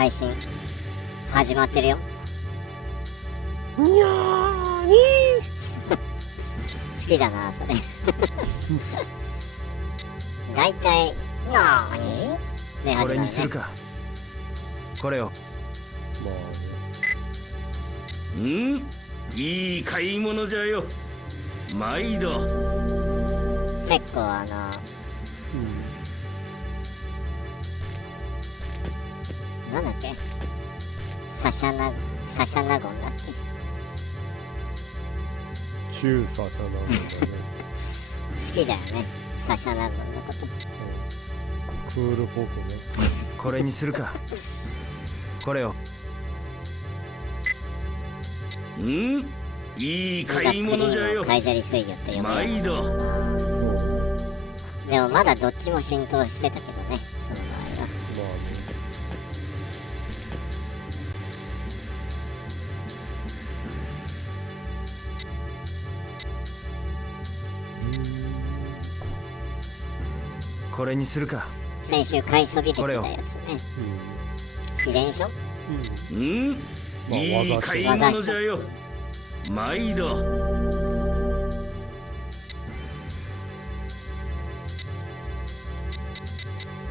配信始まってるよ。にゃーに好きだなそれ。大体なーにで始まるね。これにするか。これを。まあね。いい買い物じゃよ。毎度。結構なんだっけ、サシャナゴンだっけ。旧サシャナゴンだね。好きだよね、サシャナゴンのこと。クールポコね。これにするか。これを。いい買い物じゃよ。カイジャリ水魚って呼ぶよ。毎度。そう。でもまだどっちも浸透してたけどね、その場合は。まあね。これにするか。先週買いそびれてたやつね。秘伝書？いい買い物じゃよ。毎度。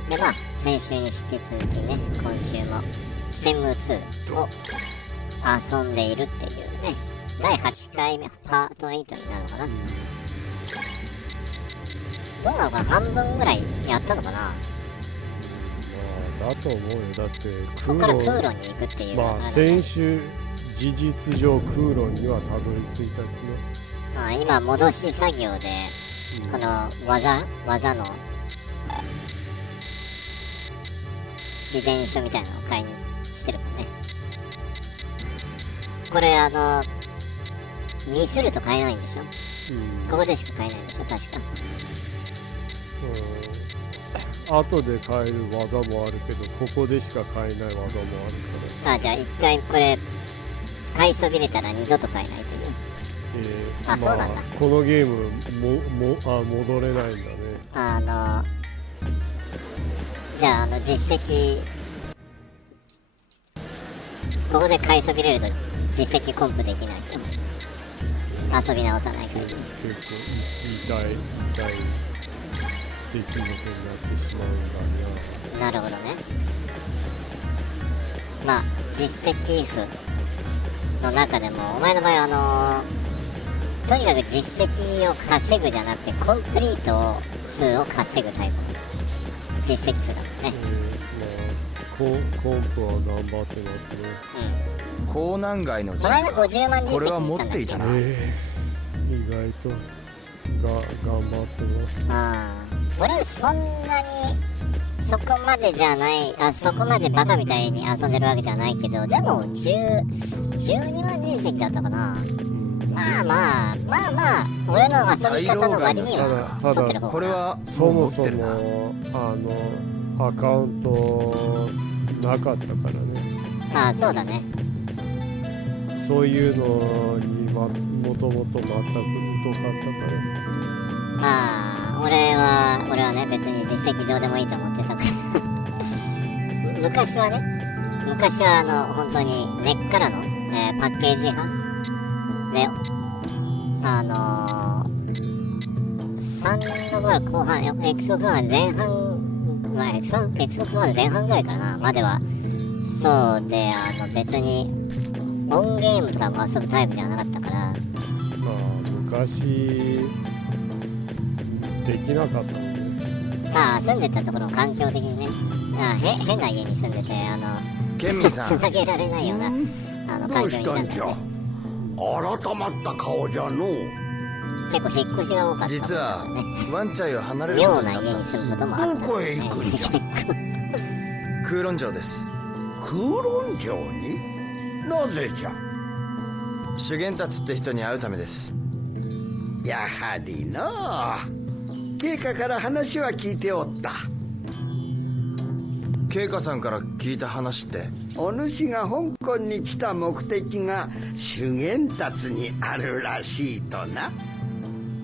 でまあ先週に引き続きね、今週もシェンムー2を遊んでいるっていうね、第8回目パート8になるのかな。どうなのかな、半分ぐらいやったのかな。まあだと思うよ。だってここから空路に行くっていう、まあ先週事実上空路にはたどり着いたけど、今戻し作業で、この技の秘伝書みたいなのを買いに来てるからね。これミスると買えないんでしょ。ここでしか買えないんでしょ、確か。後で買える技もあるけど、ここでしか買えない技もあるから。じゃあ一回これ買いそびれたら二度と買えないという。そうなんだ。このゲーム戻れないんだね。じゃあ実績、ここで買いそびれると実績コンプできないと遊び直さない限り。結構痛い出来事になってしまうんだなるほどね。まあ実績符の中でもお前の場合はとにかく実績を稼ぐじゃなくてコンプリート数を稼ぐタイプの実績符だもんね。コンプは頑張ってますね。港南街のこの間50万実績これは持っていたな。意外と頑張ってます。俺そんなにそこまでじゃない、そこまでバカみたいに遊んでるわけじゃないけど、でも12万実績だったかな。まあ俺の遊び方の割には取ってる方これはそもそもアカウントなかったからね。そうだね。そういうのにもともと全く疎かったから。俺はね、別に実績どうでもいいと思ってたから昔は本当に根っからの、パッケージ派で3の後半、Xbox まで前半、Xbox まで前半ぐらいかなまではそうで、別にオンゲームとかも遊ぶタイプじゃなかったから。昔できなかったもんね。住んでたところ環境的にね、変な家に住んでてケンミンさんつなげられないような環境にいたんだよね。改まった顔じゃのう。結構引っ越しが多かったもんだ実はからね。ワンチャイを離れる妙な家に住むこともあったんだよね。空論城です。空論城になぜじゃ。修験たちって人に会うためです。やはりな。経過から話は聞いておった。経過さんから聞いた話って？お主が香港に来た目的が修験たちにあるらしいとな。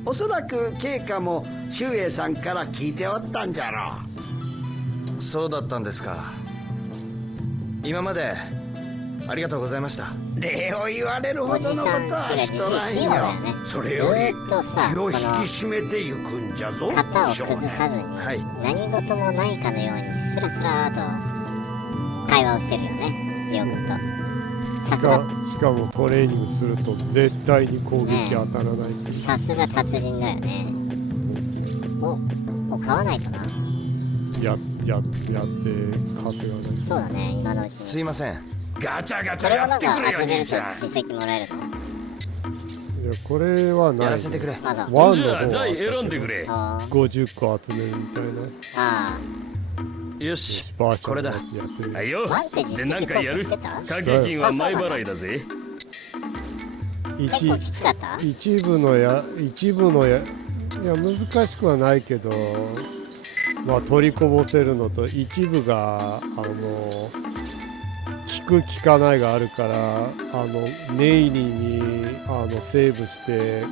おそらく経過も周英さんから聞いておったんじゃろう。そうだったんですか。今までありがとうございました。礼を言われるほどのことはしとらんよ。それよりずっとさ、気を引きこの締めてゆくんじゃぞ。型を崩さずに、はい何事もないかのようにスラスラーと会話をしてるよね、ヨーグルト。さすがしかもトレーニングすると絶対に攻撃当たらない、さすが達人だよね。もう買わないとな。やって稼がない。そうだね、今のうちに。すいません。ガチャガチこれもャやってくれよ、なんか集めると兄ちゃん。実績もらえるの。いやこれはない。やらせてくれ。まだ。ワンじゃあの方は台選んでくれ。あ50個集めるみたいな。あよし。ばあちゃんこれだのやつやってる。はいよ。ワンって実で、なん績かやる。投稿してた？掛け金は前払いだぜ。結構きつかった？一部のいや難しくはないけど、まあ取りこぼせるのと一部が効く効かないがあるから念入りにセーブして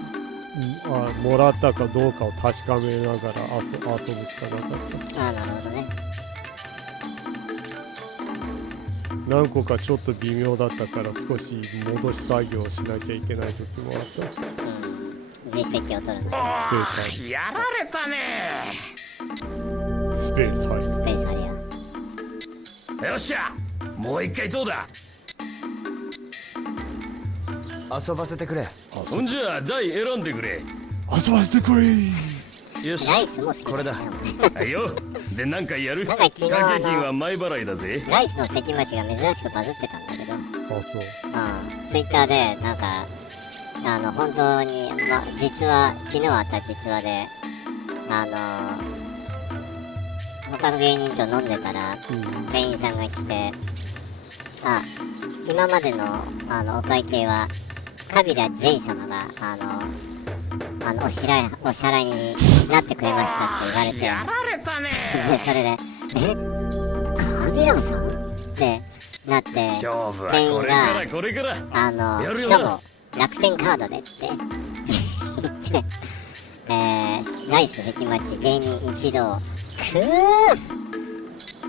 もらったかどうかを確かめながら遊ぶしかなかった。ああ、なるほどね。何個かちょっと微妙だったから少し戻し作業をしなきゃいけない時もあった。実績を取るのに。スペース入る。やられたね。スペース入る。スペースあるよ。よっしゃ。もう一回どうだ。遊ばせてくれ。ほんじゃあ台選んでくれ。遊ばせてくれ。よし。ライスも好きこれだ。はいよ。で、なんかやる。なんか昨日掛け金は前払いだぜ。ライスの関町が珍しくバズってたんだけど、あ、そう。ツイッターでなんか本当に、実は昨日あった実話で他の芸人と飲んでたら店員さんが来て、今までのお会計はカビラ J 様がお支払いになってくれましたって言われて、やられたね。でそれでカビラさんってなって、勝負は店員これからがこれから。やるしよなかも楽天カードでって言ってライス関町芸人一同くー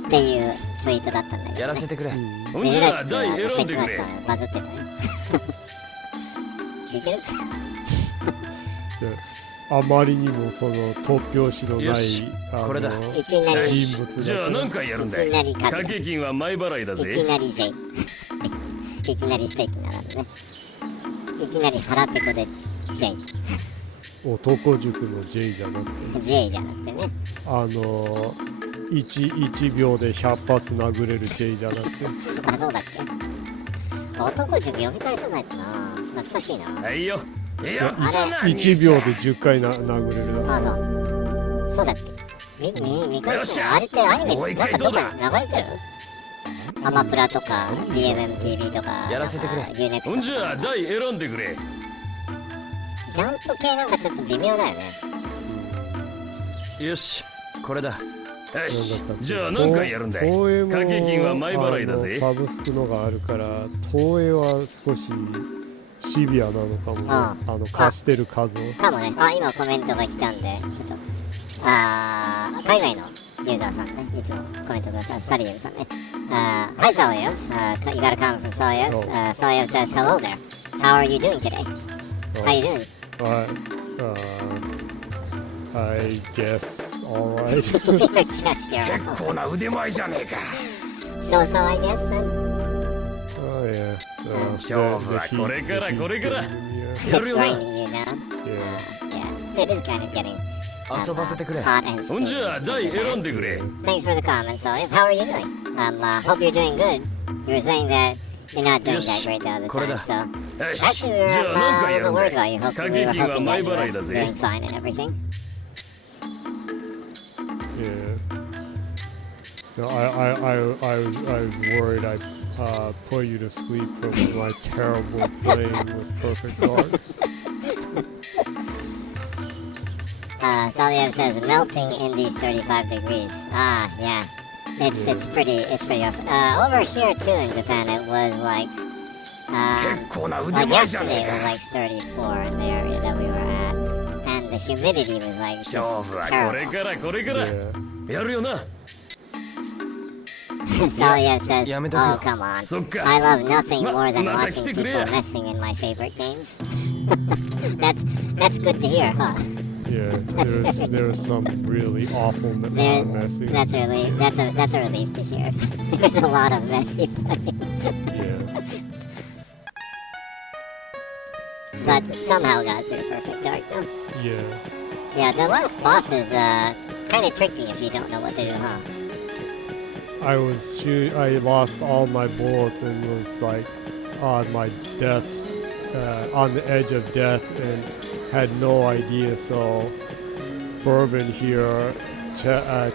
っていうツイートだったんだけど、ね、やらせてくれ。ほんじ珍しくゃあ台選んでくれ。関町さんバズってたよ聞いてる？あまりにもその突拍子のないよしこれだいきなり人物じゃあだ何回やるんだいきなよ。りカビラ掛け金は前払いだいきぜ。なり J いきなりステーキならぬね、いきなり腹ペコで J 男塾の J じゃなくて J じゃなくてね、1秒で100発殴れる J じゃなくてあ、そうだっけ。男塾呼び返さないとな、懐かしいな。はいよ。いや、あれ1秒で10回殴れるだあ、そうだっけ。見返すのあれってアニメなんかどっかに流れてる？アマプラとか DMMTV とかやらせてくれ。 UNEXT ほんじゃあとか台選んでくれ。ジャンプ系なんかちょっと微妙だよね。よし。これだ。よし。じゃあ何回やるんだい。東映も掛け金は前払いだぜ。サブスクのがあるから東映は少しシビアなのかもね、貸してる数を。かもね。今コメントが来たんで、ちょっと海外のユーザーさんね、いつもコメントください。サリエルさんね。Hi Sawyer, you gotta come from Sawyer. Sawyer says hello there. How are you doing today? How you doing? I guess alright. Yes, you're 結構な腕前じゃねえか。So I guess then. Oh yeah. 勝負はこれからこれから。や It's るよな。 grinding you now. Yeah, it is kind of getting 遊ばせてくれ。 hot and ほんじゃあ steamy. 台選んでくれ。 Thanks for the comment, Sawyer. How are you doing? Hope you're doing good. You were saying that you're not doing that great the other これ time, だ。 so よし。 actually じ we ゃ were あ何回や a る little ん worried だ about い。 you. 掛 We け were 金は hoping 前 that you 払い were だぜ。 doing fine and everything. Yeah. No, I was worried I put you to sleep from my terrible playing with perfect guard. Sawyer says melting in these 35 degrees. Yeah. It's pretty rough. Over here too in Japan it was like 結構な腕 like 前じゃ yesterday ね it was え like 34 in the area that we were at. And the humidity was like 勝 just 負はこれ terrible. からこれから。 Yeah. やるよな。Saliev says, Yeah, oh, come on. Sokka. I love nothing more than Mata watching kite people kure. messing in my favorite games. That's good to hear, huh? Yeah, there's some really awful messing. That's a relief to hear. There's a lot of messy fighting. Yeah. But somehow got through Perfect Dark though. Yeah. Yeah, the last boss is kind of tricky if you don't know what to do, huh? I lost all my bullets and was like on my death's on the edge of death and had no idea. So Bourbon here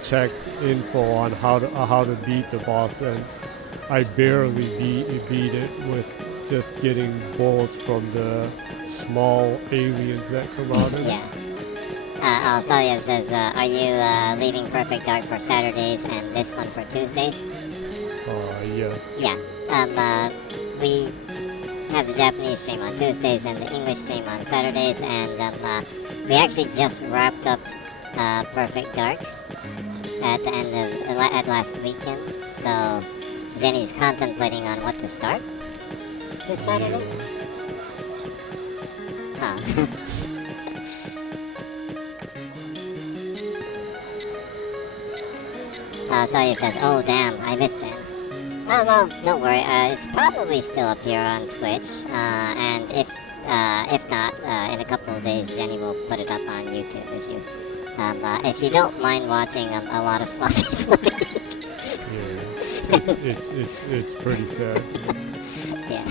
checked info on how to beat the boss, and I barely beat it with just getting bullets from the small aliens that come out of it. Yeah. Saliev says, are you leaving Perfect Dark for Saturdays and this one for Tuesdays? Yes. Yeah. We have the Japanese stream on Tuesdays and the English stream on Saturdays, and we actually just wrapped up Perfect Dark at the end of last weekend. So Jenny's contemplating on what to start this Saturday. Huh. Saliev says, oh damn, I missed that. Oh, well, don't worry, it's probably still up here on Twitch, and if not, in a couple of days, Jenny will put it up on YouTube if you don't mind watching a lot of sloppy play. Yeah. It's pretty sad. Yeah.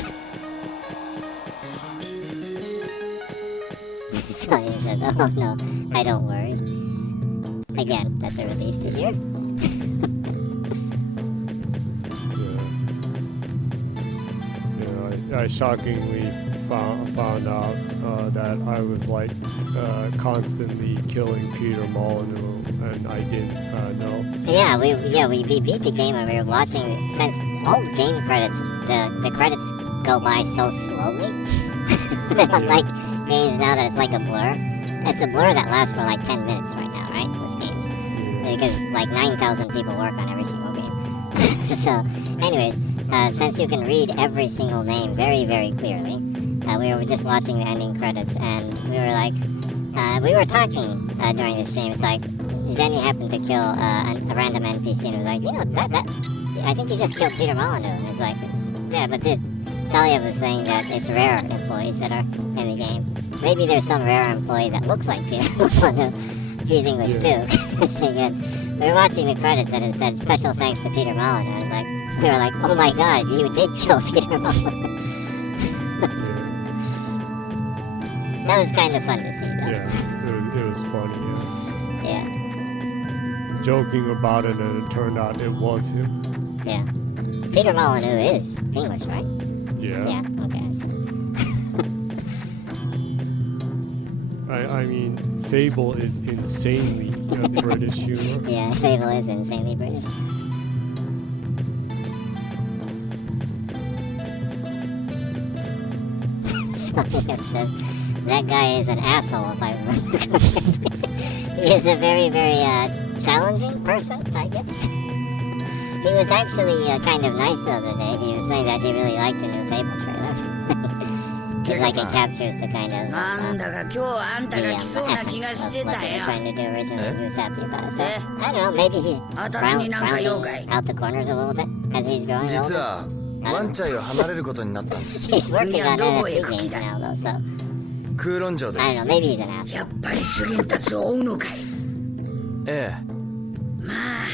Saliev says, oh no, I don't worry. Again, that's a relief to hear. I shockingly found out that I was like constantly killing Peter Molyneux, and I didn't know. Yeah, we beat the game and we were watching. Since all game credits, the credits go by so slowly. Unlike games now that it's like a blur. It's a blur that lasts for like 10 minutes right now, right? With games, because like 9,000 people work on every single game. So, anyways. Since you can read every single name very, very clearly, we were just watching the ending credits, and we were like, we were talking during the stream. It's like, Jenny happened to kill a random NPC, and was like, you know, that I think you just killed Peter Molyneux. And it's like, yeah, but Saliev was saying that it's rare employees that are in the game. Maybe there's some rare employee that looks like Peter Molyneux. He's English too. And we were watching the credits, and it said, special thanks to Peter Molyneux. And like, we were like, oh my god, you did kill Peter Molyneux. That was kind of fun to see, though. Yeah, it was funny, Yeah. Joking about it, and it turned out it was him. Yeah. Peter Molyneux is English, right? Yeah. Yeah, okay. I mean, Fable is insanely British humor. Yeah, Fable is insanely British. Saliev says, that guy is an asshole, if I remember correctly. He is a very, very challenging person, I guess. He was actually kind of nice the other day. He was saying that he really liked the new Fable trailer. It's like it captures the kind of the essence of what they were trying to do originally. He was happy about it. So, I don't know, maybe he's rounding out the corners a little bit as he's growing 実 older. はワンチャイを離れることになったんです He's working on NFT games now, though, so 空論城で I don't know, maybe he's an asshole. やっぱり主元たちを追うのかい。えまあ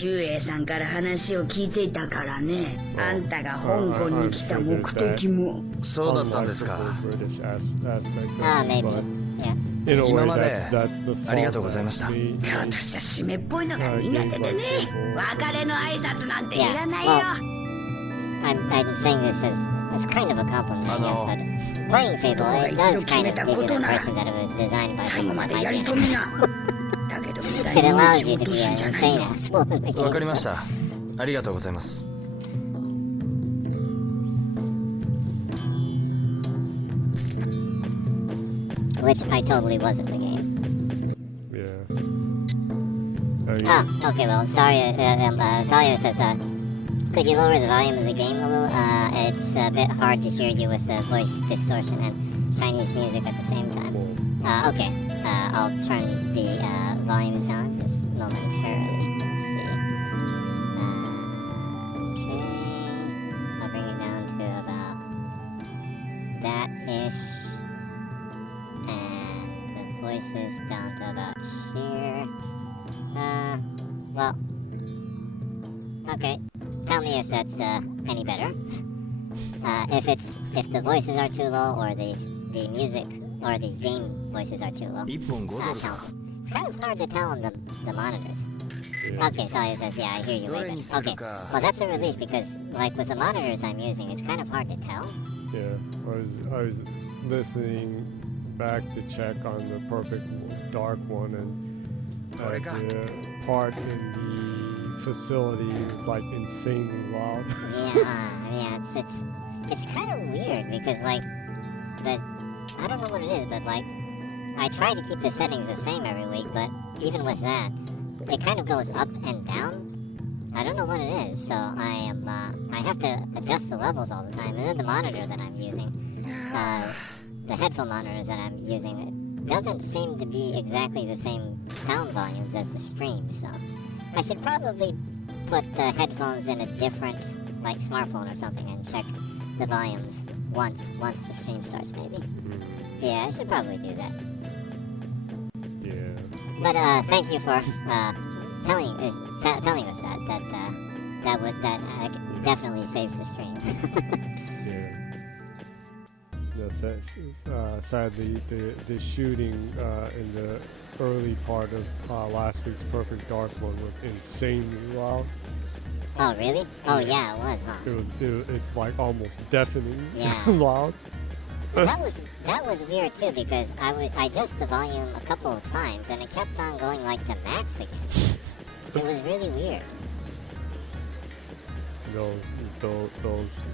周英さんから話を聞いていたからね。あんたが香港に来た目的も。えそうだったんですか British aspect of Oh, it, maybe. but Yeah. in a way, 今まで that's the あり song がとうございました that made- 私は締めっぽいのが苦手でね。別れの挨拶なんていらないよ。 I'm saying this as kind of a compliment, I guess, but playing Fable, it does kind of give you the impression that it was designed by 最後 someone ま that で might や be り an とみ asshole. な。だけど無駄 It に allows 動 you こ to うと be するん an じゃない insane よ。 asshole in the わか game. りましたありがとうございます Which I totally was in the game. Yeah. Oh, okay, well, sorry, Sawyer says, could you lower the volume of the game a little? It's a bit hard to hear you with the voice distortion and Chinese music at the same time. Okay, I'll turn the volumes down just momentarily. Let's see. Okay, I'll bring it down to about that-ish. And the voices down to about here. Well, okay. Tell me if that's any better. If the voices are too low or the music or the game voices are too low. 1本5ドル Tell か me. It's kind of hard to tell on the monitors. Yeah. Okay, Sawyer says, yeah, I hear you later. どれにする Okay, か well that's a relief because like with the monitors I'm using, it's kind of hard to tell. Yeah, I was listening back to check on the perfect dark one, and the part in the facility is like insanely loud. Yeah, it's kind of weird because like I don't know what it is, but like I try to keep the settings the same every week, but even with that, it kind of goes up and down. I don't know what it is, so I have to adjust the levels all the time, and then the monitor that I'm using, the headphone monitors that I'm using, it doesn't seem to be exactly the same sound volumes as the stream, so I should probably put the headphones in a different, like, smartphone or something and check the volumes once the stream starts, maybe. Yeah, I should probably do that. Yeah. But thank you for telling us that definitely saves the stream. Yeah. Sadly, the shooting in the early part of last week's Perfect Dark one was insanely loud. Oh really? Oh yeah, it was, huh? It's like almost deafening Yeah. loud. That was weird too because I adjusted the volume a couple of times and it kept on going like to max again. It was really weird.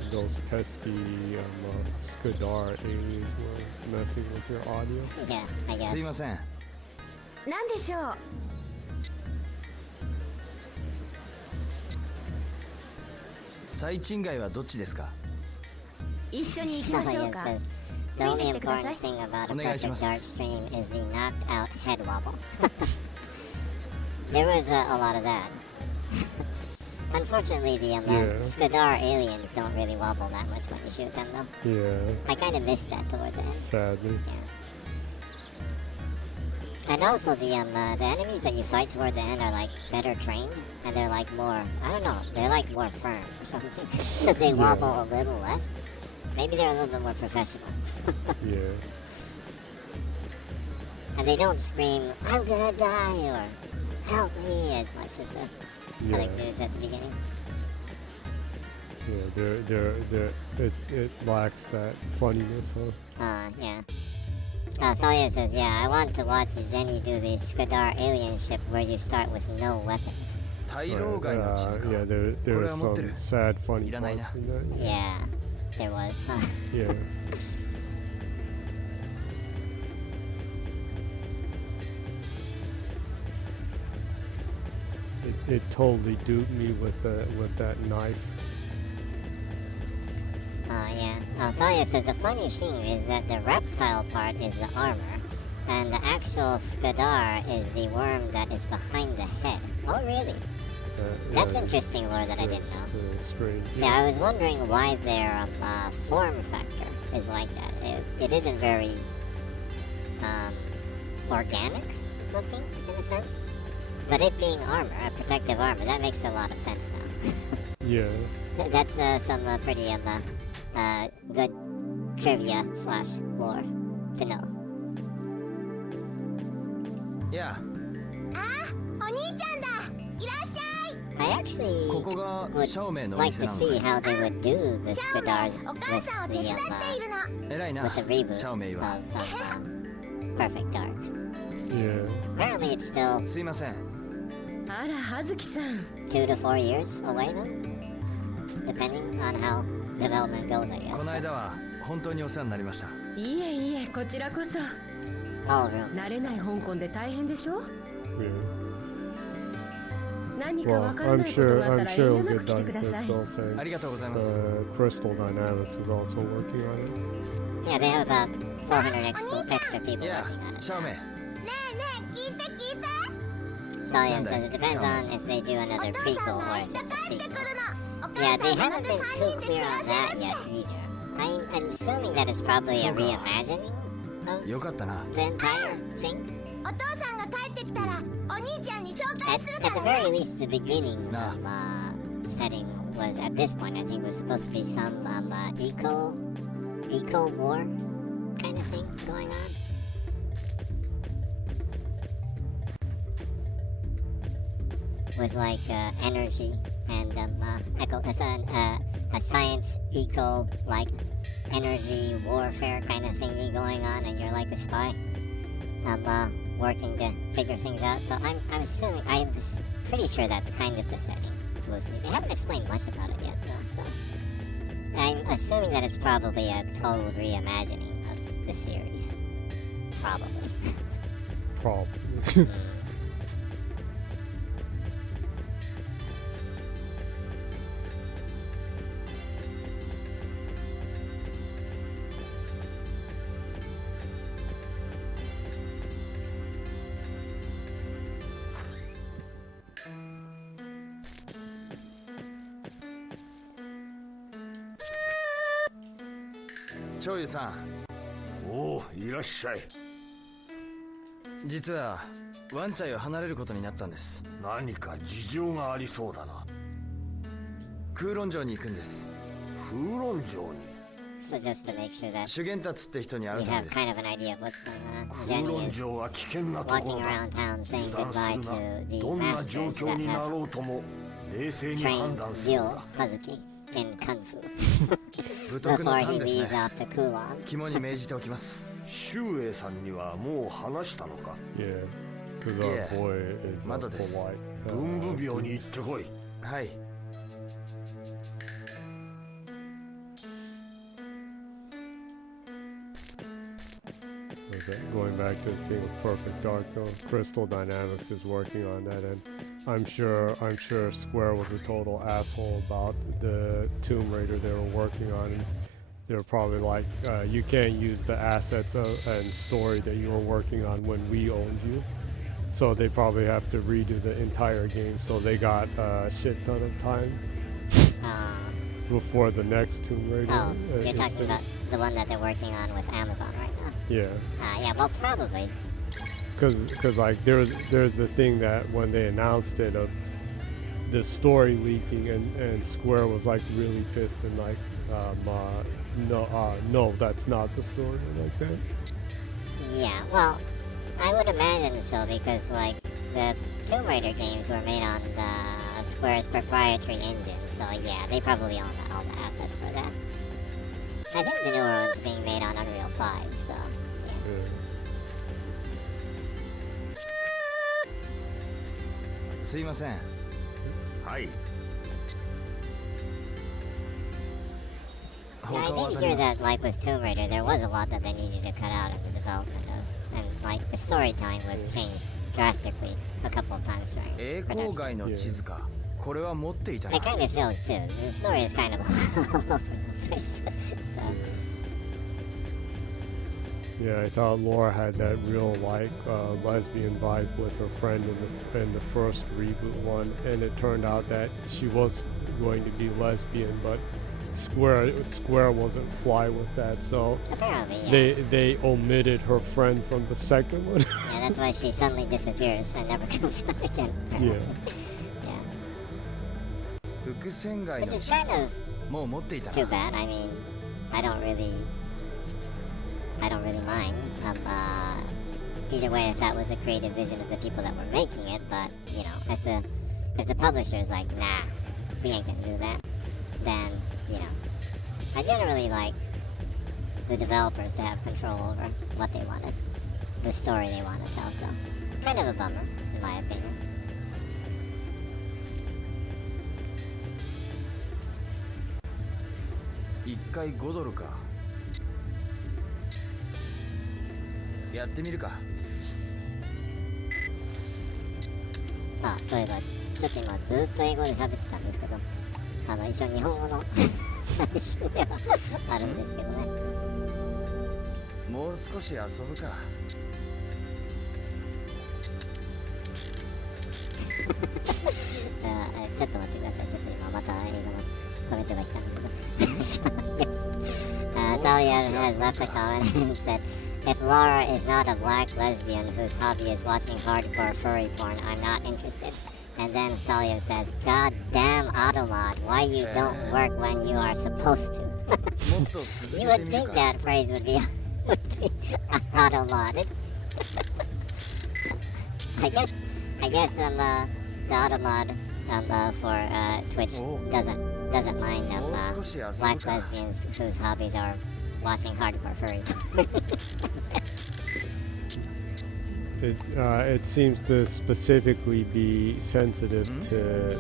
Those pesky Skadar aliens were messing with your audio. Yeah, I すい guess. ません何でしょう。最賃外はどっちですか一緒に行きましょう Sawyer か。 says the only important thing about a perfect dark stream is the knocked out head wobble. There was a lot of that. Unfortunately, the Skadar aliens don't really wobble that much when you shoot them, though. Yeah, I kind of missed that toward the end. sadly. Yeah. And also, the enemies that you fight toward the end are like better trained, and they're like more, I don't know, they're like more firm or something. So they wobble a little less. Maybe they're a little bit more professional. Yeah. And they don't scream, I'm gonna die, or help me, as much as the other dudes at the beginning. Yeah, it lacks that funniness, huh? Yeah. Sawyer says, yeah, I want to watch Jenny do the Skadar alien ship where you start with no weapons. 大老外の地図か Yeah, there これ were は持ってる some sad, funny いらないな parts in that. Yeah, there was. Yeah. It totally duped me with that knife. Yeah. Sawyer says the funny thing is that the reptile part is the armor, and the actual Skadar is the worm that is behind the head. Oh, really? That's interesting lore that I didn't know. Strange. Yeah, I was wondering why their form factor is like that. It isn't very organic looking in a sense, but it being armor, a protective armor, that makes a lot of sense now. Yeah. That's some pretty good trivia / lore to know. いやあ、お兄ちゃんだ。いらっしゃい。 I actually ここが would シャオメイのお like 店 to なの see か how they would do the シャオメ Skadars イ、お with 母さんを手伝っているの。 偉いな with the reboot シャオメイ of は Perfect Dark. Yeah. Apparently, it's still すいませんあら、葉月さん。 2 to 4 years away, though, depending on how development goes, I guess. この間は本当にお世話になりましたいえいえ、こちらこそ。 All room. 慣れない香港で大変でしょ。 Yeah. Well, I'm sure it'll get done quick though, since Crystal Dynamics is also working on it. Yeah, they have about 400 extra people working on it. 正面ねえねえ聞いて聞いて Sawyer says it depends on if they do another prequel or if it's a sequel. Yeah, they haven't been too clear on that yet either. I'm assuming that it's probably a reimagining of よかったな the entire thing. お父さんが帰ってきたらお兄ちゃんに紹介 At, する at か the ら very ね least, the beginning setting was at this point. I think was supposed to be some eco war kind of thing going on. With like energy and a science eco like energy warfare kind of thingy going on, and you're like a spy. Working to figure things out. So I'm assuming, I was pretty sure that's kind of the setting. Loosely, they haven't explained much about it yet, though. So I'm assuming that it's probably a total reimagining of the series. Probably. Probably. –醤油さんおお、いらっしゃい。実はワンチャイを離れることになったんです。何か事情がありそうだな。空論城に行くんです。風論城に。So just to make sure that 修験達って人に会 you うため have です。 kind of an idea of what's going on. 風 Jenny 論 is 城は危険なとこ walking ろだ。 around town saying 油断 goodbye するな。 to the どんな状 masters 況 that にな have ろうとも冷静に判 trained 断するん Gil だ。 Hazuki in Kung Fu 武徳の before タ he ンです leaves ね。 off to Kulon. 肝に銘じておきます。周英さんにはもう話したのか。 Yeah, because our Yeah. boy is Mother desu. polite. 文部病に行ってこい。はい。 Was that going back to the thing of Perfect Dark though? Crystal Dynamics is working on that, and I'm sure Square was a total asshole about the Tomb Raider they were working on. And they were probably like, you can't use the assets and story that you were working on when we owned you. So they probably have to redo the entire game. So they got a shit ton of time before the next Tomb Raider. Oh, is you're talking about finished. the one that they're working on with Amazon right now. Yeah. Yeah, well, probably. Because like there's the thing that when they announced it of the story leaking and Square was like really pissed and like no, that's not the story like that. Yeah, well, I would imagine so because like the Tomb Raider games were made on the Square's proprietary engine, so yeah, they probably own all the assets for that. I think the newer one's being made on Unreal 5, so yeah. Yeah. すいません。はい。 Yeah, I did hear that, like with Tomb Raider, there was a lot that they needed to cut out of the development of, and like the storytelling was changed drastically a couple of times during 栄光 production. 街の地図か。これは持っていた It な。 kind of feels too. The story is kind of all over the place. So Yeah, I thought Laura had that real like lesbian vibe with her friend in the first reboot one, and it turned out that she was going to be lesbian, but Square wasn't fly with that, so apparently, yeah. they omitted her friend from the second one. Yeah, that's why she suddenly disappears and never comes out again. Yeah. Yeah. 伏線街 Which の is 地 kind 図。 of もう持っていた too な。 bad. I mean, I don't really mind. Either way, if that was the creative vision of the people that were making it, but you know, if the publisher is like, nah, we ain't gonna do that, then you know, I generally like the developers to have control over what they wanted, the story they want to tell. So, kind of a bummer, in my opinion. 1回5ドルか。やってみるか。そういえばちょっと今ずっと英語で喋ってたんですけど、一応日本語の配信ではあるんですけどね。もう少し遊ぶか。ちょっと待ってください。ちょっと今また英語のコメントが来たんだけど。Sawyer has left a comment and said, if Laura is not a black lesbian whose hobby is watching hardcore furry porn, I'm not interested. And then Sawyer says, God damn Automod, why you don't work when you are supposed to? You would think that phrase would be auto-modded. I guess the auto-mod for Twitch doesn't mind black lesbians whose hobbies are watching hardcore furry. It seems to specifically be sensitive to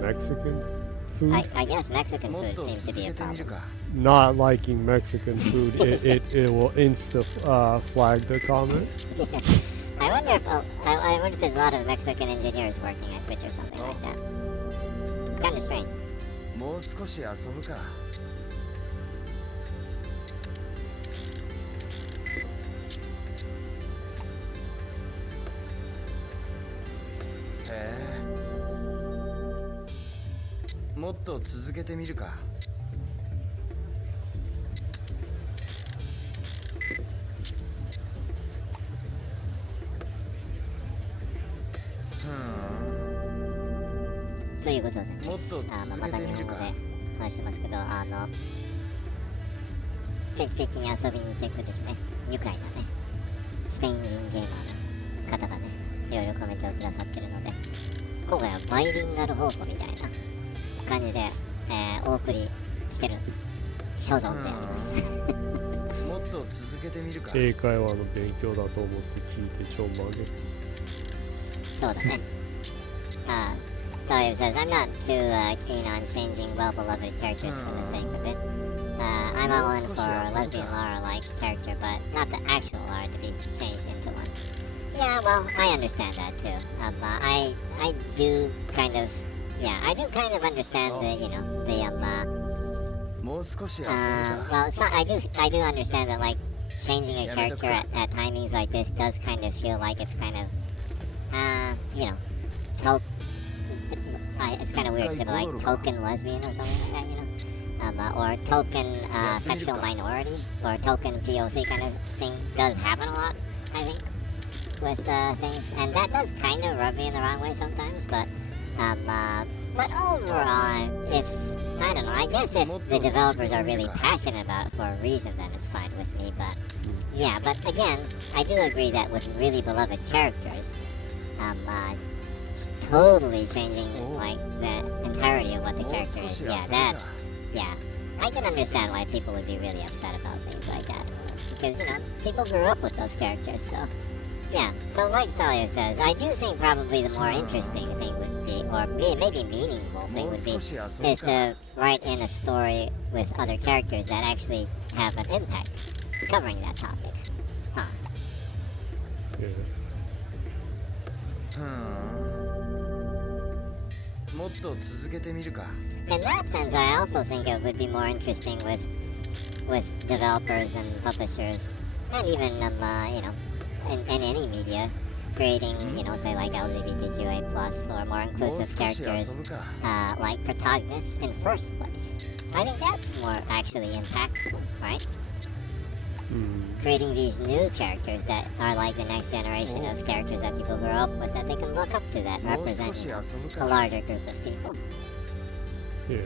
Mexican food. I guess Mexican food seems to be a problem. Not liking Mexican food, it will insta flag the comment. Yeah. I wonder if there's a lot of Mexican engineers working at Twitch or something like that. It's kind of strange. もう少し遊ぶか。もっと続けてみるか。ということでね、また日本語で話してますけど、定期的に遊びに来てくれるね、愉快なね、スペイン人ゲーマーの方がね、いろいろコメントをくださってるので、今回はバイリンガル放送みたいな感じで、お送りしてる所存であります。もっと続けてみるか。英会話の勉強だと思って聞いてちょんまげ。そうだね。So it says, I'm not too keen on changing well-beloved characters for the sake of it. I'm all in for a lesbian Laura-like character, but not the actual Laura to be changed into one. Yeah, well, I understand that too. I do kind of, I do kind of understandもう少し遊ぶか。well, so I do understand that like changing a character at timings like this does kind of feel like it's kind of, it's kind of weird to be like token lesbian or something like that, or token sexual minority or token POC kind of thing does happen a lot, I think, with things, and that does kind of rub me in the wrong way sometimes. But overall, I don't know. I guess if the developers are really passionate about it for a reason, then it's fine with me. But yeah, but again, I do agree that with really beloved characters, totally changing like the entirety of what the character is. I can understand why people would be really upset about things like that, because people grew up with those characters. So yeah, so like Sawyer says, I do think probably the more interesting thing would be, or maybe meaningful thing would be, is to write in a story with other characters that actually have an impact covering that topic. Yeah. もっと続けてみるか。 In that sense, I also think it would be more interesting with developers and publishers, and even in any media, creating say like LGBTQA+ or more inclusive characters, like protagonists in first place. I think that's more actually impactful, right? Creating these new characters that are like the next generation of characters that people grow up with, that they can look up to, that represent a larger group of people. Yeah.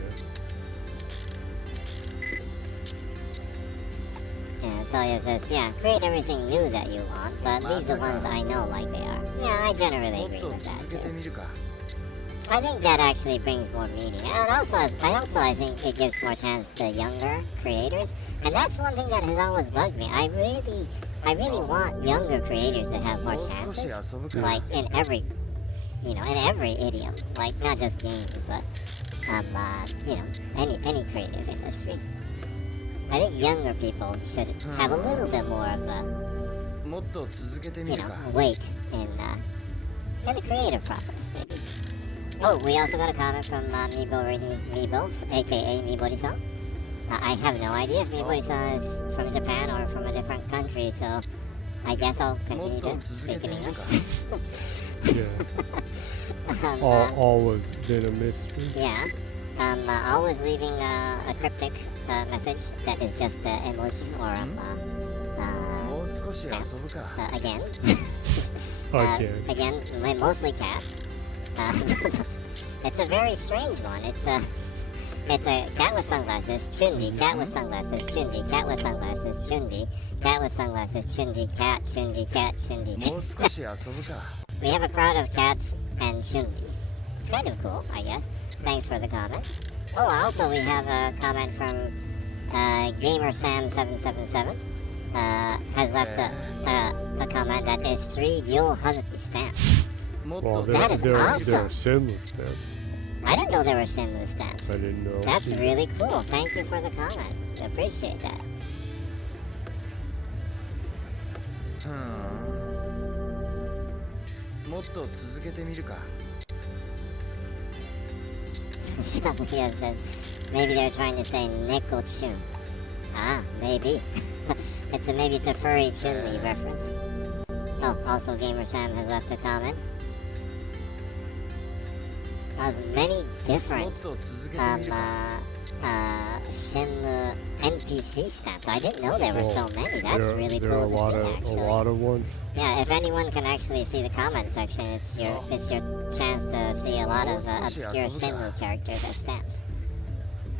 Yeah, so it says, create everything new that you want, but leave the ones I know like they are. Yeah, I generally agree with that too. I think that actually brings more meaning, and I think it gives more chance to younger creators, and that's one thing that has always bugged me. I really want younger creators to have more chances, like in every idiom, like not just games, but any creative industry. I think younger people should have a little bit more of a weight in the creative process, maybe. Oh, we also got a comment from Mibo, aka Mibori-san. I have no idea if Mibori-san is from Japan or from a different country, so I guess I'll continue to speak in English. Yeah. Always been a mystery. Yeah. Always leaving a cryptic message that is just an emoji or stamps. Again. Again, mostly cats. It's a very strange one. It's a cat with sunglasses, Chunji, cat with sunglasses, Chunji, cat with sunglasses, Chunji, cat with sunglasses, Chunji, cat, Chunji, cat, Chunji. We have a crowd of cats and Chunji. It's kind of cool, I guess. Thanks for the comment. Oh, also we have a comment from GamerSam777. Has left a comment that is 3 dual Hazuki stamps. Well, that is there awesome. are Shenmue stamps. I didn't know there were Shenmue stamps. I didn't know. That's really cool. Thank you for the comment. Appreciate that. Somebody says maybe they're trying to say Neko-chun. Ah, maybe. Maybe it's a furry Chun-Li reference. Oh, also Gamer Sam has left a comment of many different Shenmue NPC stamps. I didn't know there were so many. That's really cool to see, actually. A lot of ones. Yeah, if anyone can actually see the comment section, it's your chance to see a lot of obscure Shenmue characters as stamps.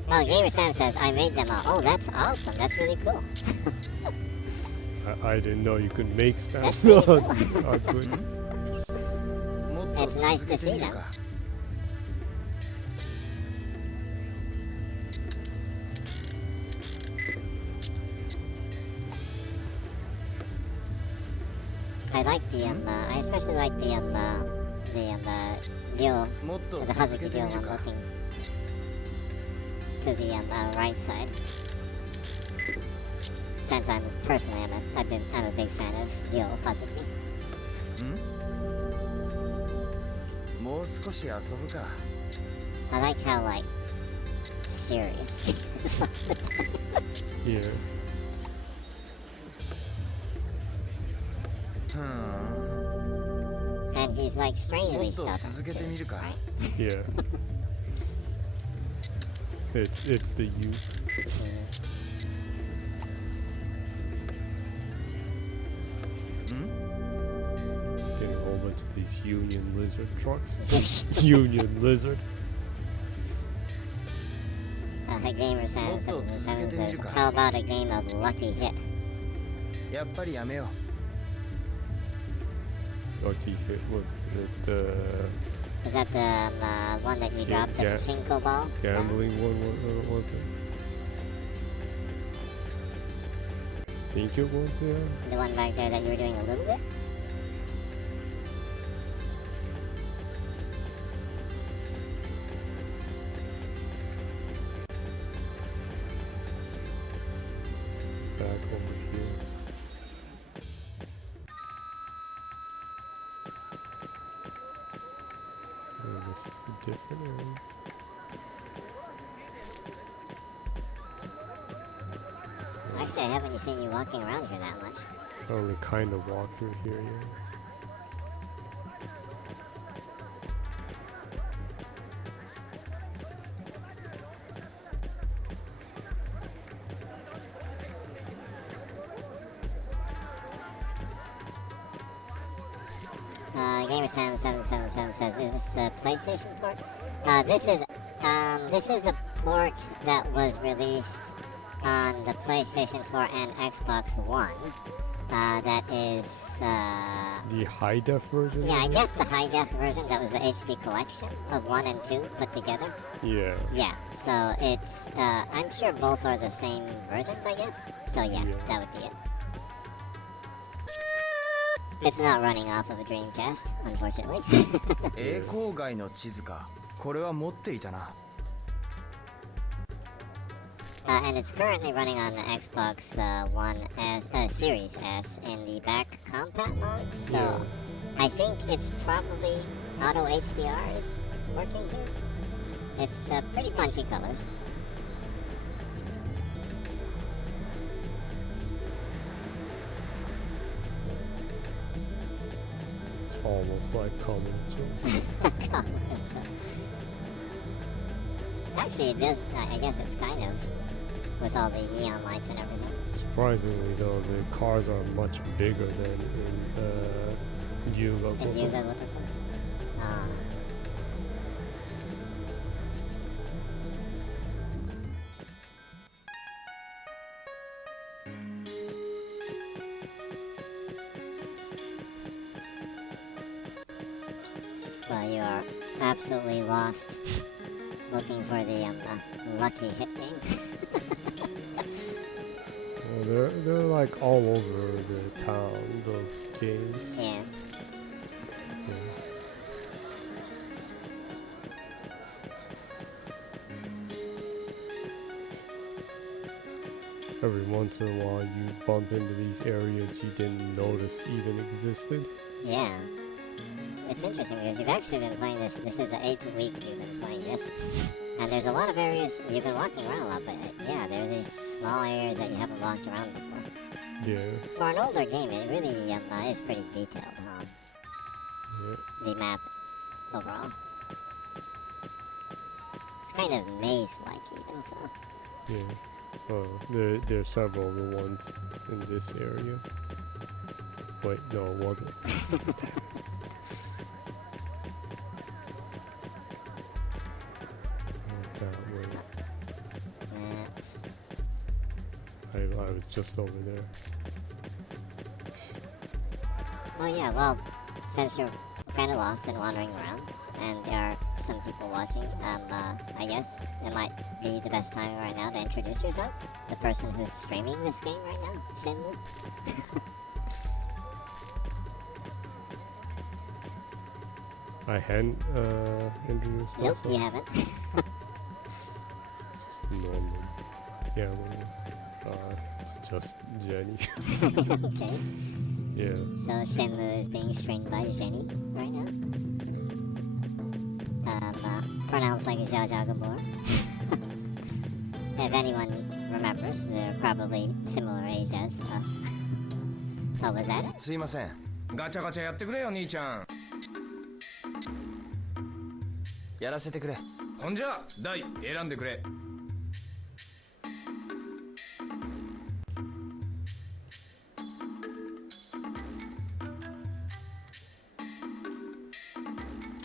Well, Gamer Sam says, I made them all. Oh, that's awesome. That's really cool. I didn't know you could make stamps. That's really cool. Good. It's nice to see them. I like the I especially like the Ryo, the Hazuki Ryo one looking to the right side. Since I'm personally I'm a big fan of Ryo Hazuki. I like how like serious. Yeah. And he's like strangely stubborn. Right? Yeah. It's the youth. Getting a whole bunch of these Union Lizard trucks. Union Lizard. Gamer Sam 7 says, how about a game of Lucky Hit? Lucky Hit was it Is that the one that you dropped the pachinko ball? gambling one? Was it? I think it was, yeah. The one back there that you were doing a little bit? Back over here. Oh, this is a different area. Actually, I haven't seen you walking around here that much. I only kind of walk through here, yeah. GamerSam777 says, is this the PlayStation port? This is the port that was released on the PlayStation 4 and Xbox One. That is, The high def version? yeah, I guess the high def version, that was the HD collection of 1 and 2 put together. Yeah. Yeah, so it's, I'm sure both are the same versions, I guess. So yeah, Yeah. that would be it. It's not running off of a Dreamcast, unfortunately. 栄光街の地図か。これは持っていたな。And it's currently running on the Xbox One S, Series S in the back compat mode. So Yeah. I think it's probably auto HDRs working here. It's pretty punchy colors. It's almost like Kamurocho. Actually, it does. I guess it's kind of with all the neon lights and everything. Surprisingly, though, the cars are much bigger than in Yuga. And Yuga Gotoku. Well, you are absolutely lost looking for the lucky hit game. They're like all over the town, those games. Yeah. Every once in a while you bump into these areas you didn't notice even existed. Yeah. It's interesting because you've actually been playing this. This is the 8th week you've been playing this. And there's a lot of areas you've been walking around a lot, but yeah, there's these small areas that you haven't walked around before. Yeah. For an older game, it really is pretty detailed, huh? Yeah. The map overall. It's kind of maze-like even, so. Yeah. There's several other ones in this area. Wait, no, it wasn't. I was just over there. Oh yeah, well, since you're kind of lost and wandering around, and there are some people watching, I guess it might be the best time right now to introduce yourself. The person who's streaming this game right now, Shenmue. I hadn't introduced Nope, myself. you haven't. Just normal. Yeah, it's just Jenny. Okay. Yeah. So Shenmue is being streamed by Jenny right now. Pronounced like Zhao Zhao Gabor. If anyone remembers, they're probably similar age as us. What was that? すいません。ガチャガチャやってくれよ兄ちゃん。やらせてくれ。ほんじゃ、台選んでくれ。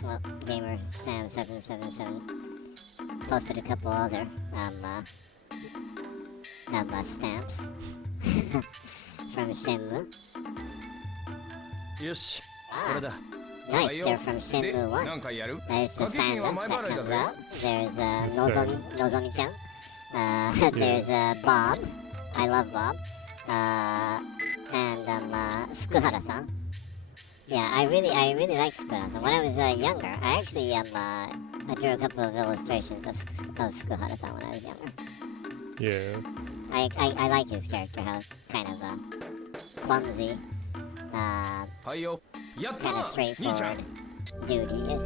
Well, gamer Sam777 posted a couple other stamps from Shenmue. よし、これだ。 Nice, they're from Shenmue 1. なんかやる There's the 掛け金 Sanda は前 that 払いだ comes ぜ。 out. There's Nozomi-chan. There's Bob. I love Bob. And Fukuhara-san. Yeah, I really like Fukuhara-san. When I was younger, I actually I drew a couple of illustrations of Fukuhara-san when I was younger. Yeah. I like his character, how kind of clumsy, はいよ。やった kind of な、兄ちゃ straightforward ん。 dude he is.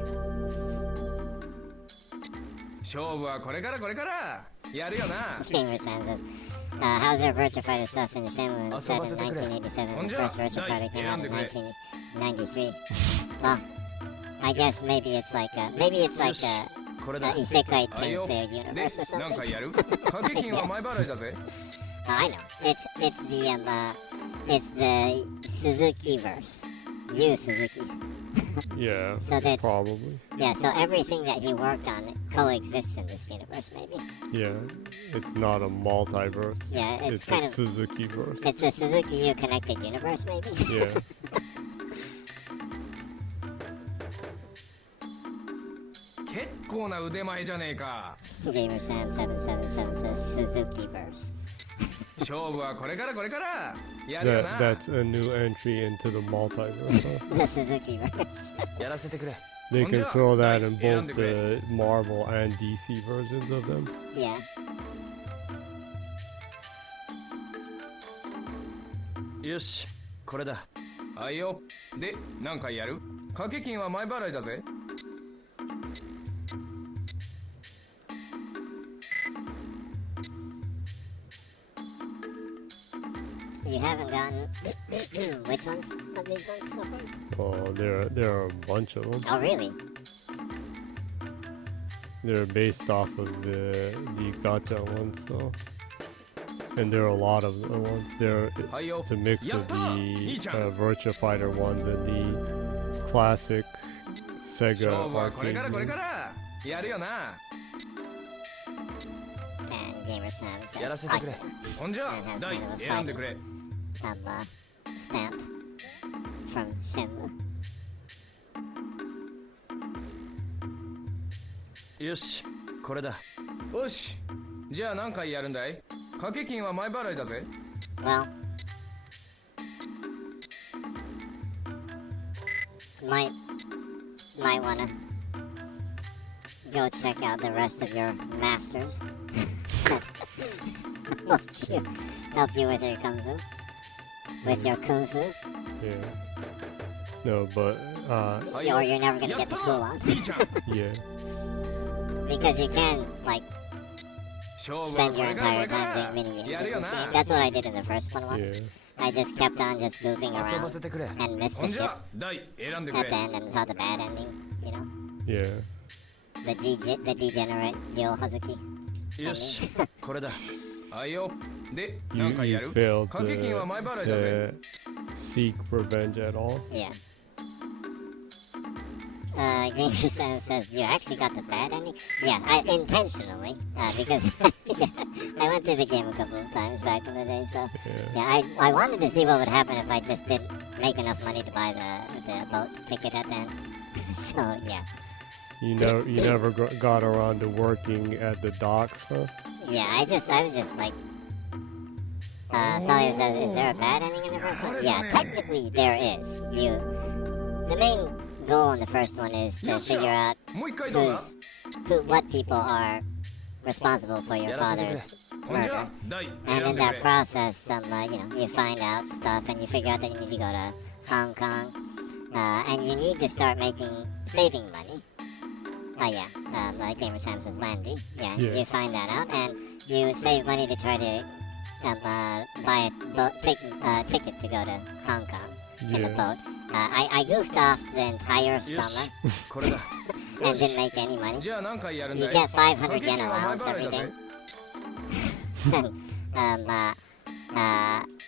勝負はこれからこれから。やるよな。 Gamer Sam says, how's their Virtua Fighter stuff in Shenmue set in 1987? The first Virtua Fighter came out in 1993. Well, I guess maybe it's like a Isekai Tensei universe or なん something. かやる掛け金は前払いだぜ。 I know. It's the Suzuki verse. You Suzuki. Yeah. So that's Probably. yeah. So everything that he worked on coexists in this universe, maybe. Yeah. It's not a multiverse. Yeah, it's It's kind a of- Suzuki verse. It's a Suzuki U connected universe, maybe. Yeah. 結構な腕前じゃねえか。 Gamer Sam 777 says Suzuki verse. 勝負はこれからこれから。やるよな。 That's a new entry into the multiverse. Huh? The Suzuki verse. やらせてくれ。 They can throw that in both 選んでくれ。 the Marvel and DC versions of them. Yeah. よし、これだ。はいよ。で、何回やる掛け金は前払いだぜ。haven't gotten which ones of these ones so far? Oh, there are a bunch of them. Oh, really? They're based off of the gacha ones, so. And there are a lot of the ones. It's a mix of the Virtua Fighter ones and the classic Sega arcade games. And Gamer Sam says, やらせてくれ。ほんじゃ、 and has 大 kind of a 選んでくれ。 stamp from Shenmue. よし、これだ。よし。じゃあ何回やるんだい？掛け金は前払いだぜ。Well, might wanna go check out the rest of your masters. help you with your kung fu, with your kung fu. Yeah. No, but Or you're never gonna get the cool on. yeah. Because you can, like, spend your entire time doing mini games in this game. That's what I did in the first one once. Yeah. I just kept on just goofing around and missed the ship 大選んでく at れ the。end and saw the bad ending, you know? Yeah. The degenerate Yo Hazuki. よし、これだ。はいよ。で、 You, 何回や you る？ failed 掛け金は前払いだぜ。 to seek revenge at all. Yeah. Gamer says you actually got the bad ending. Yeah, I intentionally because yeah, I went through the game a couple of times back in the day. So Yeah. yeah, I wanted to see what would happen if I just didn't make enough money to buy the boat ticket at the end. So yeah, You never got around to working at the docks, huh? yeah. I was just like. Sally says, is there a bad ending in the first one? Yeah, technically there is. The main goal in the first one is to figure out もう一回どうだ？ what people are responsible for your やらせてくれ。 father's ほんじ murder. ゃ、大 And 選ん in で that くれ。 process, you find out stuff and you figure out that you need to go to Hong Kong. And you need to start saving money. Oh yeah, like Gamer Sam says, Landy. Yeah, Yeah. you find that out and you save money to try to buy a ticket to go to Hong Kong in the Yeah. boat. I goofed off the entire summer これだ。 and didn't make any money. じゃあ何回やるんだ You い？ get 500掛け yen 金は前 allowance 払 every いだ day. ぜ。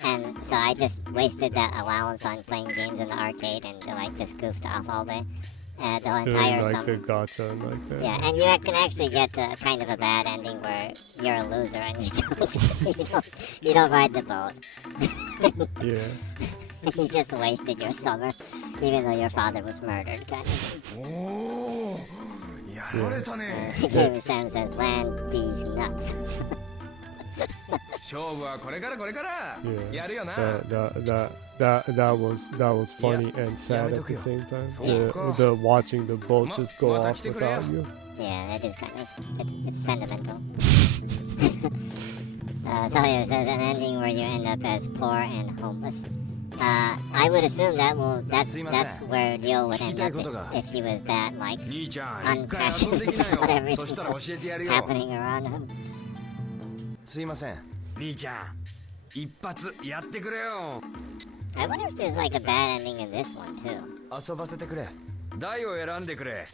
And so I just wasted that allowance on playing games in the arcade and like just goofed off all day. The whole Doing entire like the summer. gacha and like that. Yeah, and you can actually get the kind of a bad ending where you're a loser and you don't ride the boat. Yeah. You just wasted your summer, even though your father was murdered. Kind of. おお、やられたね。 Gamer Sam says, "Land these nuts." 勝負はこれからこれから。 Yeah. やるよな。 That was funny and sad at the same time. Yeah. The watching the boat just go off without you. Yeah, that is kind of it's sentimental. Sawyer says an ending where you end up as poor and homeless. I would assume that's where Ryo would end up if he was that like 兄ちゃん、一回遊んで unpassionate きな about よ。 everything そしたら教えてやるよ。 happening around him. すいません。兄ちゃん、一発やってくれよ。 I wonder if there's like a bad ending in this one too. 遊ばせてくれ。大を選んでくれ。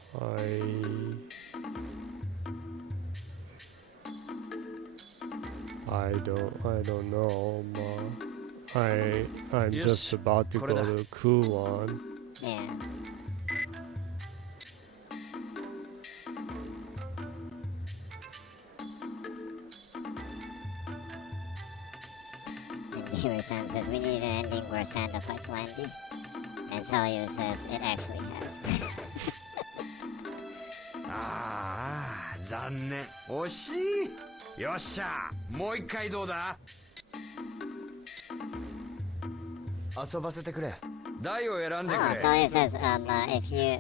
I don't know. I'm just about to go to Kulan. Yeah. And Gamer Sam says we need an ending where Santa fights Landy. And Sawyer says it actually has. ああ、残念。惜しい。よっしゃ。もう一回どうだ？遊ばせてくれ。大を選んでく Oh, れ。 Sawyer says if you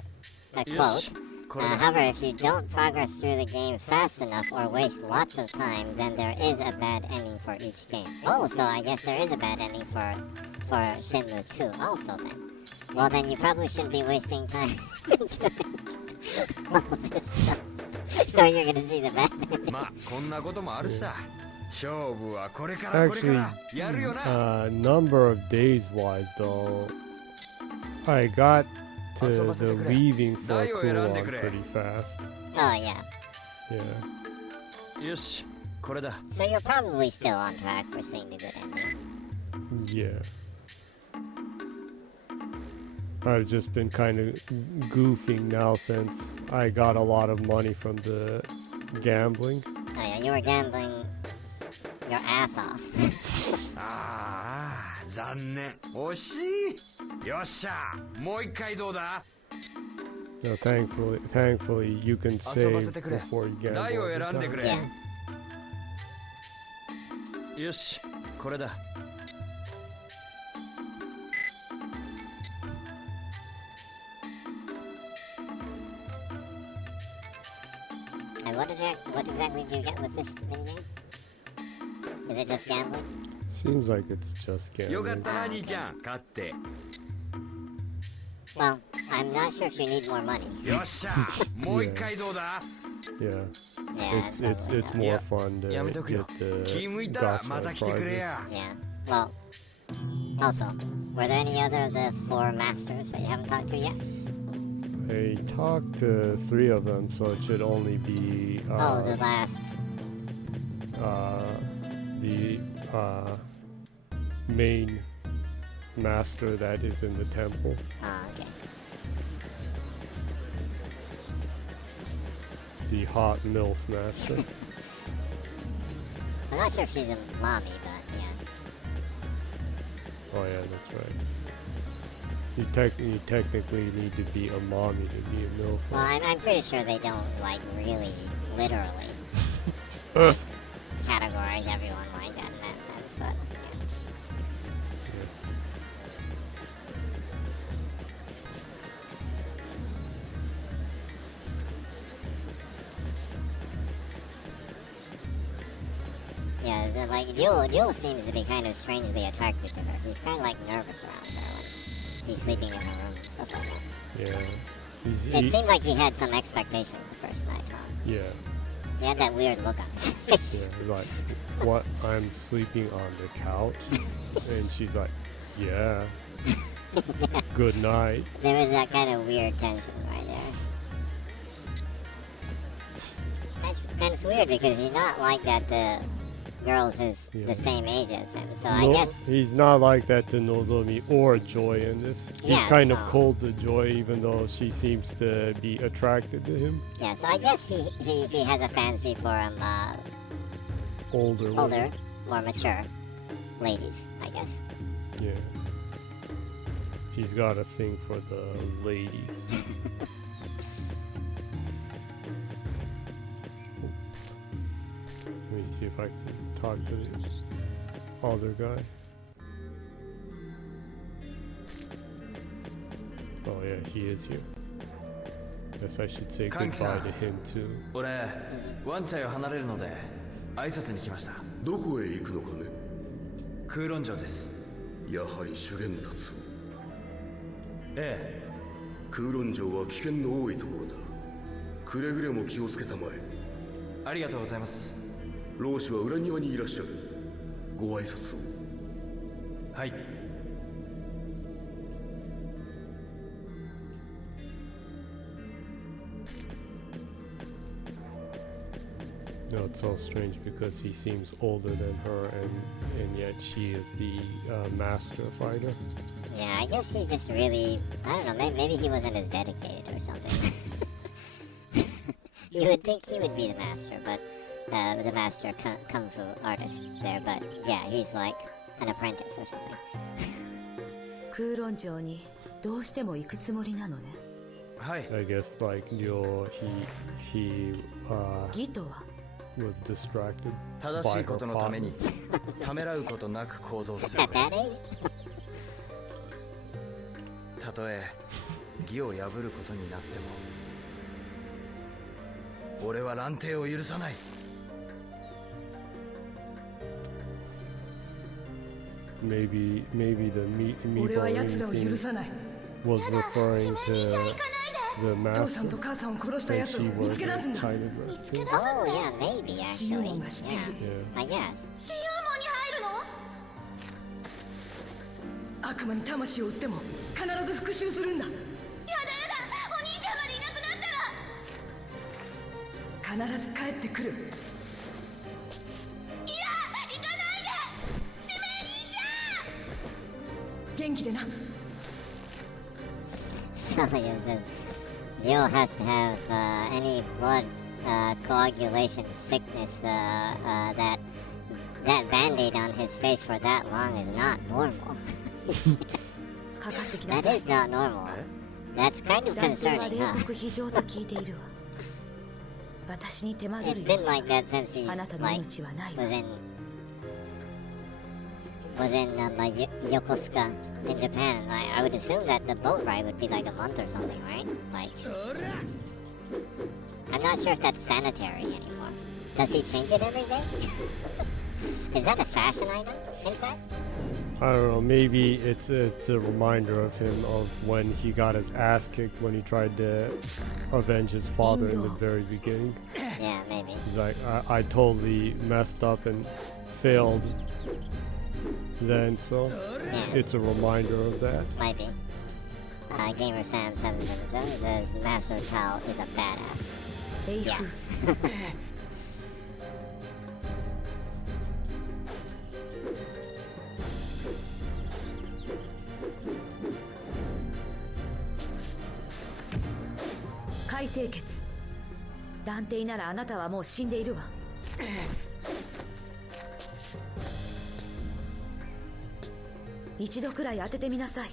a quote. これだ。 However, if you don't progress through the game fast enough or waste lots of time, then there is a bad ending for each game. Oh, so I guess there is a bad ending for Shenmue 2 also then. Well, then you probably shouldn't be wasting time doing all this stuff. Or you're gonna see the bad ending. まあ、こんなこともあるさ。勝負はこれからこれか Actually, らやるよな。number of days wise though, I got to the leaving for Kulon pretty fast. Oh, yeah. Yeah. よし、これだ。 So you're probably still on track for seeing the good ending. Yeah. I've just been kind of goofing now since I got a lot of money from the gambling. Oh, yeah, you were gambling your ass off. ああ、残念。惜しい。よっしゃ、もう一回どうだ。 No, thankfully, you can 遊ば save せてくれ。 before you gamble. 台を every 選んでく time. れ。 Yeah. よし、これだ。 And what exactly do you get with this minigame? Is it just gambling? Seems like it's just よかっ gambling. たな、兄ちゃん。勝って。 Well, I'm not sure if you need more money. よっしゃ、もう一回どうだ。 Yeah. Yeah, It's more fun to やめとく get よ。気 the 向いたら gotcha また来てくれ prizes. や。 yeah. Well, also, were there any other of the 4 masters that you haven't talked to yet? I talked to 3 of them, so it should only be Oh, the last. the main master that is in the temple. Oh, okay. The hot MILF master. I'm not sure if she's a mommy, but yeah. Oh yeah, that's right. You technically need to be a mommy to be a MILF. Well, I'm pretty sure they don't, like, really, literally categorize everyone like that in that sense, but yeah. Yeah, Ryo seems to be kind of strangely attracted to her. He's kind of like nervous around her when he's sleeping in her room and stuff like that. Yeah. It seemed like he had some expectations the first night, huh? Yeah. He had that weird look on his face. Yeah. Like, what? I'm sleeping on the couch, and she's like, yeah. Good night. There was that kind of weird tension right there. And it's weird because he's not like that to girls his the same age as him. So I guess he's not like that to Nozomi or Joy in this. He's Yeah, kind of so- cold to Joy, even though she seems to be attracted to him. yeah. So I guess he has a fancy for Older. older, women. more mature ladies. I guess. Yeah. He's got a thing for the ladies. Let me see if I can talk to the other guy. Oh yeah, he is here. Guess I should say goodbye to him too. 俺、ワンチャイを離れるので挨拶に来ました。どこへ行くのかね。空論城です。やはり修験達を。ええ、空論城は危険の多いところだ。くれぐれも気をつけたまえ。ありがとうございます。老子は裏庭にいらっしゃる。ご挨拶を。はい。 No, it's so strange because he seems older than her, and yet she is the master fighter. Yeah, I guess he just really, I don't know, maybe he wasn't as dedicated or something. You would think he would be the master, but the master kung fu artist there, but yeah, he's like an apprentice or something. 空論城にどうしても行くつもりなのね。はい。 I guess like Ryo, he 義とは was distracted 正 by しい her ことのために partners. ためらうことなく行動する At that age? たとえ義を破ることになっても俺は乱定を許さない。 Maybe the 俺は Meebo 奴らを許 thing さない。 was referring to the 父さ master, んと母さんを殺した since やつを she 見 was つけ出すん in だ。 China dress too. Oh yeah, maybe actually. 死ぬのが知っている。 Yeah. I guess. 死有門に入るの？悪魔に魂を売っても必ず復讐するんだ。やだやだ、お兄ちゃんまでいなくなったら。必ず帰ってくる。いや、行かないで。しめ兄ちゃん。元気でな。 So yeah, says Jill has to have any blood coagulation sickness. That band-aid on his face for that long is not normal. かかってきな That さい。 is not normal. That's kind of 男性は concerning, 冷 huh? 酷非常と聞いているわ。私に手間取 It's るよ been like that since he's あなたの like 命はないわ。 was in Yokosuka in Japan. I would assume that the boat ride would be like a month or something, right? Like, I'm not sure if that's sanitary anymore. Does he change it every day? Is that a fashion item, in fact? I don't know. Maybe it's a reminder of him of when he got his ass kicked when he tried to avenge his father in the very beginning. Yeah, maybe. He's like, I totally messed up and failed then, so Yeah, it's a reminder of that. might be. Gamer Sam 777 says Master Tao is a badass. エイフ Yes. 海清潔。断定ならあなたはもう死んでいるわ。一度くらい当ててみなさい。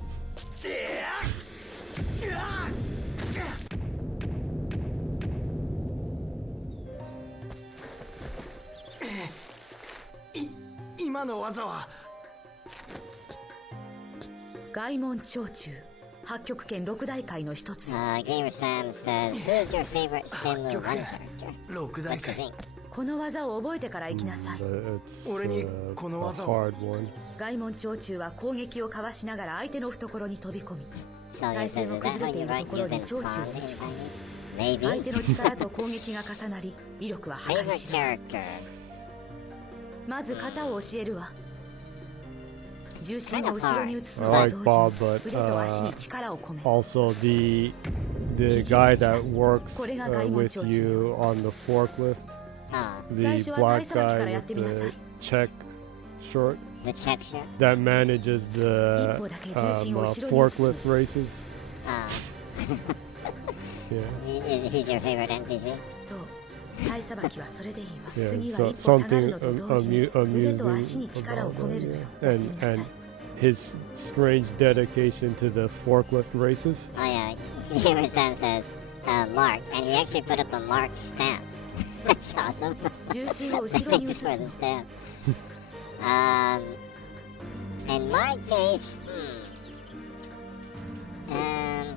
今の技は外門長中八極拳六大会の一つ。 Gamer Sam says, who's your favorite Shenmue 1 character? 六 What 大 you 会 think? この技を覚えてから行きなさい。 It's 俺に a この技を hard one. 外門長中は攻撃をかわしながら相手の懐に飛び込み、 So he says, is that how you write you've been conned in Chinese? Maybe. 相手の力と攻撃が重なり威力は破壊 Favorite しない。 character? まず型を教えるわ。重心を後ろに移す I のと like 同 Bob, 時に but 腕と足に力を込め、 also the guy that works with you on the forklift, Oh, the black guy with the check shirt the check shirt? that manages the forklift races. Oh. Yeah. He's your favorite NPC? そう、体さばきはそれでいいわ。 Yeah, 次 so は一歩下がる something のと同時に腕と amusing 足に力を about 込め that, るのよ。 yeah. やってみなさい And his strange dedication to the forklift races. Oh yeah, Gamer Sam says, Mark, and he actually put up a Mark stamp. That's awesome. 重心を後ろに移 Thanks す for の。 the stamp. In my case, hmm.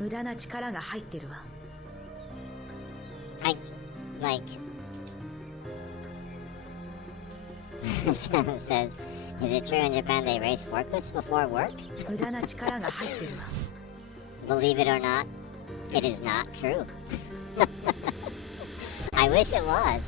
無駄な力が入ってるわ。 Like, Sam says, is it true in Japan they race forklifts before work? 無駄な力が入ってるわ。 Believe it or not, it is not true. I wish it was.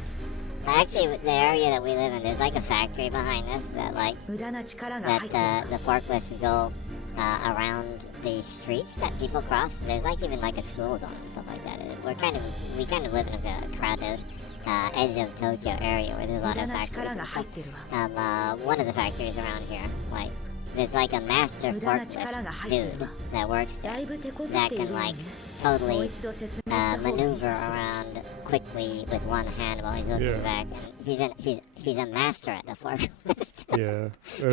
Actually, the area that we live in, there's like a factory behind us that like 無駄な力が入ってるわ。 the forklifts go around the streets that people cross. There's like even like a school zone and stuff like that. We kind of live in a crowded edge of Tokyo area where there's a 無 lot 駄 of な factories 力 and が入 stuff. ってるわ。 One of the factories around here, like there's like a master 無駄な力が forklift 入ってる dude わ。 that works だ there いぶ手こずっ that ている can わ like ね。もう totally 一度説明した方がいい。 maneuver around quickly with one hand while he's looking Yeah. back. And he's a master at the forklift. Yeah.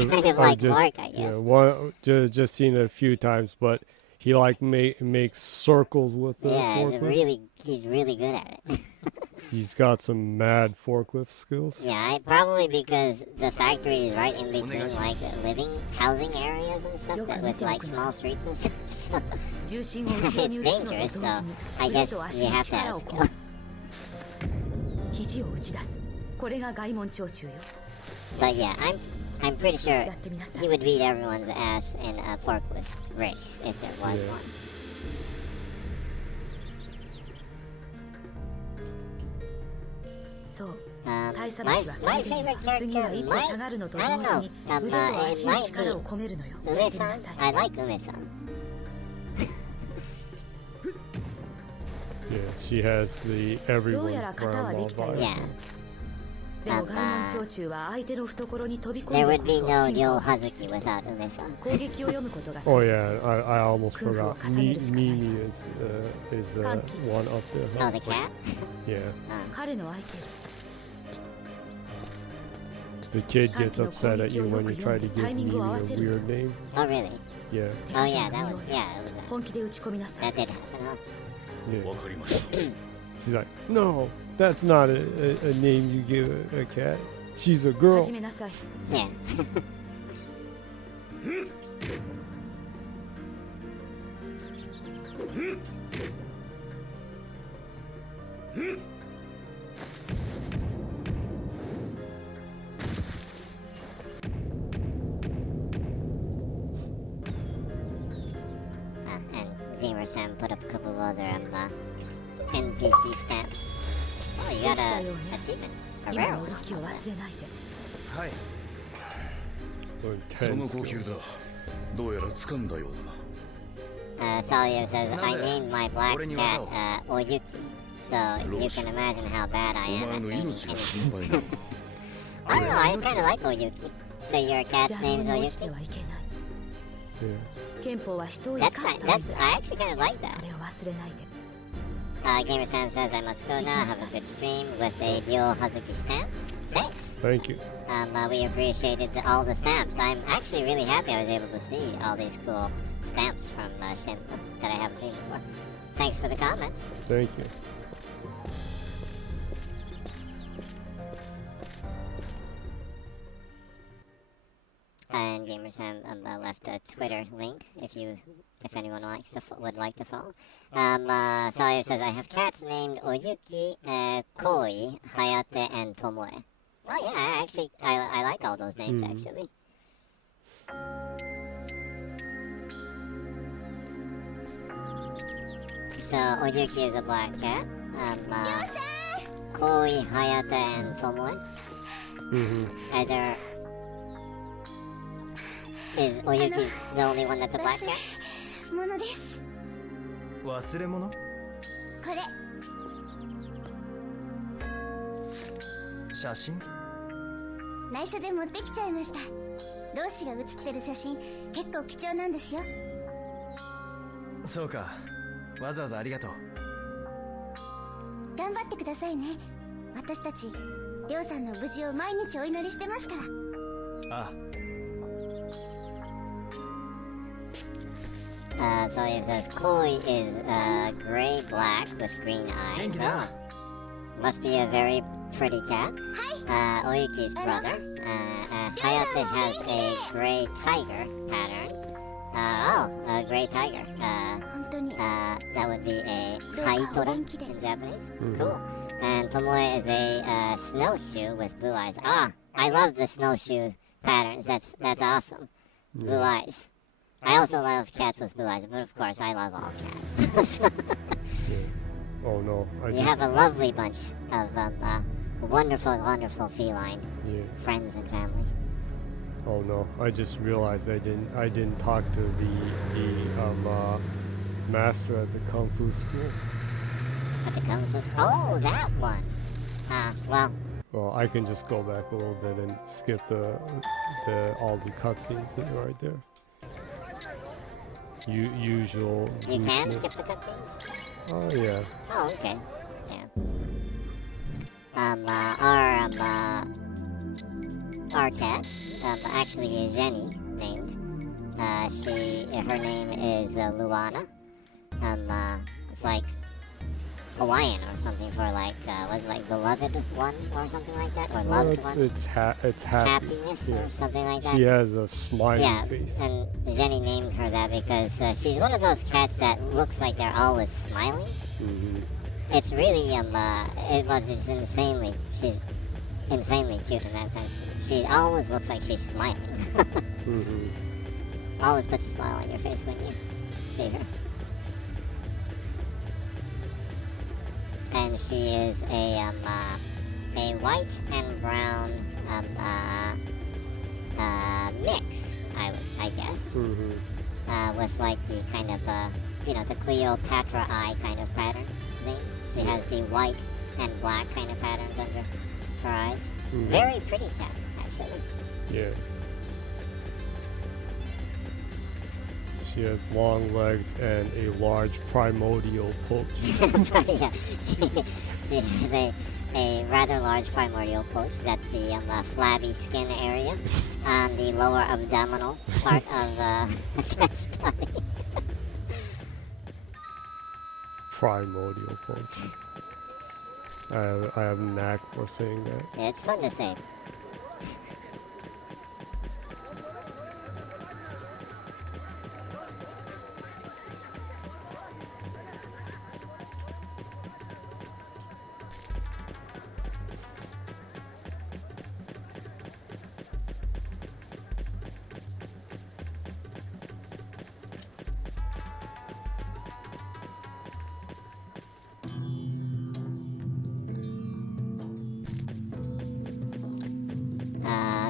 Kind of like just, Mark, I guess. yeah, one just seen it a few times, but he like makes circles with the Yeah, forklift. he's really good at it. He's got some mad forklift skills. Yeah, probably because the factory is right in between like housing areas and stuff that with like small streets and stuff. So 重心を後ろに it's 移すのと dangerous, 同 so 時に I 腕 guess と足 you に have to 力 have を込 skill. め、肘を打ち出す。これが外門長中よ。 But yeah, I'm pretty sure やってみなさ he い would beat everyone's ass in a forklift race if there was Yeah. one. そう My 大差別はそ my れでいい favorite 次は character 一歩 might 下がるのと同 I 時 don't に know. 腕と It 足 might に力を be 込めるのよやってみな Ume-san. さい I like Ume-san. Yeah, she has the everyone's どうやら型はで grandma きたよう vibe. だ Yeah. でも外門長中は相手の懐に飛び込ん There で would be こ no そ Ryo Hazuki without Ume-san. 攻撃を読むことが Oh yeah, I almost Kung fu forgot. kasaneru shika nai. Mimi is Kanki. one up there. Oh, the cat? Yeah, 彼の相手 the kid gets upset at you when you try to give Mimi a weird name. Oh, really? Yeah, Oh, yeah, that was, yeah, it was that. 本気で打ち込みなさい That did happen, huh? yeah. わかりました She's like, no, that's not a name you give a cat. She's a girl. 始めなさい Yeah. And Gamer-san put up a couple of other NPC stamps. Oh, you got a achievement. A 今 rare の one. 動きを忘れないではい Or その 10 呼吸だ skills. どうやら掴んだようだな Salio says, I Another. named my black What in your cat mouth? Oyuki, so you can imagine how bad I お am 前 at の naming 命が anything. 心配なの I don't know, I kind of like Oyuki. So your 邪 cat's 道 name's に落ちて Oyuki? はいけない Yeah. 憲法は人を生 That's かす kind, ため that's, だ I actually kind of like そ that. れを忘れないで Gamer-san says, I must go now, have a good stream with a Ryo Hazuki stamp. Thanks. Thank you. We appreciated all the stamps. I'm actually really happy I was able to see all these cool stamps from Shenmue that I haven't seen before. Thanks for the comments. Thank you. And Gamerson left a Twitter link if anyone would like to follow. Sawyer says I have cats named Oyuki, Koi, Hayate, and Tomoe. Oh yeah, I like all those names actually. So Oyuki is a black cat. Koi, Hayate, and Tomoe. Mm-hmm. Either is Oyuki the only one that's a black cat? ものです忘れ物これ写真内緒で持ってきちゃいました老子が写ってる写真結構貴重なんですよそうかわざわざありがとう頑張ってくださいね私たちりょうさんの無事を毎日お祈りしてますからああ So it says Koi is gray-black with green eyes. Thank you. Oh, must be a very pretty cat. Oyuki's brother. Hayate has a gray tiger pattern. A gray tiger. 本当に That would be a haitora in Japanese. Cool. And Tomoe is a snowshoe with blue eyes. Ah, I love the snowshoe patterns. That's awesome. Blue eyes. I also love cats with blue eyes, but of course I love all cats. Yeah. Oh no, You have a lovely bunch of wonderful, wonderful feline yeah. friends and family. Oh no, I just realized I didn't talk to the master at the kung fu school. At the Kung Fu School. Oh, that one. Well, Well, I can just go back a little bit and skip all the cutscenes that are right there. Usual. you can goofiness. skip the cutscenes? Oh yeah. Oh, okay. Yeah. Our cat, actually is Jenny named. Her name is Luana. It's like Hawaiian or something for like, was it like beloved one or something like that? Or Well, loved one? it's happy. Happiness Yeah. or something like that? She has a smiling Yeah, face. and Jenny named her that because she's one of those cats that looks like they're always smiling. Hmm. It's really it's insanely. insanely cute in that sense. She always looks like she's smiling. Always puts a smile on your face when you see her. And she is a white and brown mix, I guess. With like the kind of the Cleopatra eye kind of pattern thing. She has the white and black kind of patterns under her eyes. Very pretty cat, actually. Yeah. She has long legs and a large primordial pulse. Yeah, she has a rather large primordial pulse. That's the flabby skin area on the lower abdominal part of the cat's body. Primordial pulse. I have a knack for saying that. Yeah, it's fun to say.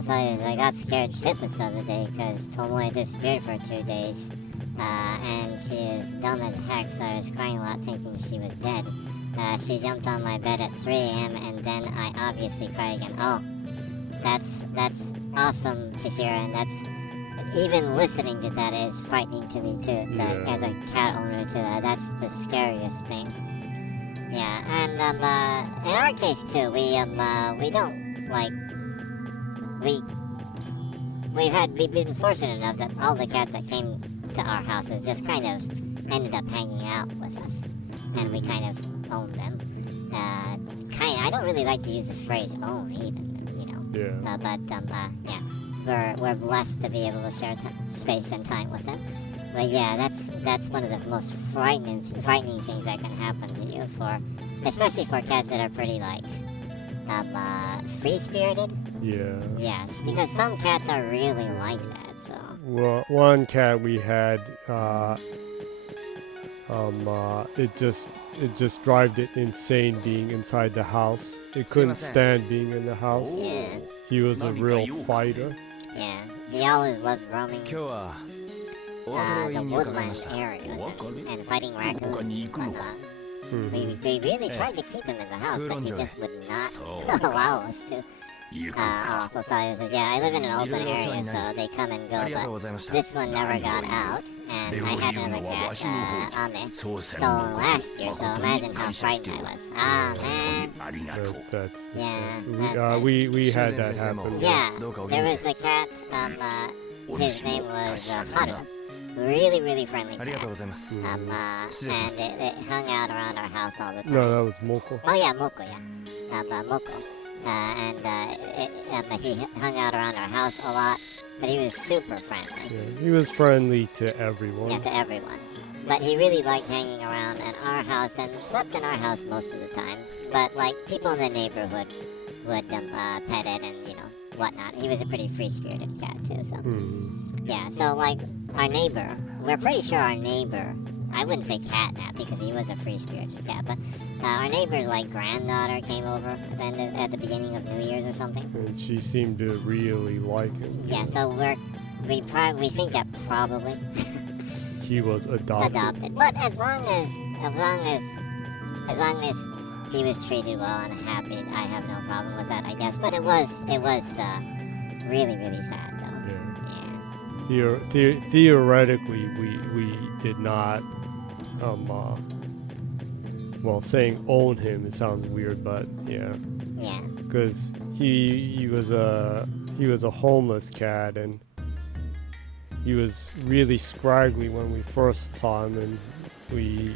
So I got scared shitless the other day because Tomoe disappeared for 2 days. And she is dumb as heck, so I was crying a lot thinking she was dead. She jumped on my bed at 3 a.m. and then I obviously cried again. Oh, that's awesome to hear, and that's even listening to that is frightening to me too. That, as a cat owner too, that's the scariest thing. Yeah, and in our case too, we don't like. We've been fortunate enough that all the cats that came to our houses just kind of ended up hanging out with us, and we kind of owned them. I don't really like to use the phrase "own" even, you know. Yeah. Yeah, we're blessed to be able to share space and time with them. But yeah, that's one of the most frightening things that can happen to you, especially for cats that are pretty like free-spirited. Yeah. Yes, because some cats are really like that, so. Well, one cat we had, it just drove it insane being inside the house. It couldn't stand being in the house. Yeah. He was a real fighter. Yeah, he always loved roaming the woodland areas and fighting raccoons. We really tried to keep him in the house, but he just would not allow us to. So sorry, yeah, I live in an open area, so they come and go, but this one never got out, and I had another cat, Ame, so last year, so imagine how frightened I was. Ah, man. We had that happen. Yeah, there was a cat, his name was Haru. Really, really friendly cat. And it hung out around our house all the time. No, that was Moko. Oh yeah, Moko, yeah. Moko. He hung out around our house a lot, but he was super friendly. Yeah, he was friendly to everyone. Yeah, to everyone. But he really liked hanging around in our house and slept in our house most of the time. But like people in the neighborhood would pet it and whatnot. He was a pretty free-spirited cat too. So yeah, so like our neighbor, we're pretty sure our neighbor. I wouldn't say catnap because he was a free-spirited cat, but our neighbor's like granddaughter came over at the beginning of New Year's or something. And she seemed to really like him. Yeah, so we think that probably he was adopted. But as long as he was treated well and happy, I have no problem with that, I guess. But it was really, really sad though. Yeah. Theoretically, we did not. Well, saying own him, it sounds weird, but yeah. Yeah. Because he was a homeless cat, and he was really scraggly when we first saw him, and we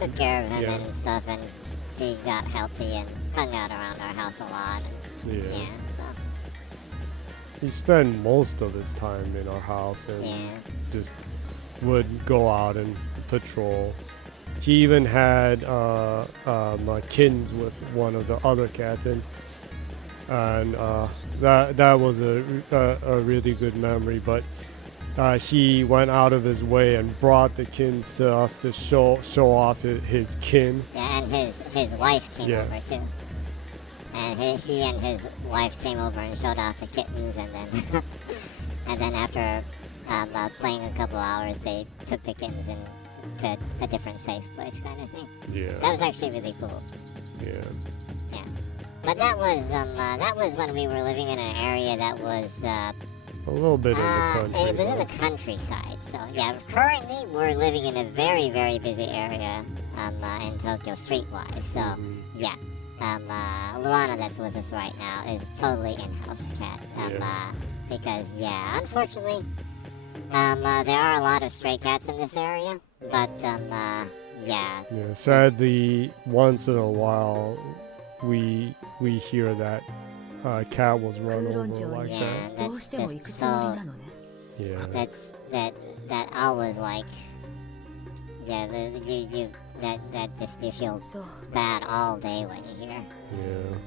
took care of him and stuff, and he got healthy and hung out around our house a lot. And, yeah. So. He spent most of his time in our house and just would go out and patrol. He even had kittens with one of the other cats, and and that was a really good memory. But he went out of his way and brought the kins to us to show off his kin. Yeah, and his wife came Yeah. over too. And he and his wife came over and showed off the kittens, and then and then after playing a couple hours, they took the kittens to a different safe place, kind of thing. Yeah. That was actually really cool. Yeah. Yeah. But that was when we were living in an area that was A little bit in the country. it was in the countryside. So yeah, currently we're living in a very, very busy area in Tokyo streetwise. So yeah. Luana that's with us right now is totally in-house cat. Because yeah, unfortunately, there are a lot of stray cats in this area, but yeah. Yeah, sadly, once in a while, we hear that cat was run over like Yeah, that. どう that's しても行 just くつもり so. なのね。 Yeah. That I was like, yeah, that just you feel そう、 bad all day when you hear Yeah.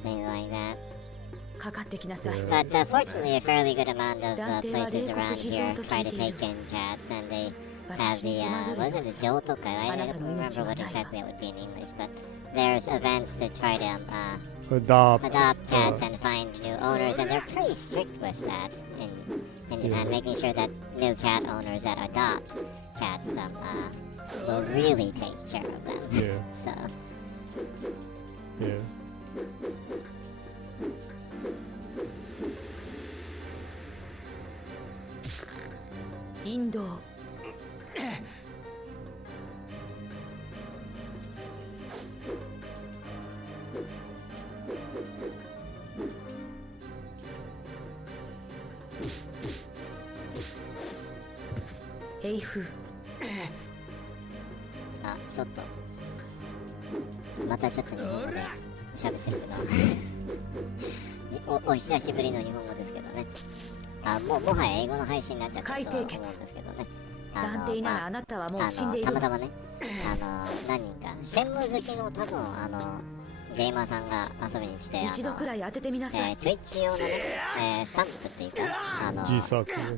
things like that. かかってきなさい。 Yeah. But fortunately, a fairly good amount of places around here try to take in cats, and they have the was it the Jotokai? I don't remember what exactly it would be in English, but there's events that try to Adopt. adopt cats and find new owners, and they're pretty strict with that in Japan, making sure that new cat owners that adopt cats will really take care of them. Yeah. So Yeah. インド。エイフ。ちょっとまたちょっと日本語で喋ってるけどお久しぶりの日本語ですけどね。もはや英語の配信になっちゃったとは思うんですけどね。断定ならあなたはもう死んでいるわ。たまたまね、何人かシェンムー好きの多分ゲーマーさんが遊びに来て一度くらい当ててみなさい。 Twitch 用のね、スタンプっていうか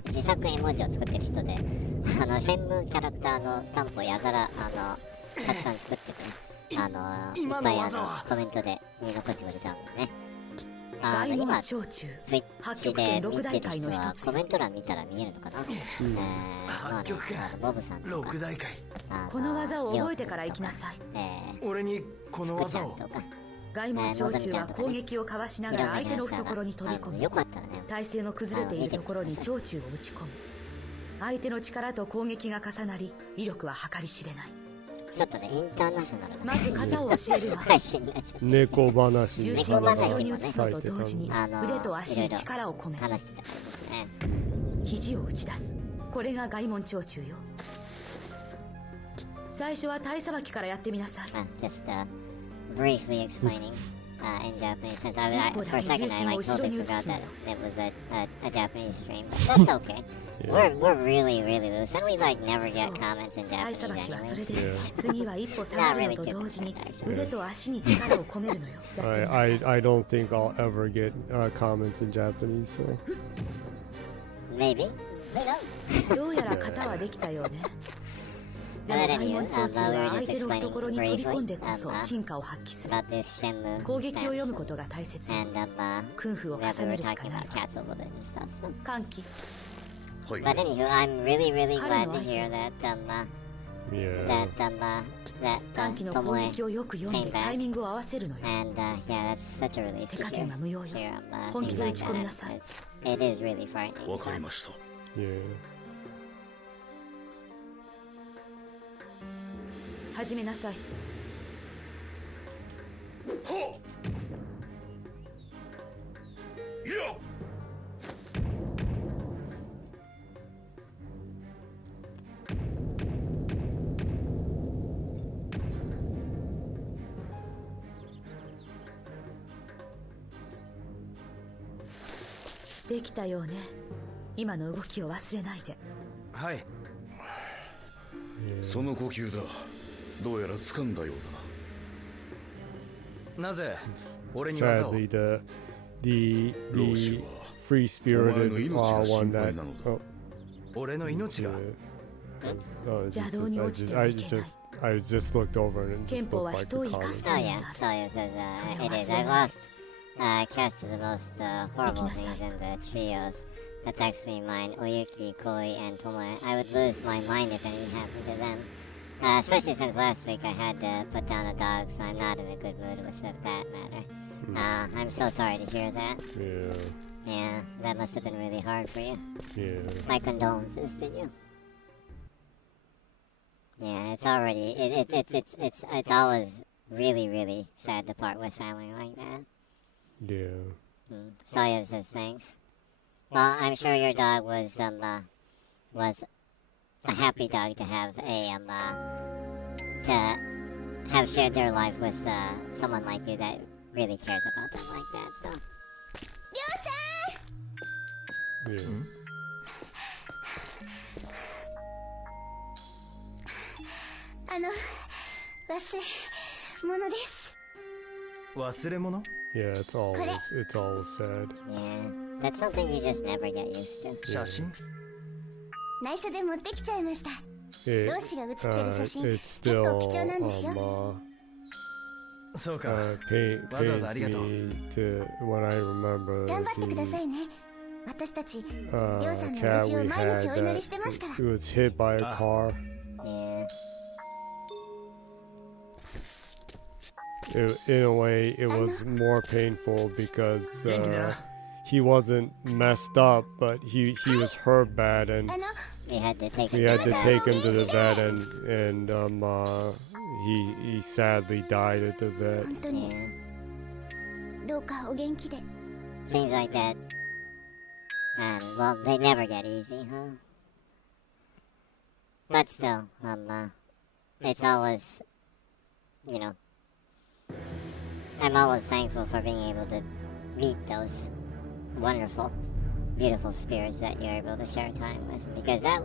自作絵文字を作ってる人でシェンムーキャラクターのスタンプをやたらたくさん作っててねいっぱいコメントでに残してくれたんでね。今小中 Twitch で見てる人はコメント欄見たら見えるのかな。ボブさんとかこの技を覚えてから行きなさい。俺にこの技を。外門長中は攻撃をかわしながら相手の懐に飛び込み、体勢の崩れているところに長中を打ち込む。相手の力と攻撃が重なり威力は計り知れない。ちょっとねインターナショナルなまず型を教えるわ。配信になっちゃって猫話に猫話に打つのと同時に腕と足に力を込め話してたからですね。肘を打ち出す。これが外門長中よ。最初は体さばきからやってみなさい。Just briefly explaining in Japanese, since for a second I totally forgot that it was a Japanese stream, but that's okay. Yeah. We're really loose, and we never get comments in 体さば Japanese きはそれ anyways. で、次は一歩下がるのと同時に腕と足に力を込めるのよ。 I don't think I'll ever get comments in Japanese, so. Maybe. Who knows? どうやら型はできたようね。 But anyway, we were 相 just 手の explaining 懐に飛び込ん briefly でこそ進化を発揮する。 about this Shenmue 攻撃を読むこ stamps, とが大切。 and クンフを we 重ね were るしか talking ない about。cats over there and stuff. So. 歓喜。はい。 But anywho, I'm really glad to hear that Yeah. that 歓喜の攻撃をよく読んでタイミングを合わせるのよ。 and yeah, that's such a relief 手 to 加減は無用よ。 hear 本 things 気で打 like ち込みな that. さい。 It is really frightening. わかりました。 Yeah. 始めなさい。はっ。いや。できたようね。今の動きを忘れないで。はい。その呼吸だ。どうやら掴んだようだな。なぜ俺に技を。 Sadly, the free spirited one that. Oh, 俺の命が I just looked over and it just looked like a comment. Oh yeah, Sawyer says it is. I lost cast of the most horrible things in the trios. That's actually mine, Oyuki, Koi, and Tomoe. I would lose my mind if anything happened to them. Especially since last week I had to put down a dog, so I'm not in a good mood with that matter. I'm so sorry to hear that. Yeah. Yeah, that must have been really hard for you. Yeah. My condolences to you. Yeah, it's already it's always really, really sad to part with family like that. Yeah. Sawyer says thanks. Well, I'm sure your dog was a happy dog to have shared their life with someone like you that really cares about them like that. So. Yeah. 物です。忘れ物 Yeah, it's always sad. Yeah, that's something you just never get used to. 写真内緒で持ってきちゃいました。 It, 老子が写ってる写真、 it 結構 still 貴重なんですよ。そうか pains わざわざありがとう me to when I remember 頑張ってくださ the いね。私たち、りょうさん cat の無事 we を毎 had 日お祈り that してますから。 it was hit by a car. Yeah. In a way, it was more painful because 元気でな he wasn't messed up, but he was hurt bad, and We had to take we him had to to the take vet. him to the vet, and he sadly died at the vet. 本当に Yeah. どうかお元気で。 Things like that. Well, they never get easy, huh? But still, it's always, you know, I'm always thankful for being able to meet those wonderful, beautiful spirits that you're able to share time with. Because that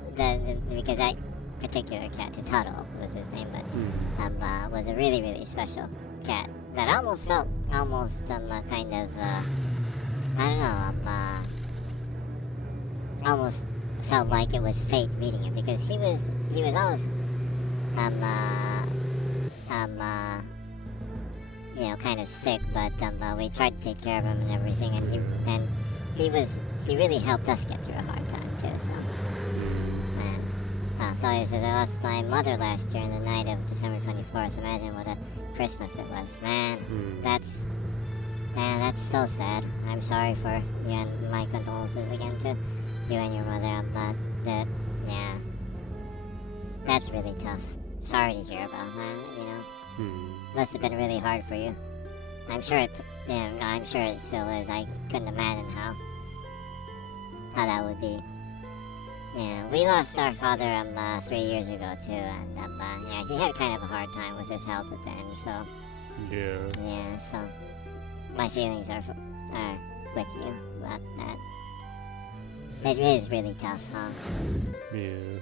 particular cat, Totoro was his name, but was a really, really special cat that almost felt kind of I don't know, almost felt like it was fate meeting him, because he was always you know, kind of sick, but we tried to take care of him and everything, and he really helped us get through a hard time too. So, Sawyer says, I lost my mother last year on the night of December 24th. Imagine what a Christmas it was, man. That's so sad. I'm sorry for you, and my condolences again to you and your mother. Yeah, that's really tough. Sorry to hear about that. You know. Must have been really hard for you. I'm sure it still is. I couldn't imagine how that would be. Yeah, we lost our father 3 years ago too, and yeah, he had kind of a hard time with his health at the end. So yeah, so my feelings are with you about that. It is really tough, huh? Yeah.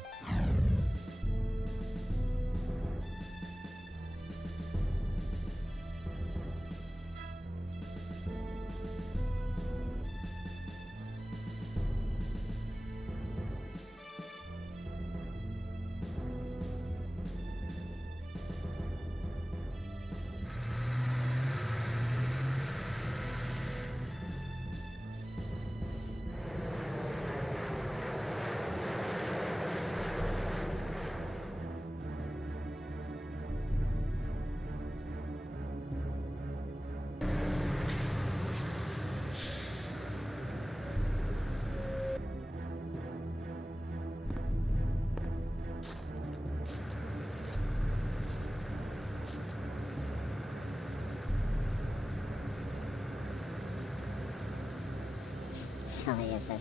Celia says,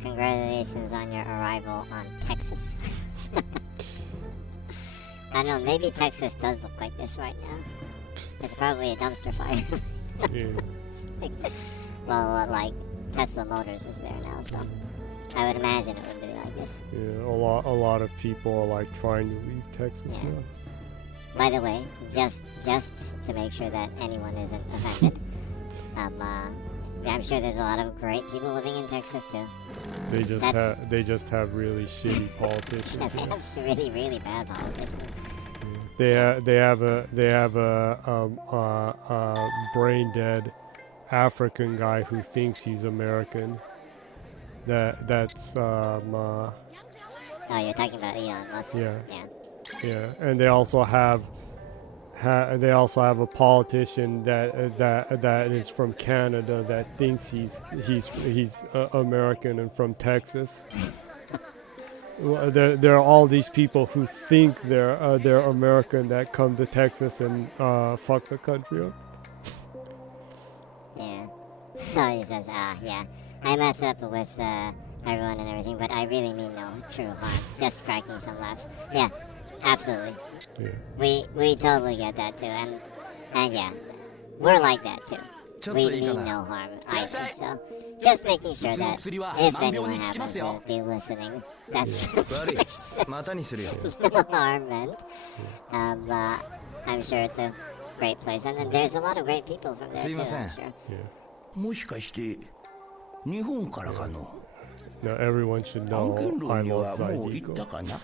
congratulations on your arrival on Texas. I don't know, maybe Texas does look like this right now. It's probably a dumpster fire. Yeah. Well, like, Tesla Motors is there now, so I would imagine it would be like this. Yeah, a lot of people are like trying to leave Texas Yeah. now. By the way, just to make sure that anyone isn't offended, Yeah, I'm sure there's a lot of great people living in Texas too. They just have really shitty politicians. Yeah, they have some really, really bad politicians. They have a brain dead African guy who thinks he's American. That's Oh, you're talking about Elon Musk. Yeah. Yeah. Yeah, and they also have a politician that is from Canada that thinks he's American and from Texas. Well, there are all these people who think they're American that come to Texas and fuck the country up. Yeah. So he says, yeah, I mess up with everyone and everything, but I really mean no true harm. Just cracking some laughs. Yeah, absolutely. Yeah. We totally get that too, and yeah, we're like that too. We mean no harm either, so just making sure that if anyone happens to be listening, that's no harm meant. I'm sure it's a great place, and then there's a lot of great people from there too, I'm sure. Yeah. もしかして日本からかの Now everyone should 案 know 件 I 論には love もう行った Zydeco. かな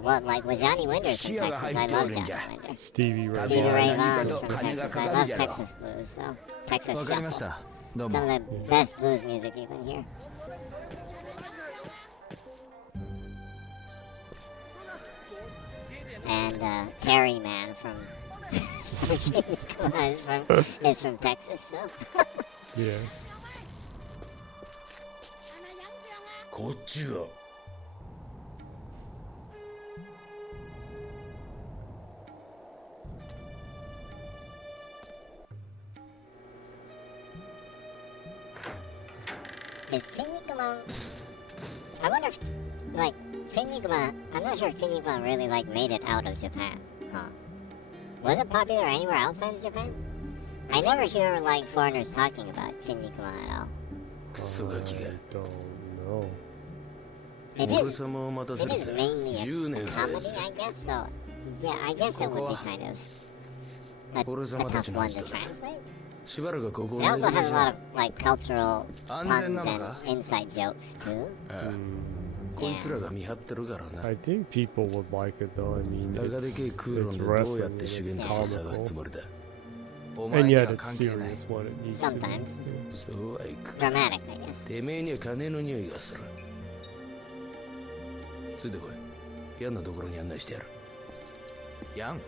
well, like with Johnny Winters from Texas, I love Johnny Winters. Stevie Ray Stevie Vaughan. Ray Vaughan from Texas, I love Texas blues, so Texas わかりまし Shuffle. た。どう Some も of。the best blues music you can hear. And Terry Man from is from Texas, so Yeah. こっちが is Kinnikuman. I wonder if like Kinnikuman. I'm not sure if Kinnikuman really like made it out of Japan. Huh? Was it popular anywhere outside of Japan? I never hear like foreigners talking about Kinnikuman at all. クソガキが I don't know. It 俺 is 様を待たせ it る is ぜ mainly a 10年 comedy, I guess. So yeah, I guess it would be kind of a tough one to translate. しばらくここを It also 覗い has て a lot of like cultural 安 puns 全なの and か inside jokes too. ああこいつらが見張ってるからな I think people would like it though. I mean, やがでけえ it's 空論 it's でどうやっ wrestling て and 資 it's 源たちを探す comical, つもりだお前 and に yet は it's 関係ない serious when it needs to be. Sometimes. そうはいく Dramatic, I guess. てめえには金の匂いがするついてこい嫌なところに案内してやるやん。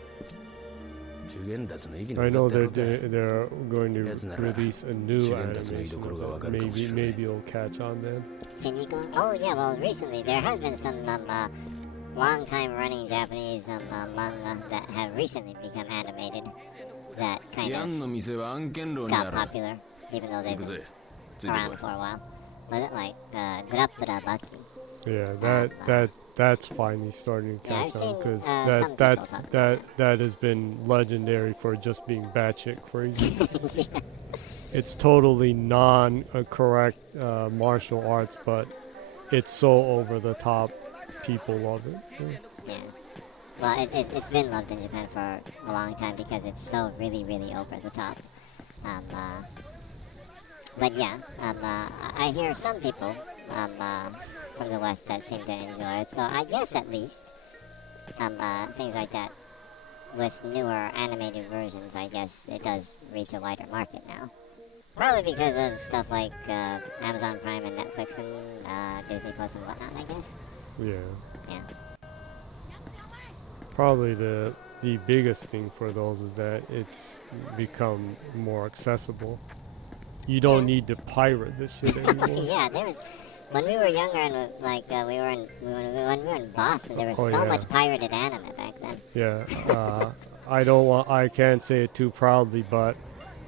修験達の息の I know かか they're ってる they're going to release a new Shouldn't that's no animation. idol of it.が Maybe it'll catch on then. Kinnikuman? Oh yeah, well recently there has been some long time running Japanese manga that have recently become animated that kind ヤンの of 店は案件論に got ある。 popular even though 行 they've く been ぜ。ついてこ around for a while. Was it like Grappura Baki? Yeah, that's finally starting to Yeah, I've catch on seen, because some people talk about that has been legendary for just being batshit crazy. Yeah. It's totally non-correct martial arts, but it's so over the top. People love it. Yeah. Yeah. Well, it's been loved in Japan for a long time because it's so really, really over the top. But yeah, I hear some people from the West that seem to enjoy it. So I guess at least things like that with newer animated versions, I guess it does reach a wider market now. Probably because of stuff like Amazon Prime and Netflix and Disney Plus and whatnot, I guess. Yeah. Yeah. Probably the biggest thing for those is that it's become more accessible. You don't need to pirate this shit anymore. Yeah, there was when we were younger and like when we were in Boston, there was Oh, so yeah. much pirated anime back then. Yeah, I can't say it too proudly, but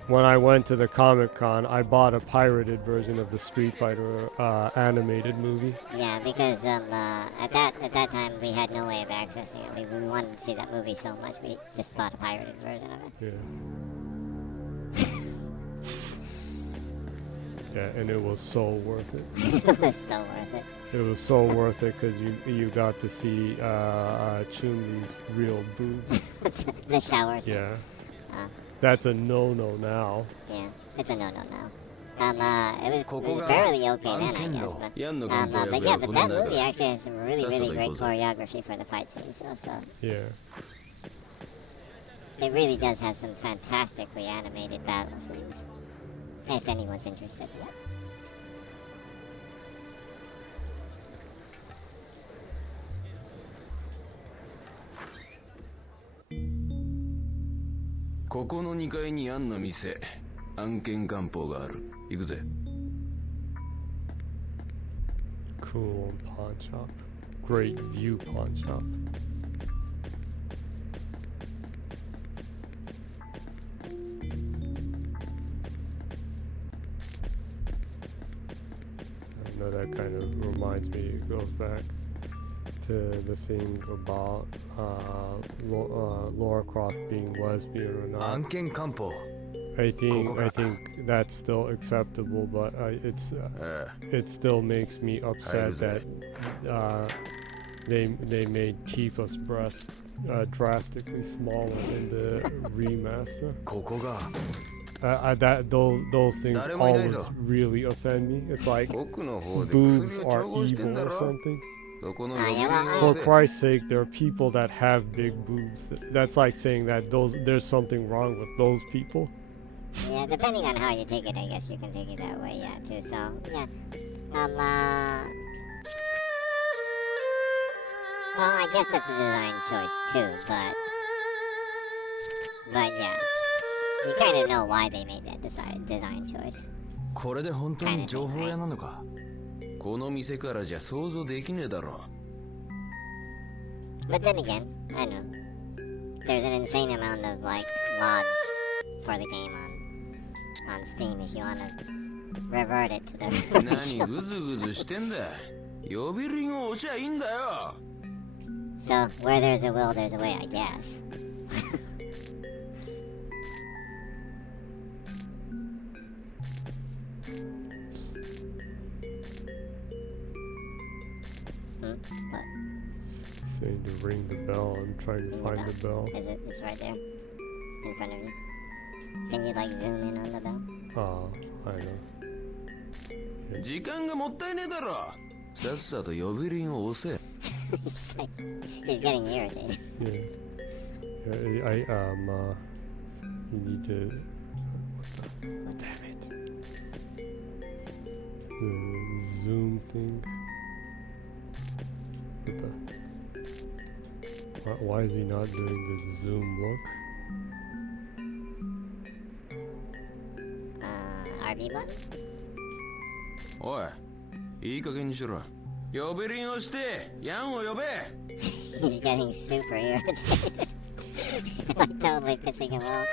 when I went to the Comic-Con, I bought a pirated version of the Street Fighter animated movie. Yeah, because at that time we had no way of accessing it. We wanted to see that movie so much, we just bought a pirated version of it. Yeah. Yeah, and it was so worth it. It was so worth it. It was so worth it because you got to see Chun-Li's real boobs. The shower. Thing. Yeah. Uh, that's a no-no now. Yeah, it's a no-no now. It was barely okay then, I guess. But yeah, but that movie actually has some really, really great choreography for the fight scenes, though. So Yeah. it really does have some fantastically animated battle scenes. If anyone's interested. Yeah. ここの2階にアンの店、案件漢方がある。行くぜ。Cool pawn shop. Great view pawn shop. I know that kind of reminds me, it goes back to the thing about Laura Croft being lesbian or not. 案件漢方。I think that's still acceptable, but it still makes me upset that they made Tifa's breast drastically smaller in the remaster. ここが。Those things always really offend me. It's like boobs are evil or something. For Christ's sake, there are people that have big boobs. That's like saying that there's something wrong with those people. Yeah, depending on how you take it, I guess you can take it that way, yeah, too. So, yeah. Well, I guess that's a design choice too, but yeah. You kind of know why they made that design choice. これで本当に情報屋なのか。この店からじゃ想像できねえだろ。But then again, I know. There's an insane amount of like mods for the game on Steam if you want to revert it to the 何ぐずぐずしてんだ。呼び鈴を押しゃいいんだよ。So, where there's a will, there's a way, I guess. What? Saying to ring the bell. I'm trying to find the bell. Is it? It's right there in front of you. Can you like zoom in on the bell? Oh, I know. 時間がもったいねえだろ。さっさと呼び鈴を押せ。He's getting irritated. Yeah. You need to. What damn it. The zoom thing. What the? Why is he not doing the zoom look? RB button? おい、いい加減にしろ。呼び鈴をして、ヤンを呼べ。He's getting super irritated. I'm totally pissing him off.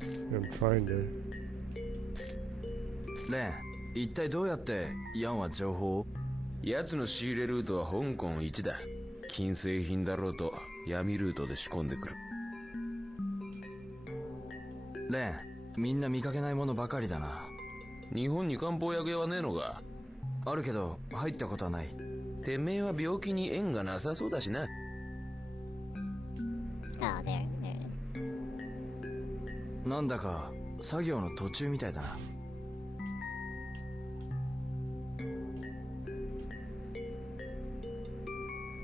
I'm trying to. レン、一体どうやってヤンは情報を？奴の仕入れルートは香港一だ。金製品だろうと闇ルートで仕込んでくる。レン、みんな見かけないものばかりだな。日本に漢方薬屋はねえのか？あるけど入ったことはない。てめえは病気に縁がなさそうだしな。Oh, there it is. なんだか作業の途中みたいだな。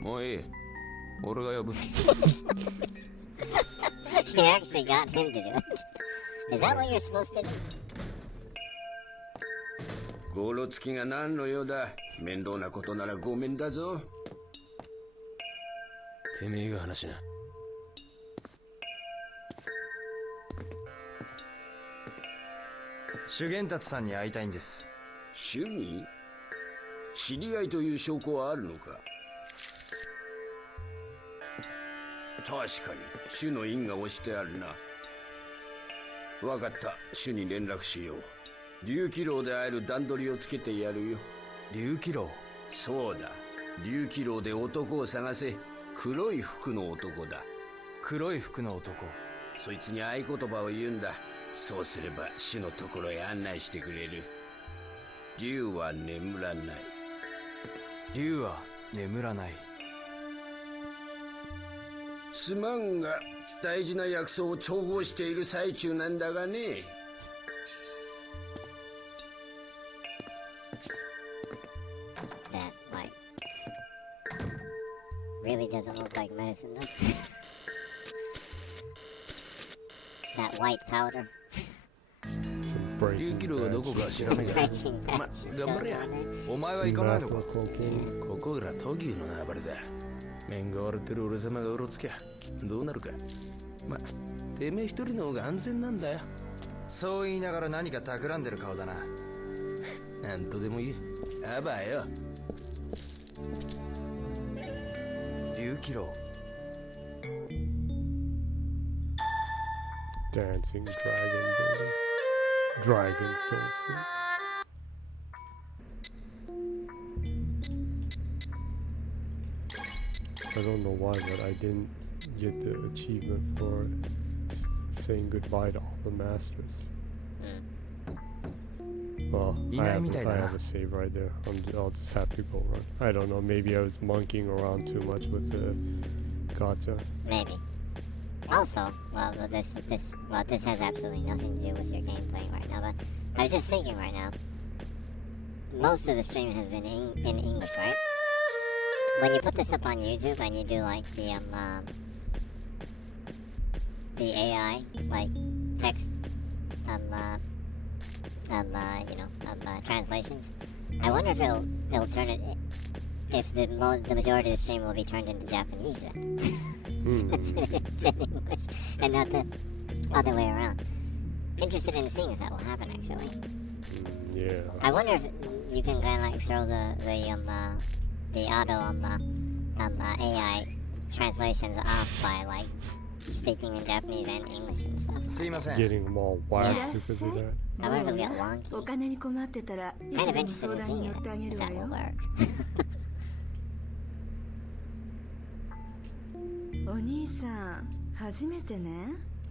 もういい。俺が呼ぶ。You actually got him to do it. Is that what you're supposed to do? ゴロつきが何の用だ。面倒なことならごめんだぞ。てめえが話しな。修験達さんに会いたいんです。主義？知り合いという証拠はあるのか？確かに主の印が押してあるな。わかった、主に連絡しよう。竜気楼で会える段取りをつけてやるよ。竜気楼？そうだ、竜気楼で男を探せ。黒い服の男だ。黒い服の男。そいつに合言葉を言うんだ。そうすれば主のところへ案内してくれる。竜は眠らない。竜は眠らない。すまんが大事な薬草を調合している最中なんだがね。That like really doesn't look like medicine though. That white powder. Some 竜 breaking キロがどこ bad か shit. 調べて。 Breaking ま bad. 頑張れや。お前は Some 行かないの methyl か。 cocaine. ここらトギーの暴れだ。面が割れてる俺様がうろつきゃどうなるか。ま、てめえ一人の方が安全なんだよ。そう言いながら何か企んでる顔だな。なんとでも言え。あばよ。竜キロ Dancing dragon building. Dragons don't sleep. I don't know why, but I didn't get the achievement for saying goodbye to all the masters. Well, I have a save right there. I'll just have to go run. I don't know, maybe I was monkeying around too much with the gacha. Maybe. Also, well, this has absolutely nothing to do with your gameplay right now, but I was just thinking right now, most of the stream has been in English, right? When you put this up on YouTube and you do like the AI, like text, translations, I wonder if it'll turn it, if the majority of the stream will be turned into Japanese then. Since it's in English and not the other way around. Interested in seeing if that will happen actually. Yeah. I wonder if you can kind of like throw the auto AI translations off by like speaking in Japanese and English and stuff. すいません。 Getting them all whacked Yeah. because of that. I wonder if it'll get wonky. お金に困ってたら Kind of interested 相 in 談 seeing に it, 乗ってあげ if るわ that will よ work. お兄さん初めてね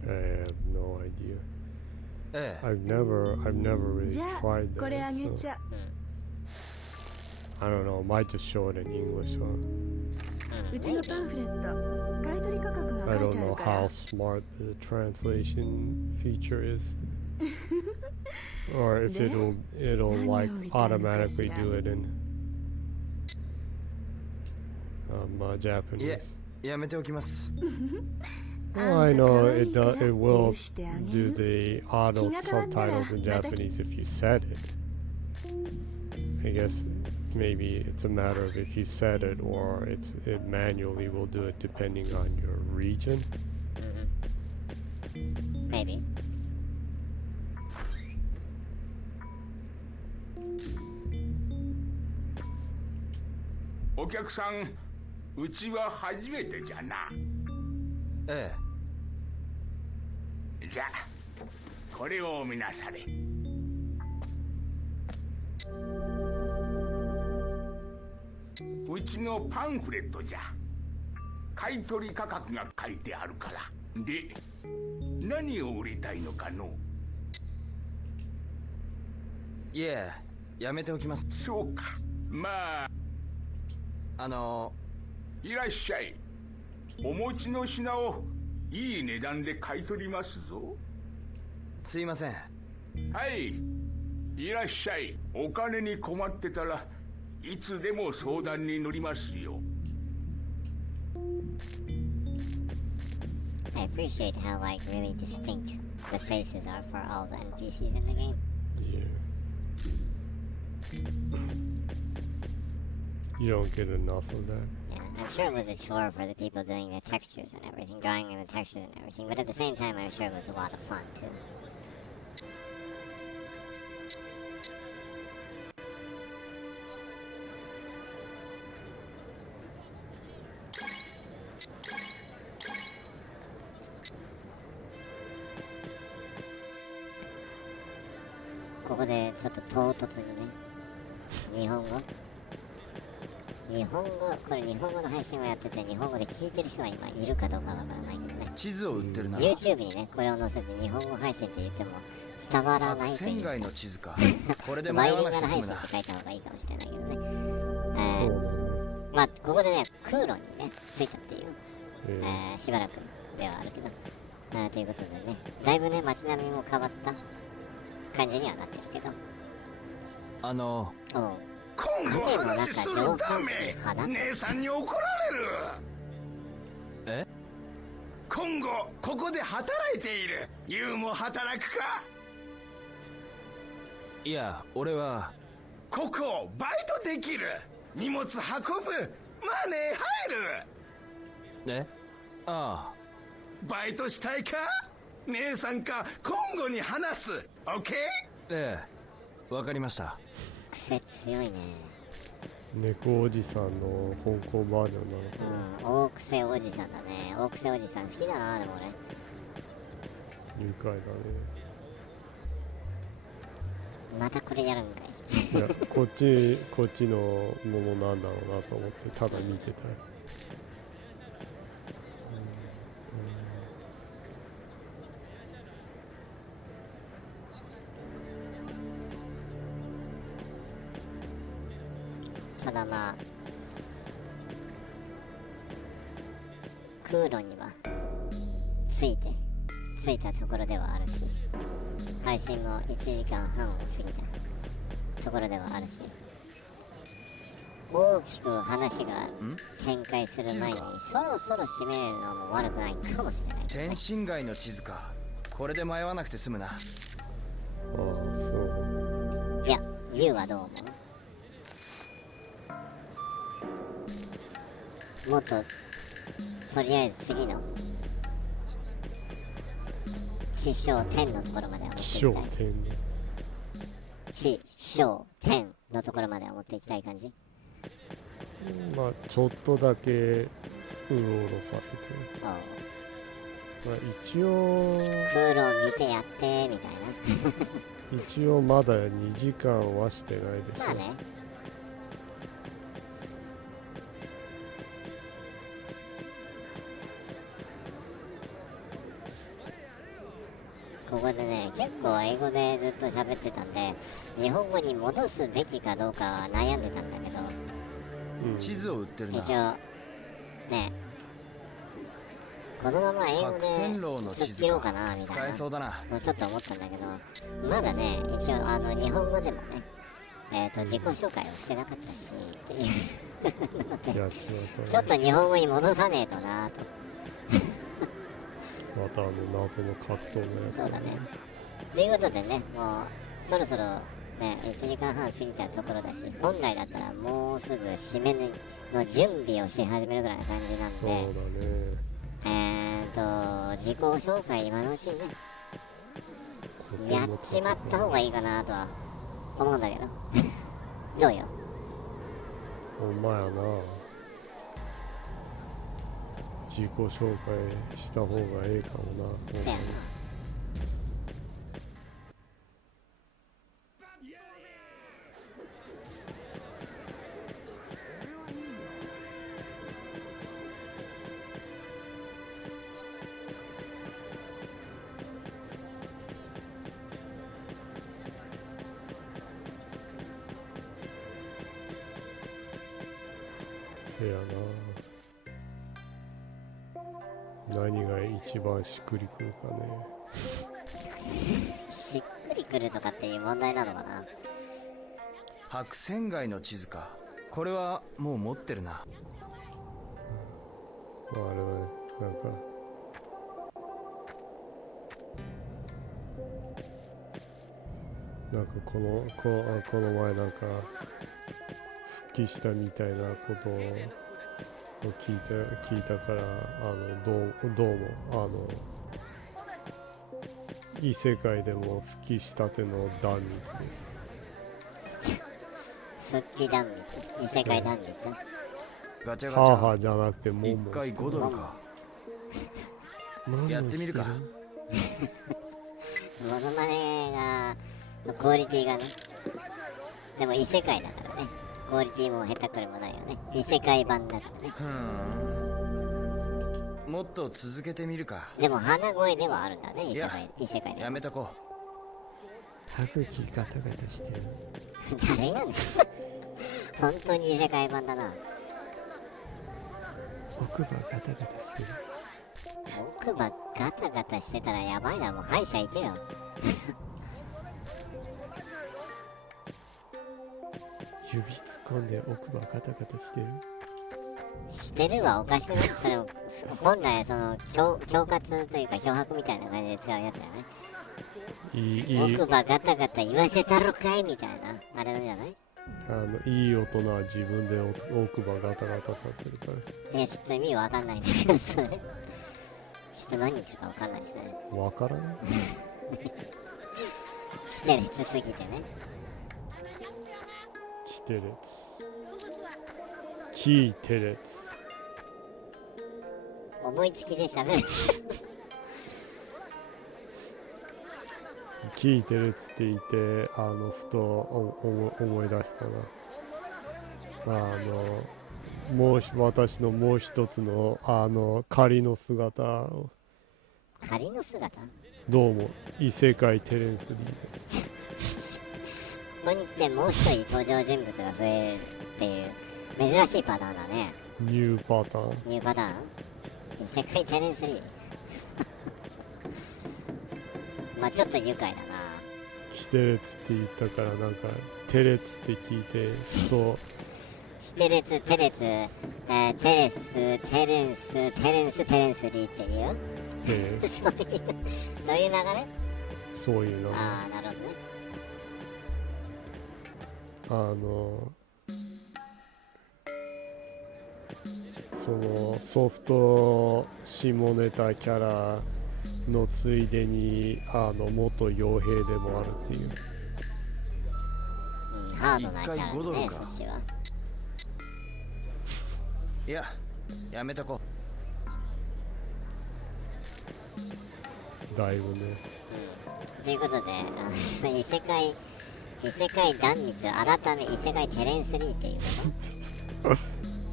I have no idea. ええ。 I've never really じゃあ tried これあ that. げ So ちゃ I don't know. Might just show it in English, huh? うちのパンフレット買い取り価格が I 書い don't てあ know るから how smart the translation feature is, or if it'll like automatically do it in Japanese. やめておきます。 Well, I know it will do the auto subtitles in Japanese if you set it. I guess maybe it's a matter of if you set it or it manually will do it depending on your region. Maybe. お客さん、うちは初めてじゃな。えじゃあ、これを見なされ。うちのパンフレットじゃ。買い取り価格が書いてあるから。で、何を売りたいのかの？え。いえ、やめておきます。そうか。まあ。いらっしゃい。お持ちの品をいい値段で買い取りますぞ。すいません。はい。いらっしゃい。お金に困ってたらいつでも相談に乗りますよ。I appreciate how like really distinct the faces are for all the NPCs in the game. Yeah. You don't get enough of that. Yeah, I'm sure it was a chore for the people doing the textures and everything, drawing in the textures and everything, but at the same time, I'm sure it was a lot of fun too. Here, ちょっと唐突にね、日本語、これ日本語の配信をやってて、日本語で聞いてる人が今いるかどうかわからないけどね。地図を売ってるな。 YouTube にね、これを載せて日本語配信って言っても伝わらないという。県外の地図か。これでバイ迷わリンガル配なくて済むな。信って書いた方がいいかもしれないけどね。そうだね。まあ、ここでね、空路にね、着いたっていう。しばらくではあるけど、ということでね、だいぶね街並みも変わった感じにはなってるけど、今後影の中上半身裸。姉さんに怒られる。今後ここで働いている。ユウも働くか？いや、俺はここバイトできる。荷物運ぶ。マネー入る。ああ、バイトしたいか？姉さんか今後に話す。オッケー？わかりました。癖強いね。猫おじさんの香港バージョンなのかな。大癖おじさんだね。大癖おじさん好きだな。でも俺愉快だね。またこれやるんかいや、こっちのものなんだろうなと思ってただ見てたよ。ただまあ空路には着いたところではあるし、配信も1時間半を過ぎたところではあるし、大きく話が展開する前にそろそろ締めるのも悪くないかもしれない、ね、天津街の地図か。これで迷わなくて済むな。ああ、そう。いや、ユウはどう思う？もっととりあえず次の起承転のところまでは持っていきたい。起承転のところまでは持っていきたい感じ。まあちょっとだけうろうろさせて、まあ一応空路見てやってみたいな一応まだ2時間はしてないでしょ。まあね。ここでね、結構英語でずっと喋ってたんで、日本語に戻すべきかどうかは悩んでたんだけど、地図を売ってるな。一応ね、このまま英語で突っ切ろうかなみたいなそうだな。もうちょっと思ったんだけど、まだね、一応日本語でもね、自己紹介をしてなかったしっていうちょっと日本語に戻さねえとなとまた謎の格闘のやつ。そうだね。ということでね、もうそろそろね、1時間半過ぎたところだし、本来だったらもうすぐ締めの準備をし始めるぐらいな感じなんで、そうだね。自己紹介今のうちにね、やっちまった方がいいかなとは思うんだけど。どうよ？ほんまやな。自己紹介した方がええかもな。せやな。せやな。何が一番しっくりくるかね。しっくりくるとかっていう問題なのかな。白線街の地図か。これはもう持ってるな。あれだね、なんかこの前なんか復帰したみたいなことを聞いたから、どうも異世界でも復帰したての断蜜です。復帰断蜜、異世界断蜜。ガチャガチャ。母じゃなくても1回5ドルか。やってみるか。モノマネがクオリティがね、でも異世界だからね、クオリティも下手くれもないよね。異世界版だからね。もっと続けてみるか。でも鼻声ではあるんだね、異世界で。やめとこう。歯茎ガタガタしてる。誰なんだ本当に異世界版だな。奥歯ガタガタしてる。奥歯ガタガタしてたらやばいな、もう歯医者行けよ。指突っ込んで奥歯ガタガタしてる。してるはおかしくない？それ本来その恐喝というか脅迫みたいな感じで使うやつだね。奥歯ガタガタ言わせたろかいみたいなあれなんじゃない？いい大人は自分で奥歯ガタガタさせるから。いやちょっと意味わかんないんだけど、それちょっと何言ってるかわかんないですね。わからないキテレツすぎてね。キテレツキーテレツ思いつきで喋るキーテレツって言ってふと思い出したな。私のもう一つの仮の姿を。仮の姿？どうも異世界テレンスリーですここに来てもう一人登場人物が増えるっていう珍しいパターンだね。ニューパターン。ニューパターン？異世界テレンスリーまあちょっと愉快だな。キテレツって言ったからなんかテレツって聞いてふとキテレツテレツ、テレステレンステレンステレンスリーっていうそういう流れ？そういう流れ。ああなるほどね。そのソフト下ネタキャラのついでに元傭兵でもあるっていう、ハードなキャラね、そっちは。いや、やめとこう。だいぶね。ということで、異世界断密改め異世界テレンスリーっていうこと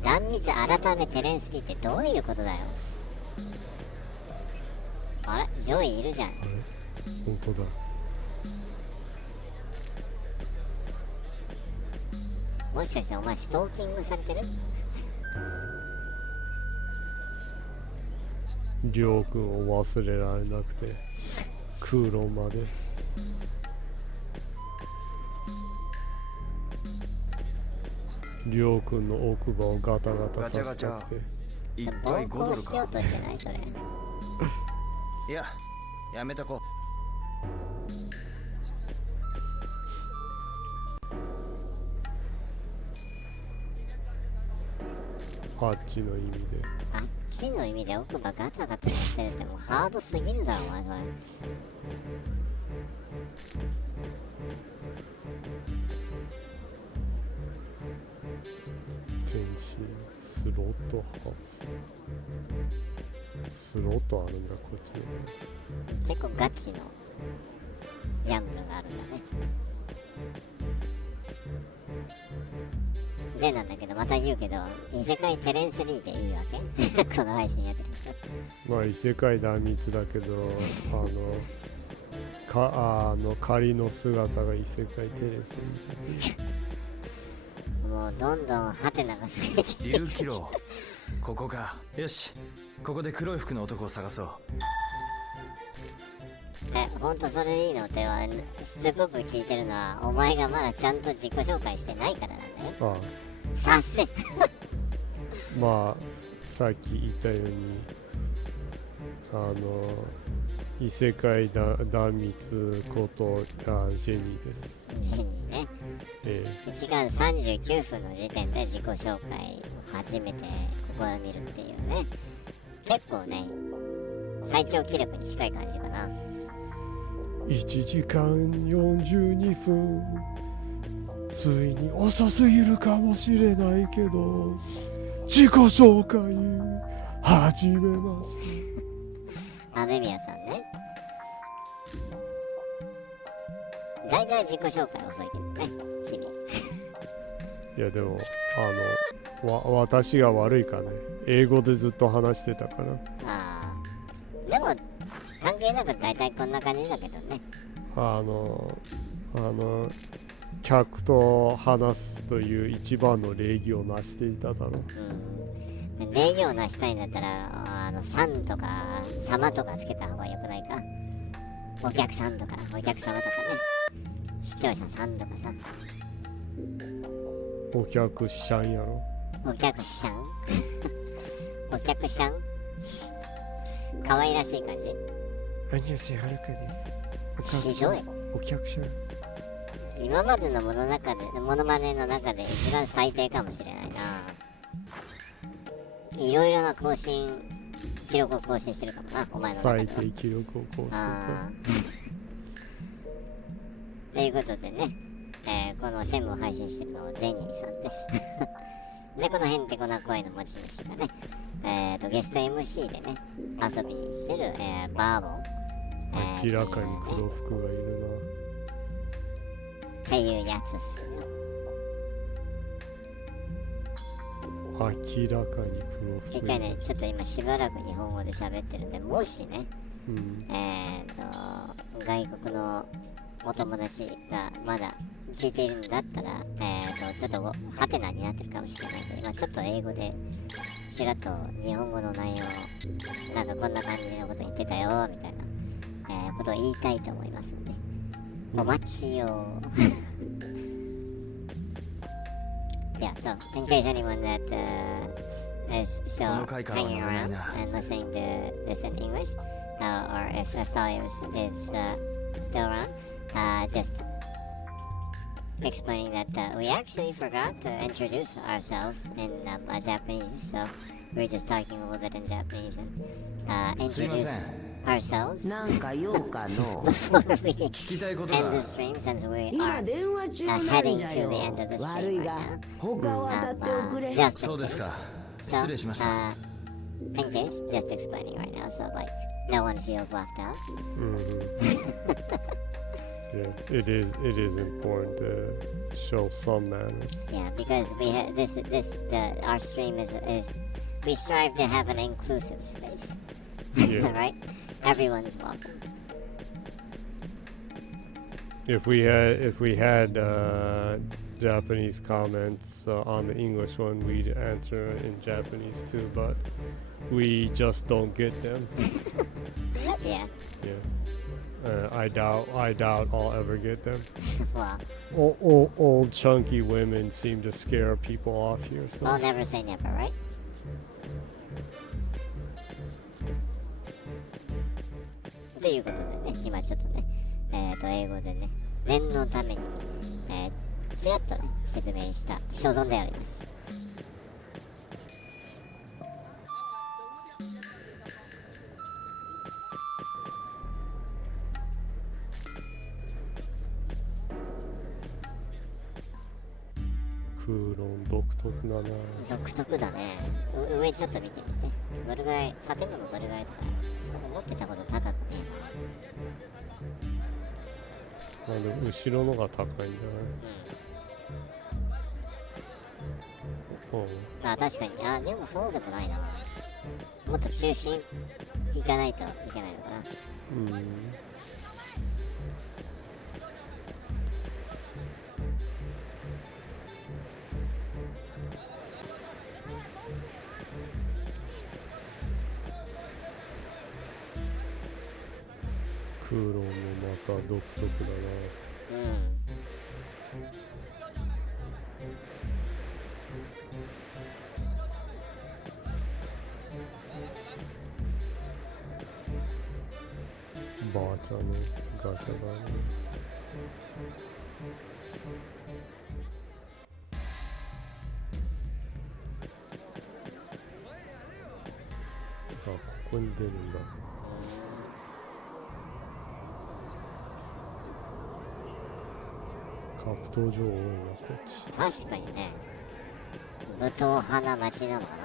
断密改めテレンスリーってどういうことだよ。あれ上位いるじゃん。あれ本当だ。もしかしてお前ストーキングされてる？りょうくんを忘れられなくて空論まで。りょうくんの奥歯をガタガタさせたくて。いっぱい5ドルしようとしてないそれ。いや、やめとこあっちの意味で。あっちの意味で奥歯ガタガタしてるってもうハードすぎるだろお前それ。天使スロットハウス。スロットあるんだこっちに。結構ガチのギャンブルがあるんだね。でなんだけどまた言うけど異世界テレンスリーでいいわけこの配信やってる人。まあ異世界断密だけど仮の姿が異世界テレンスリー。もうどんどんハテナが増えている。キロここか。よし、ここで黒い服の男を探そう。ほんとそれでいいのってはしつこく聞いてるのはお前がまだちゃんと自己紹介してないからなんだよ。さっせまあさっき言ったように異世界断密ことジェニーです。ジェニーね。1時間39分の時点で自己紹介を初めて試みるっていうね。結構ね最長記録に近い感じかな。1時間42分ついに遅すぎるかもしれないけど自己紹介始めます。雨宮さんね。だいたい自己紹介遅いけどね君。いやでも私が悪いかね。英語でずっと話してたから。ああでも関係なくだいたいこんな感じだけどね。客と話すという一番の礼儀をなしていただろう。礼儀をなしたいんだったら、さんとか、様とかつけた方がよくないか。お客さんとか、お客様とかね。視聴者さんとかさ。お客さんやろ。お客さんお客さん可愛らしい感じ。アニュシはるかです。ひどい。お客さん。今までのモノマネの中で一番最低かもしれないな。いろいろな記録を更新してるかもな、お前の中では。最低記録を更新か。ということでね、このシェンムを配信してるのはジェニーさんです。で、このヘンテコな声の持ち主がね、ゲスト MC でね、遊びに来てる、バーボン。明らかに黒服がいるっていうやつっすよ。な。明らかに黒服。一回ね、ちょっと今しばらく日本語で喋ってるんで、もしね、外国のお友達がまだ聞いているんだったら、ちょっとハテナになってるかもしれないけど、今ちょっと英語でちらっと日本語の内容をなんかこんな感じのこと言ってたよみたいな、ことを言いたいと思いますので、お待ちを。Yeah, so in case anyone that is still hanging around and listening to this in English, or if Sally is still around, just explaining that we actually forgot to introduce ourselves in Japanese, so we're just talking a little bit in Japanese and introduce ourselves before we end the stream, since we are heading to the end of the stream right now. Just in case. So, in case, just explaining right now, so like no one feels left out. Yeah, it is important to show some manners. Yeah, because we our stream is we strive to have an inclusive space. Yeah. Right? Everyone's welcome. If we had Japanese comments on the English one, we'd answer in Japanese too, but we just don't get them. Yeah. Yeah. I doubt I'll ever get them. Wow. Old chunky women seem to scare people off here. So. I'll never say never, right? ということでね、今ちょっとね、英語でね、念のために、ちらっとね、説明した所存であります。クーロン独特だな。独特だね。上ちょっと見てみて。どれぐらい、建物どれぐらいとか、そこ思ってたこと高くねえな。でも後ろのが高いんじゃない？あ、確かに。あ、でもそうでもないな。もっと中心行かないといけないのかな。クーロンもまた独特だな。バーチャのガチャだね。あ、ここに出るんだ。格闘場多いな、こっち。確かにね。武闘派な街なのかな。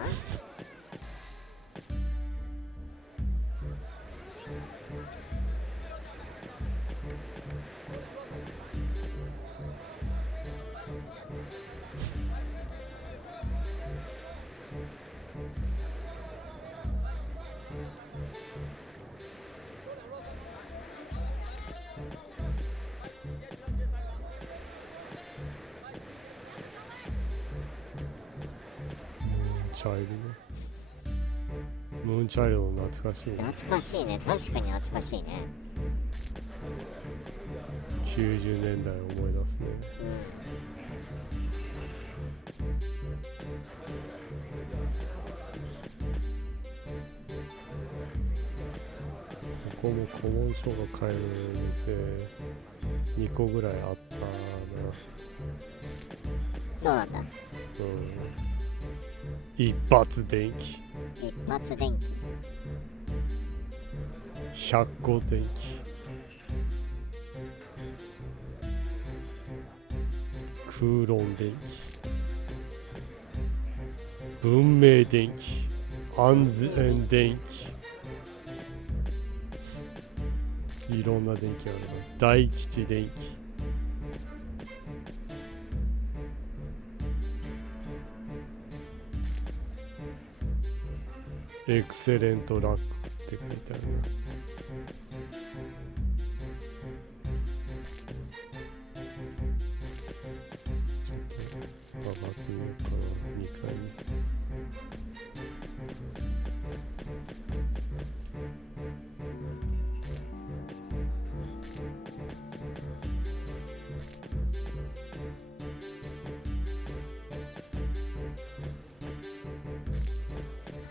チャイルね。ムーンチャイルド懐かしいね。懐かしいね、確かに懐かしいね。90年代を思い出すね。ここも古文書が買える店2個ぐらいあったな。そうなんだ。一発電気、一発電気、百光電気、空論電気、文明電気、安全電気、いろんな電気あるな。大吉電気、エクセレントラックって書いてあるな。ちょっと上がってみようかな、2階に。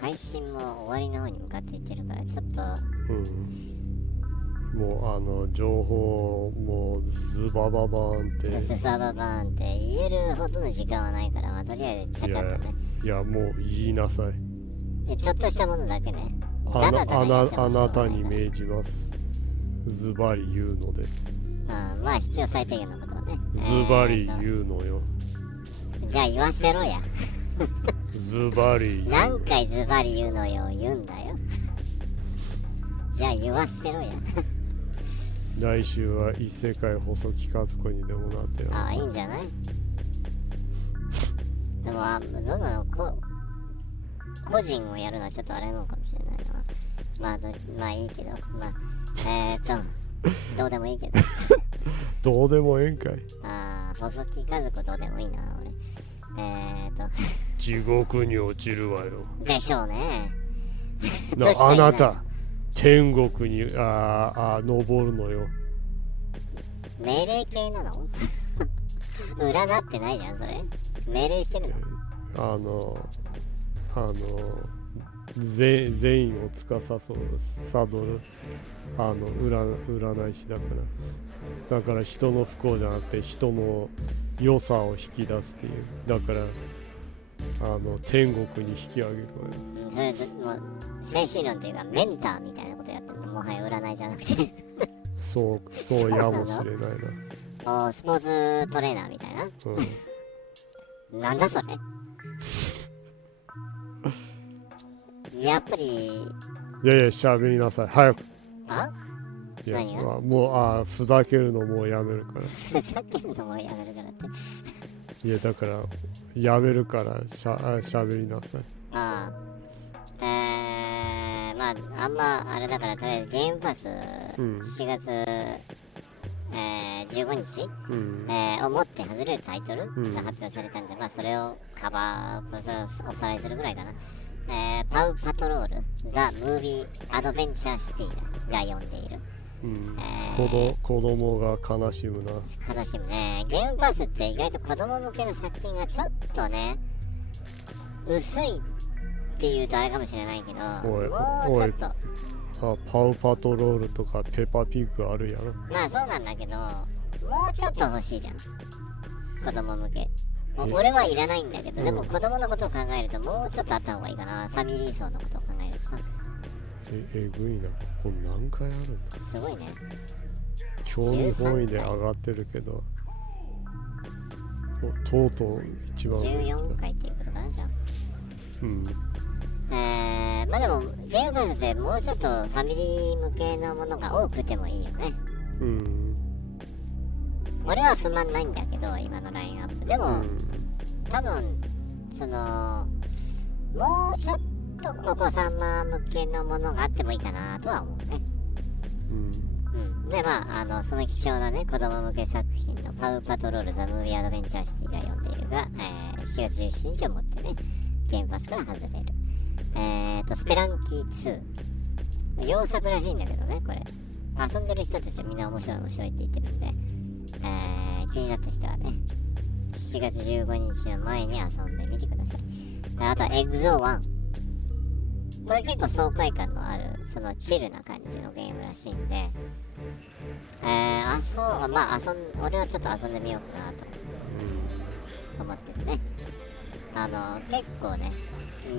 配信も終わりの方に向かっていってるから、ちょっともう情報もズバババーンってズバババーンって言えるほどの時間はないから、まあ、とりあえずちゃちゃっとね。いやもう言いなさい。ちょっとしたものだけね。あなたに命じます。ズバリ言うのです。まあ必要最低限のことはね。ズバリ言うのよ。じゃあ言わせろや。ズバリ。何回ズバリ言うのよ、言うんだよ。じゃあ言わせろや。来週は異世界細木和子にでもなってよ。ああ、いいんじゃない。でもどうなの、個人をやるのはちょっとあれなのかもしれないな。まあいいけど、どうでもいいけど。どうでもええんかい。細木和子どうでもいいな、俺。地獄に落ちるわよ。でしょうね。あなた、天国に登るのよ。命令系なの？占ってないじゃん、それ。命令してるの？善意を司る占い師だから。だから人の不幸じゃなくて人の良さを引き出すっていう。だから天国に引き上げるわよ。それもう精神論っていうかメンターみたいなことやってるの。もはや占いじゃなくて。そうやもしれないな。スポーツトレーナーみたいな。なんだそれ。やっぱり。いや喋りなさい早く。いや何が？もうふざけるのもうやめるから。ふざけるのもやめるからって。いやだからやめるから喋りなさい。まああんまあれだから、とりあえずゲームパス4月、15日、をもって外れるタイトルが発表されたんで、まあそれをおさらいするぐらいかな。パウパトロールザ・ムービー・アドベンチャー・シティが読んでいる。子供が悲しむな。悲しむね。ゲームパスって意外と子供向けの作品がちょっとね、薄いっていうとあれかもしれないけど、もうちょっとパウパトロールとかペパピッグあるやろ。まあそうなんだけど、もうちょっと欲しいじゃん、子供向け。俺はいらないんだけど、でも子供のことを考えるともうちょっとあった方がいいかな。ファミリー層のことを考えるとさ。えぐいな。ここ何回あるんだ。すごいね。興味本位で上がってるけど、とうとう一番上に来た。14回っていうことかな、じゃあ。まあでもゲームパスってもうちょっとファミリー向けのものが多くてもいいよね。俺は不満ないんだけど、今のラインアップでも、多分もうちょっとお子様向けのものがあってもいいかなとは思うね。でまあその貴重なね子供向け作品のパウパトロールザ・ムービー・アドベンチャー・シティが読んでいるが、7月17日をもってねゲームパスから外れる。スペランキー2。洋作らしいんだけどね、これ。遊んでる人たちはみんな面白いって言ってるんで、気になった人はね、7月15日の前に遊んでみてください。あとはエグゾ1。これ結構爽快感のある、そのチルな感じのゲームらしいんで、俺はちょっと遊んでみようかなと思ってるね。結構ね、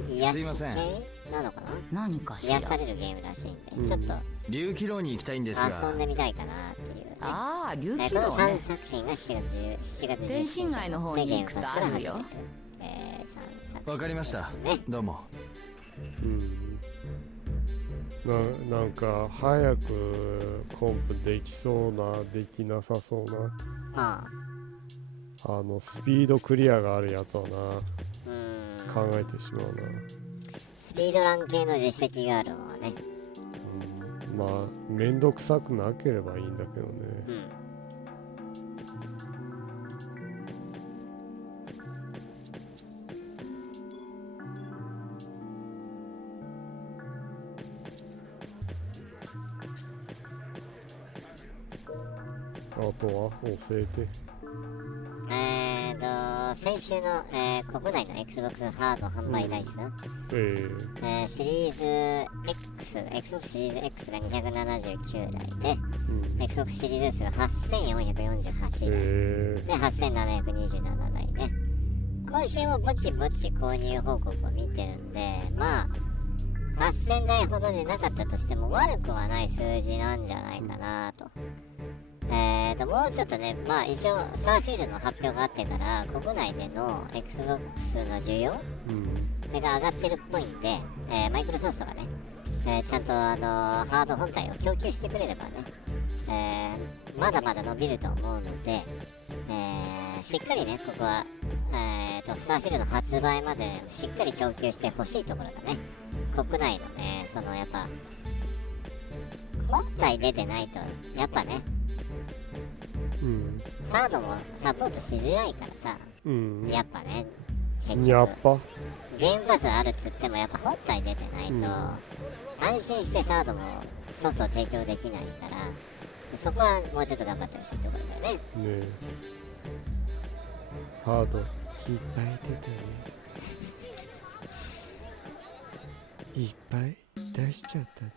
癒し系なのかな。何かしら癒されるゲームらしいんで、ちょっと竜気楼に行きたいんですが遊んでみたいかなっていうね。ああ、竜気この楼ね3作品が7月17天津街の方日でゲーに行くとムパスから始めるあるよ。 3作品わかりましたですね。どうも。なんか早くコンプできそうな、できなさそうな、スピードクリアがあるやつはな、考えてしまうな。スピードラン系の実績があるのはね、まあめんどくさくなければいいんだけどね。あとは教えて。先週の、国内の Xbox ハード販売台数、シリーズ Xbox シリーズ X が279台で、Xbox シリーズ S が8448台、で8727台ね。今週もぼちぼち購入報告を見てるんで、まあ8000台ほどでなかったとしても悪くはない数字なんじゃないかなと。もうちょっとね、まあ一応サーフィールの発表があってから国内での Xbox の需要、が上がってるっぽいんで、マイクロソフトがね、ちゃんとハード本体を供給してくれればね、まだまだ伸びると思うので、しっかりね、ここは、スターフィールド発売までしっかり供給してほしいところだね。国内のね、そのやっぱ、本体出てないと、やっぱね、サードもサポートしづらいからさ、やっぱね、結局やっぱゲームパスあるっつってもやっぱ本体出てないと、安心してサードもソフトを提供できないから、そこはもうちょっと頑張ってほしいところだよね。ハードいっぱい出たね。いっぱい出しちゃったね。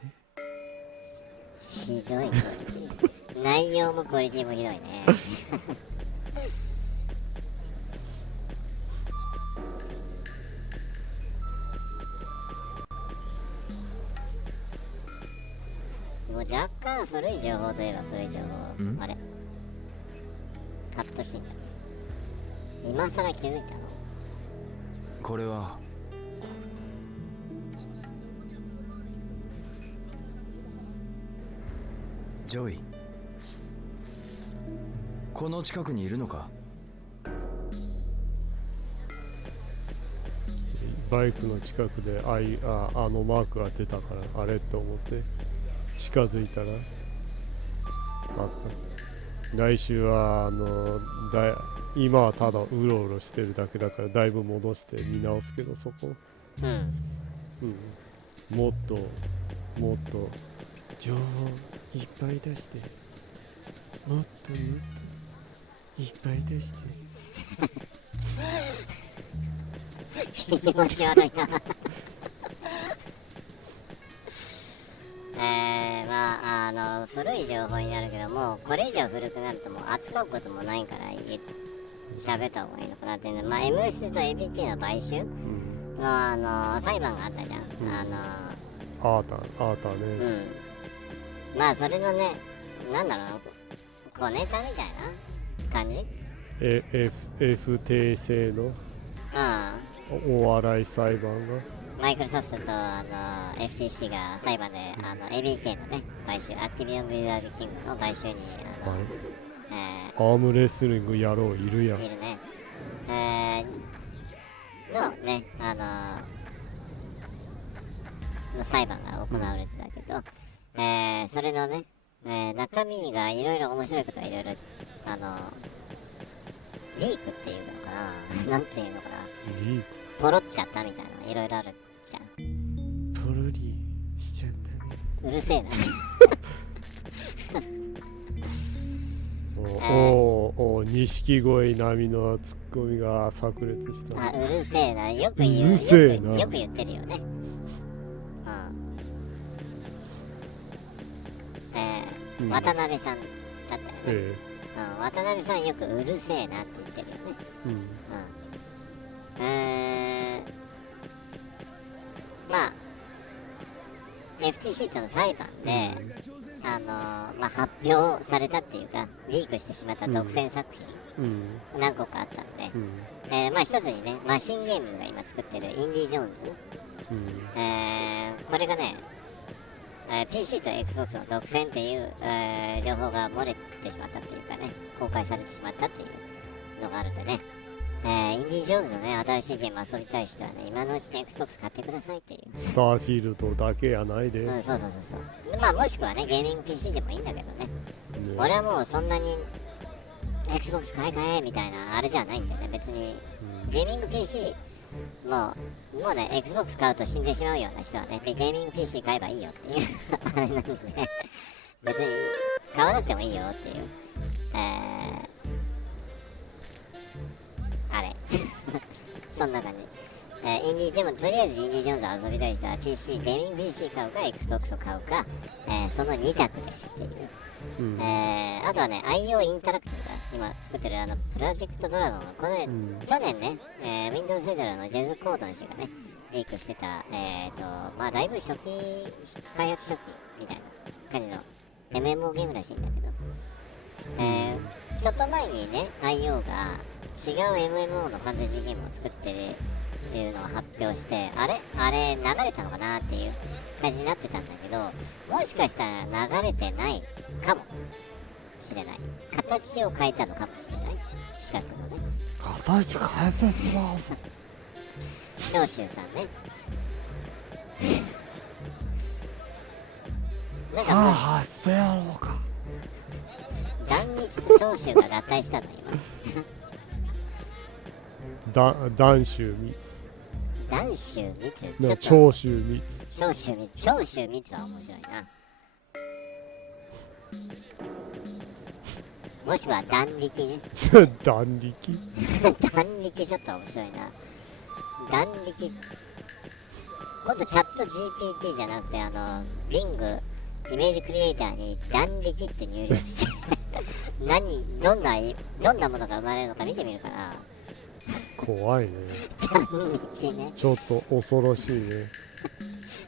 ひどいクオリティ。内容もクオリティもひどいね。もう若干古い情報といえば古い情報。あれカットシーンだ。今更気づいたの？これはジョイ、この近くにいるのか？バイクの近くであのマークが出たからあれって思って近づいたらあった。来週は今はただうろうろしてるだけだからだいぶ戻して見直すけど、そこもっと情報いっぱい出して、もっといっぱい出して気持ち悪いな。まあ古い情報になるけども、これ以上古くなるともう扱うこともないから喋った方がいいのかなっていうの。まあ MS と ABK の買収の裁判があったじゃん。あったね。まあそれのね、なんだろう、小ネタみたいな感じ。F 訂正のお笑い裁判がマイクロソフトとFTC が裁判でABK のね買収、アクティビジョン・ブリザーズ・キングの買収にアームレスリング野郎いるやん。いるね。のねの裁判が行われてたけど、それのね、中身がいろいろ面白いことがいろいろリークっていうのかななんていうのかな、リークポロっちゃったみたいなのいろいろあるじゃん。くるりしちゃったね。うるせえな。お錦鯉並みのツッコミが炸裂した。あ、うるせえな。よく言う。うるせえな。よく言ってるよね。渡辺さんだったよね。渡辺さんよくうるせえなって言ってるよね。まあ FTC との裁判で、発表されたっていうかリークしてしまった独占作品、何個かあったんで、一つにねマシンゲームズが今作ってるインディ・ジョーンズ、これがねPC と Xbox の独占っていう、情報が漏れてしまったっていうかね、公開されてしまったっていうのがあるんでね、インディ・ジョーンズのね、新しいゲーム遊びたい人はね、今のうちに Xbox 買ってくださいっていう。スターフィールドだけやないで。そう。まあもしくはね、ゲーミング PC でもいいんだけどね。俺はもうそんなに Xbox 買えみたいなあれじゃないんだよね、別に。ゲーミング PC、もうね、Xbox 買うと死んでしまうような人はね、ゲーミング PC 買えばいいよっていう、あれなんでね、別に買わなくてもいいよっていう、あれ、そんな感じ。でもとりあえずインディ・ジョーンズ遊びたい人は PC、ゲーミング PC 買うか Xbox を買うか、その2択ですっていう。あとはね、IO インタラクティブが今作ってるプロジェクトドラゴンはこれ、去年ね、Windows セドラのジェズ・コードン氏がね、リークしてた、だいぶ初期、開発初期みたいな感じの MMO ゲームらしいんだけど、ちょっと前にね、IO が違う MMO のファンタジーゲームを作ってるっていうのを発表して、あれ流れたのかなっていう感じになってたんだけど、もしかしたら流れてないかもしれない。形を変えたのかもしれない。企画のね。形変えてしまうぞ。長州さんね。なんかもうそうやろうか。壇蜜と長州が合体したの今。談州蜜。談州蜜。長州蜜。長州蜜。長州蜜は面白いな。もしくは弾力ね。弾力弾力ちょっと面白いな。弾力。今度チャット GPT じゃなくてリングイメージクリエイターに弾力って入力してどんなものが生まれるのか見てみるかな。怖いね。弾力ね。ちょっと恐ろしいね。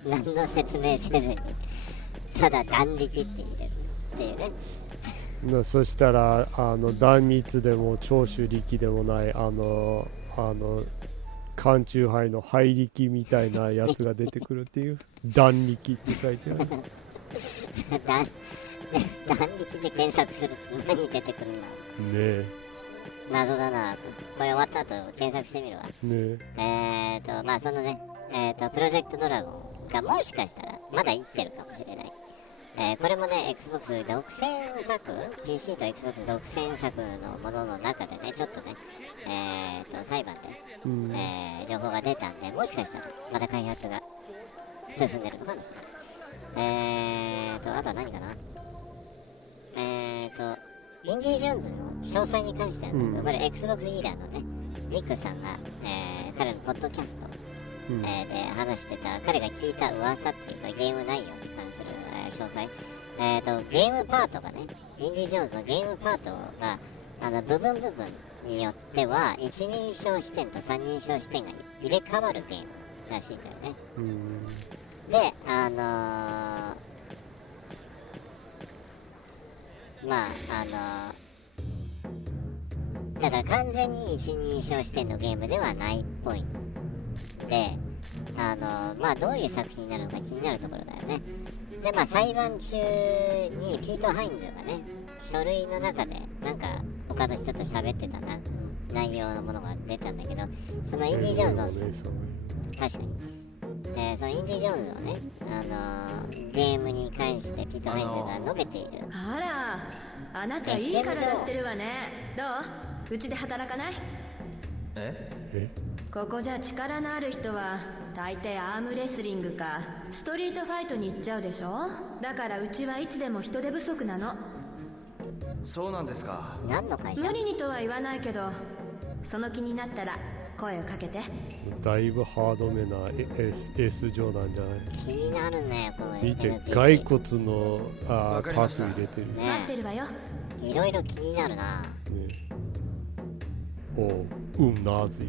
何の説明せずにただ弾力って入れるっていうね。そしたら断蜜でも長州力でもない缶チューハイの灰力みたいなやつが出てくるっていう弾力って書いてある。弾力で検索すると何出てくるんだ。ねえ。謎だな。これ終わった後検索してみるわ。ねえ。そのねプロジェクトドラゴンがもしかしたらまだ生きてるかもしれない。これもね Xbox 独占作 PC と Xbox 独占作のものの中でねちょっとね裁判で、情報が出たんでもしかしたらまだ開発が進んでるのかもしれない。あとは何かな。インディ・ジョーンズの詳細に関してはなんだけど、これ Xbox イーラーのねニックさんが、彼のポッドキャスト、で話してた彼が聞いた噂っていうかゲーム内容に関する詳細、ゲームパートがね、インディ・ジョーンズのゲームパートが部分によっては一人称視点と三人称視点が入れ替わるゲームらしいんだよね。で、だから完全に一人称視点のゲームではないっぽいで、どういう作品になるのか気になるところだよね。で、裁判中にピート・ハインズがね、書類の中でなんか他の人と喋ってた内容のものが出たんだけど、そのインディ・ジョーンズの確かに、そのインディ・ジョーンズのね、ゲームに関してピート・ハインズが述べている。あら、あなたいい体してるわね。どう？うちで働かない？え？ここじゃ力のある人は大抵アームレスリングかストリートファイトに行っちゃうでしょ。だからうちはいつでも人手不足なの。そうなんですか。何の会社？無理にとは言わないけど、その気になったら声をかけて。だいぶハードめな S 上なんじゃない？気になるね、この見て、 NPC 骸骨のタトゥー入れてる。待ねってるわよ。いろいろ気になるな。ね、おなぜ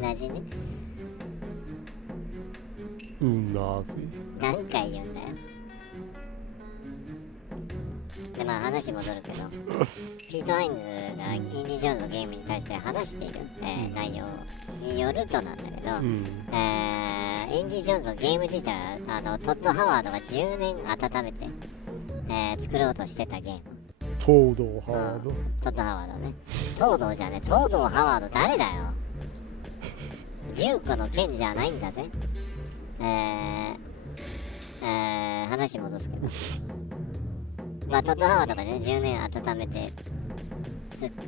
同じね。なぜ何回言うんだよ。でまあ話戻るけどピート・ハインズがインディ・ジョーンズのゲームに対して話している、内容によるとなんだけど、インディ・ジョーンズのゲーム自体はトッド・ハワードが10年温めて、作ろうとしてたゲーム。東堂ハワード、トッド・ハワードね。東堂じゃね、東堂ハワード誰だよ。竜子の剣じゃないんだぜ。話戻すけどまあトッド・ハワードがね10年温めて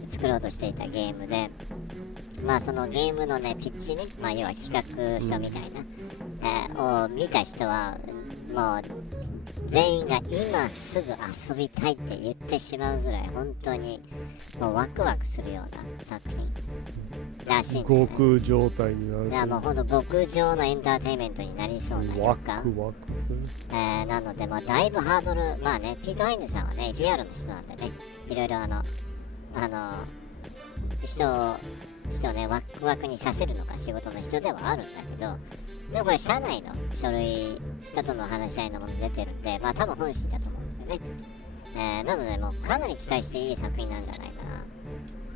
作ろうとしていたゲームで、まあそのゲームのねピッチね、まあ要は企画書みたいな、を見た人はもう全員が今すぐ遊びたいって言ってしまうぐらい本当にもうワクワクするような作品らしいんだよね。極状態になる。いやもうほんと極上のエンターテインメントになりそうな予ワ感。クワクする。なのでまあだいぶハードル、まあねピート・ハインズさんはね PR の人なんでね、いろいろ人をねワクワクにさせるのが仕事の人ではあるんだけど、でもこれ社内の書類、人との話し合いのもの出てるんで、まあ多分本心だと思うんだよね。なのでもうかなり期待していい作品なんじゃないかな、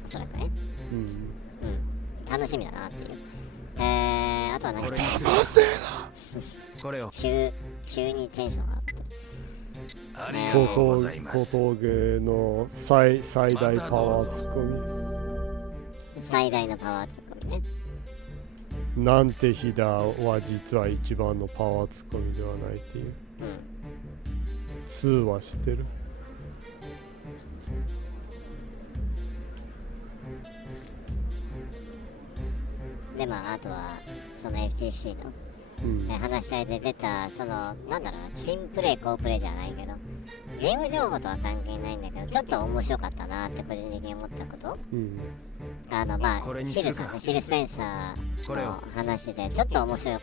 おそらくね。楽しみだなっていう。あとは何かこれを急にテンションが上がって。ありがとうございます。小峠の最大パワーツッコミ。最大のパワーツッコミね。なんて日だは実は一番のパワーツッコミではないっていう。2は知ってる？でまああとはその FTC の、話し合いで出たそのなんだろうな、チームプレイコープレイじゃないけどゲーム情報とは関係ないんだけどちょっと面白かったなって個人的に思ったこと、まあヒルスペンサーの話でちょっと面白い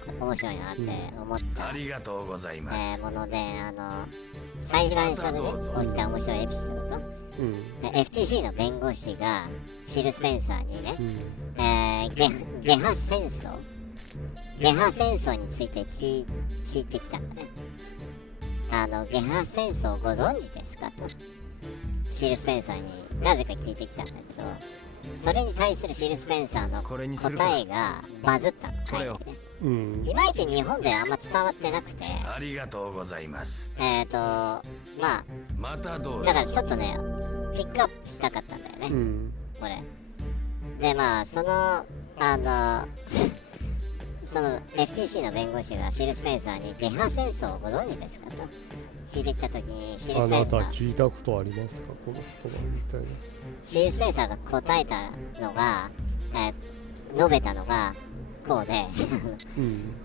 なって思った、ありがとうございます、もので裁判所でね起きた面白いエピソードと、FTC の弁護士がフィル・スペンサーにね、ゲハ戦争について聞いてきたんだね。ゲハ戦争ご存知ですかとフィル・スペンサーになぜか聞いてきたんだけど、それに対するフィル・スペンサーの答えがバズったの海外でね。いまいち日本ではあんま伝わってなくて、ありがとうございます。またどうぞ。だからちょっとねピックアップしたかったんだよね、これで。まあそのFTC の弁護士がフィル・スペンサーにゲハ戦争をご存知ですかと聞いてきたときにフィル・スペンサー、あなた聞いたことありますかこの言葉みたいな。フィル・スペンサーが答えたのが、述べたのがこうで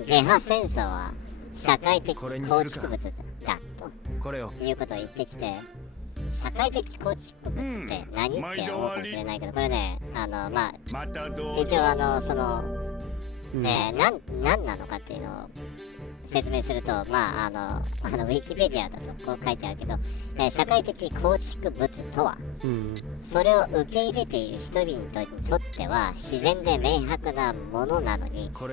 ゲハ戦争は社会的構築物だということを言ってきて、社会的構築物って何って思うかもしれないけど、これね一応その何なのかっていうのを説明すると、ウィキペディアだとこう書いてあるけど、社会的構築物とは、それを受け入れている人々にとっては自然で明白なものなのに、も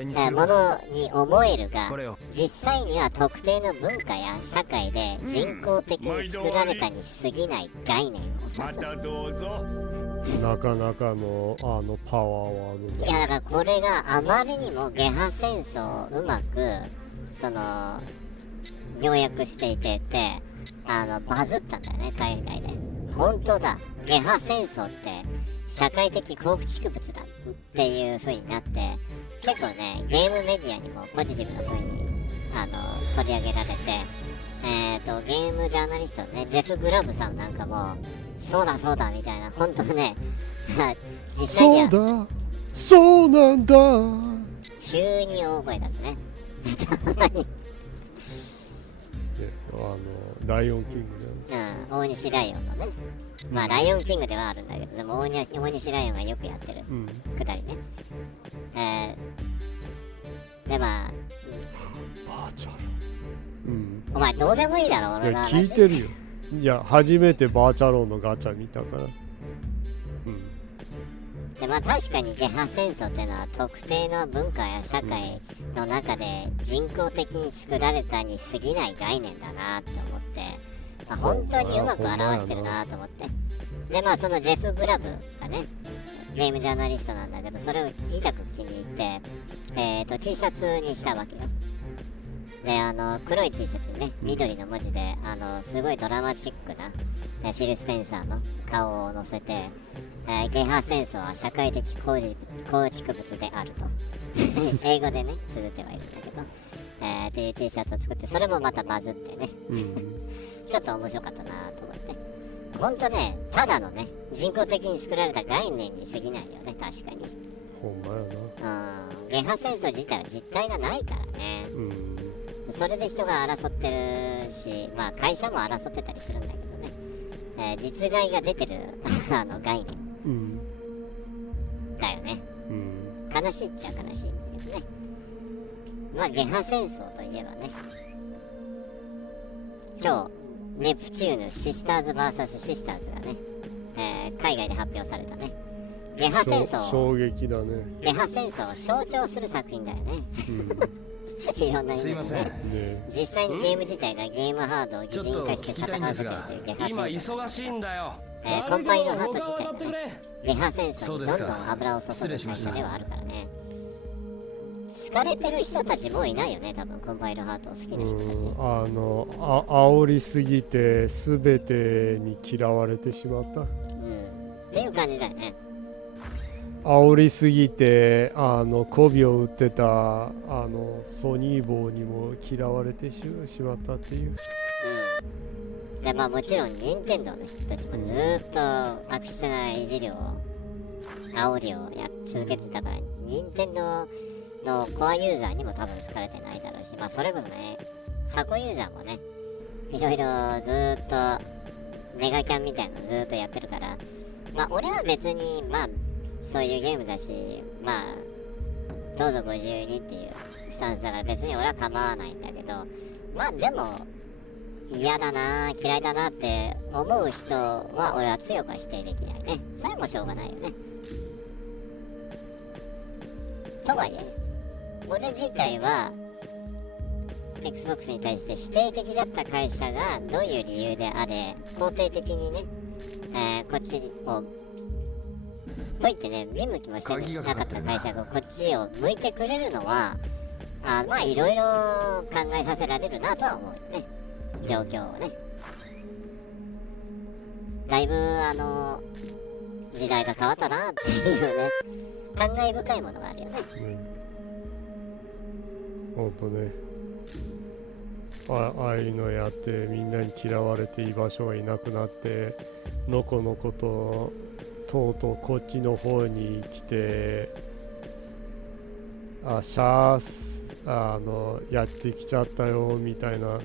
のに思えるが実際には特定の文化や社会で人工的に作られたに過ぎない概念を指す。なかなかのパワーワード。いやだからこれがあまりにもゲハ戦争をうまく要約していてバズったんだよね海外で。本当だ、ゲハ戦争って社会的構築物だっていう風になって、結構ねゲームメディアにもポジティブな風に取り上げられて、ゲームジャーナリストのねジェフ・グラブさんなんかもそうだみたいな、本当ね実際にはそうなんだ急に大声出すねたまにライオンキングだよ、大西ライオンのね、まあライオンキングではあるんだけど、でも大西ライオンがよくやってるくだりね、でまあバーチャル、お前どうでもいいだろ俺の話。聞いてるよ。いや初めてバーチャローのガチャ見たから。でまあ確かにゲハ戦争っていうのは特定の文化や社会の中で人工的に作られたに過ぎない概念だなって思って、まあ、本当にうまく表してるなと思って。でまあそのジェフ・グラブがねゲームジャーナリストなんだけど、それを痛く気に入って、T シャツにしたわけよ。で黒い T シャツにね緑の文字ですごいドラマチックな、フィル・スペンサーの顔を載せて、ゲハ戦争は社会的構築物であると英語でね綴ってはいるんだけど、っていう T シャツを作って、それもまたバズってね、ちょっと面白かったなと思って。ほんとね、ただのね人工的に作られた概念に過ぎないよね。確かにほんまやな。ゲハ戦争自体は実体がないからね、それで人が争ってるし、まあ会社も争ってたりするんだけどね、実害が出てる概念、だよね、悲しいっちゃ悲しいんだけどね。まあゲハ戦争といえばね、今日ネプチューヌシスターズ vs シスターズがね、海外で発表されたね。ゲハ戦争、衝撃だね。ゲハ戦争を象徴する作品だよね、いろんな意味でね。実際にゲーム自体がゲームハードを擬人化して戦わせてるというゲハ戦争。今忙しいんだよ。コンパイルハート自体もね、ゲハ戦争にどんどん油を注ぐ会社ではあるからね。好かれてる人たちもういないよね、多分コンパイルハートを好きな人たち。煽りすぎて全てに嫌われてしまった、っていう感じだよね。煽りすぎて媚びを売ってたソニー棒にも嫌われてしまったっていう。でまあもちろん任天堂の人たちもずーっと悪質ないじりを煽りを続けてたから、任天堂のコアユーザーにも多分好かれてないだろうし、まあそれこそね箱ユーザーもねいろいろずーっとメガキャンみたいなのずーっとやってるから、まあ俺は別にまあそういうゲームだし、まあどうぞご自由にっていうスタンスだから別に俺は構わないんだけど、まあでも嫌だな嫌いだなって思う人は俺は強くは否定できないね。それもしょうがないよね。とはいえ俺自体は Xbox に対して否定的だった会社がどういう理由であれ肯定的にね、こっちをといってね見向きもしてなかった会社がこっちを向いてくれるのはまあいろいろ考えさせられるなとは思うよね、状況をね。だいぶ時代が変わったなっていうね感慨深いものがあるよね。ほんとね、ああいうのやってみんなに嫌われて居場所がいなくなってのこのこととうとうこっちの方に来てやってきちゃったよみたいな、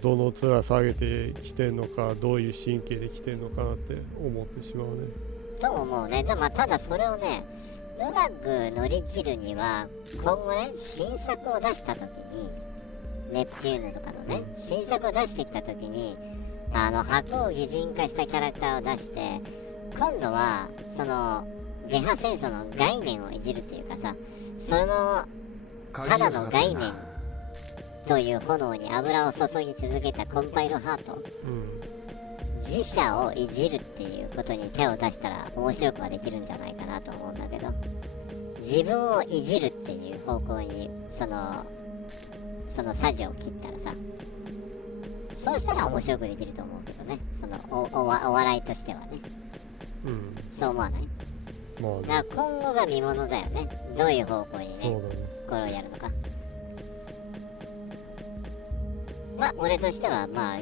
どの面下げてきてんのかどういう神経で来てんのかなって思ってしまうね。と思うね。でもただそれをねうまく乗り切るには今後ね新作を出した時にネプテューヌとかのね新作を出してきた時に箱を擬人化したキャラクターを出して今度はそのゲハ戦争の概念をいじるっていうかさ、そのただの概念という炎に油を注ぎ続けたコンパイルハート、自社をいじるっていうことに手を出したら面白くはできるんじゃないかなと思うんだけど、自分をいじるっていう方向にその舵を切ったらさ、そうしたら面白くできると思うけどね、その お笑いとしてはね、そう思わない？だから今後が見ものだよね、どういう方向にねこれをやるのか。まあ俺としてはまあ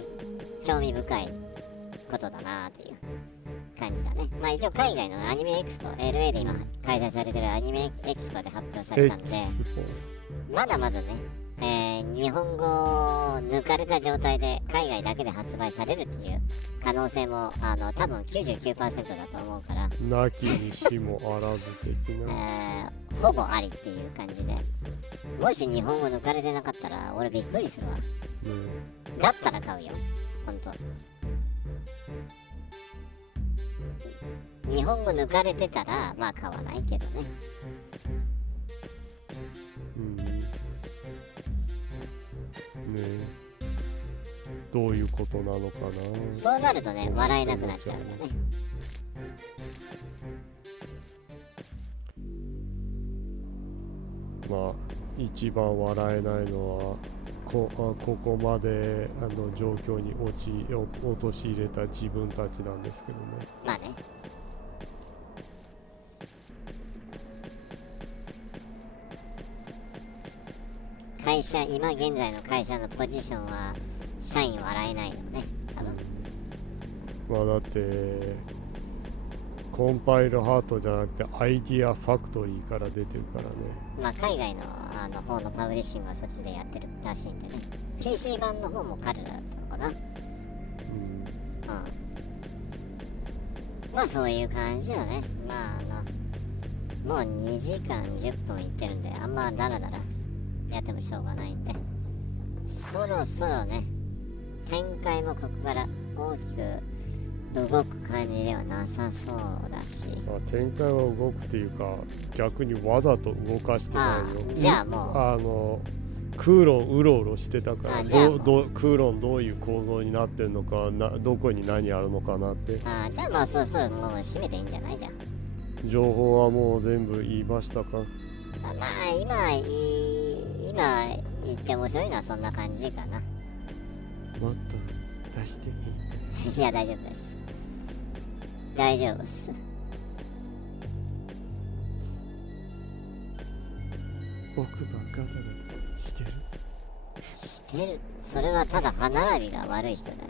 興味深いことだなっていう。感じだね。まあ一応海外のアニメエキスポ LA で今開催されてるアニメエキスポで発表されたんで、まだまだね、日本語を抜かれた状態で海外だけで発売されるっていう可能性も多分 99% だと思うから、なきにしもあらず的な、ほぼありっていう感じで、もし日本語抜かれてなかったら俺びっくりするわ。だったら買うよ、ほんと。日本語抜かれてたらまあ買わないけどね。どういうことなのかな。そうなるとね、笑えなくなっちゃうんだね。まあ一番笑えないのはここまで状況に陥れた自分たちなんですけどね。まあね。今現在の会社のポジションは社員笑えないよね、多分。まあだってコンパイルハートじゃなくてアイディアファクトリーから出てるからね。まあ海外の方のパブリッシングはそっちでやってるらしいんでね。PC 版の方も彼らだったのかな。まあそういう感じだね。まあもう2時間10分いってるんで、あんまダラダラやってもしょうがないんで、そろそろね、展開もここから大きく動く感じではなさそうだし、展開は動くっていうか逆にわざと動かしてないよ。じゃあもう空論うろうろしてたから、空論どういう構造になってるのか、どこに何あるのかなって。じゃあまあそうそう、もう閉めていいんじゃないじゃん。情報はもう全部言いましたか。まあ今言って面白いのはそんな感じかな。もっと出していいいや大丈夫です、大丈夫です。僕ばガタガタしてる。それはただ歯並びが悪い人だよね。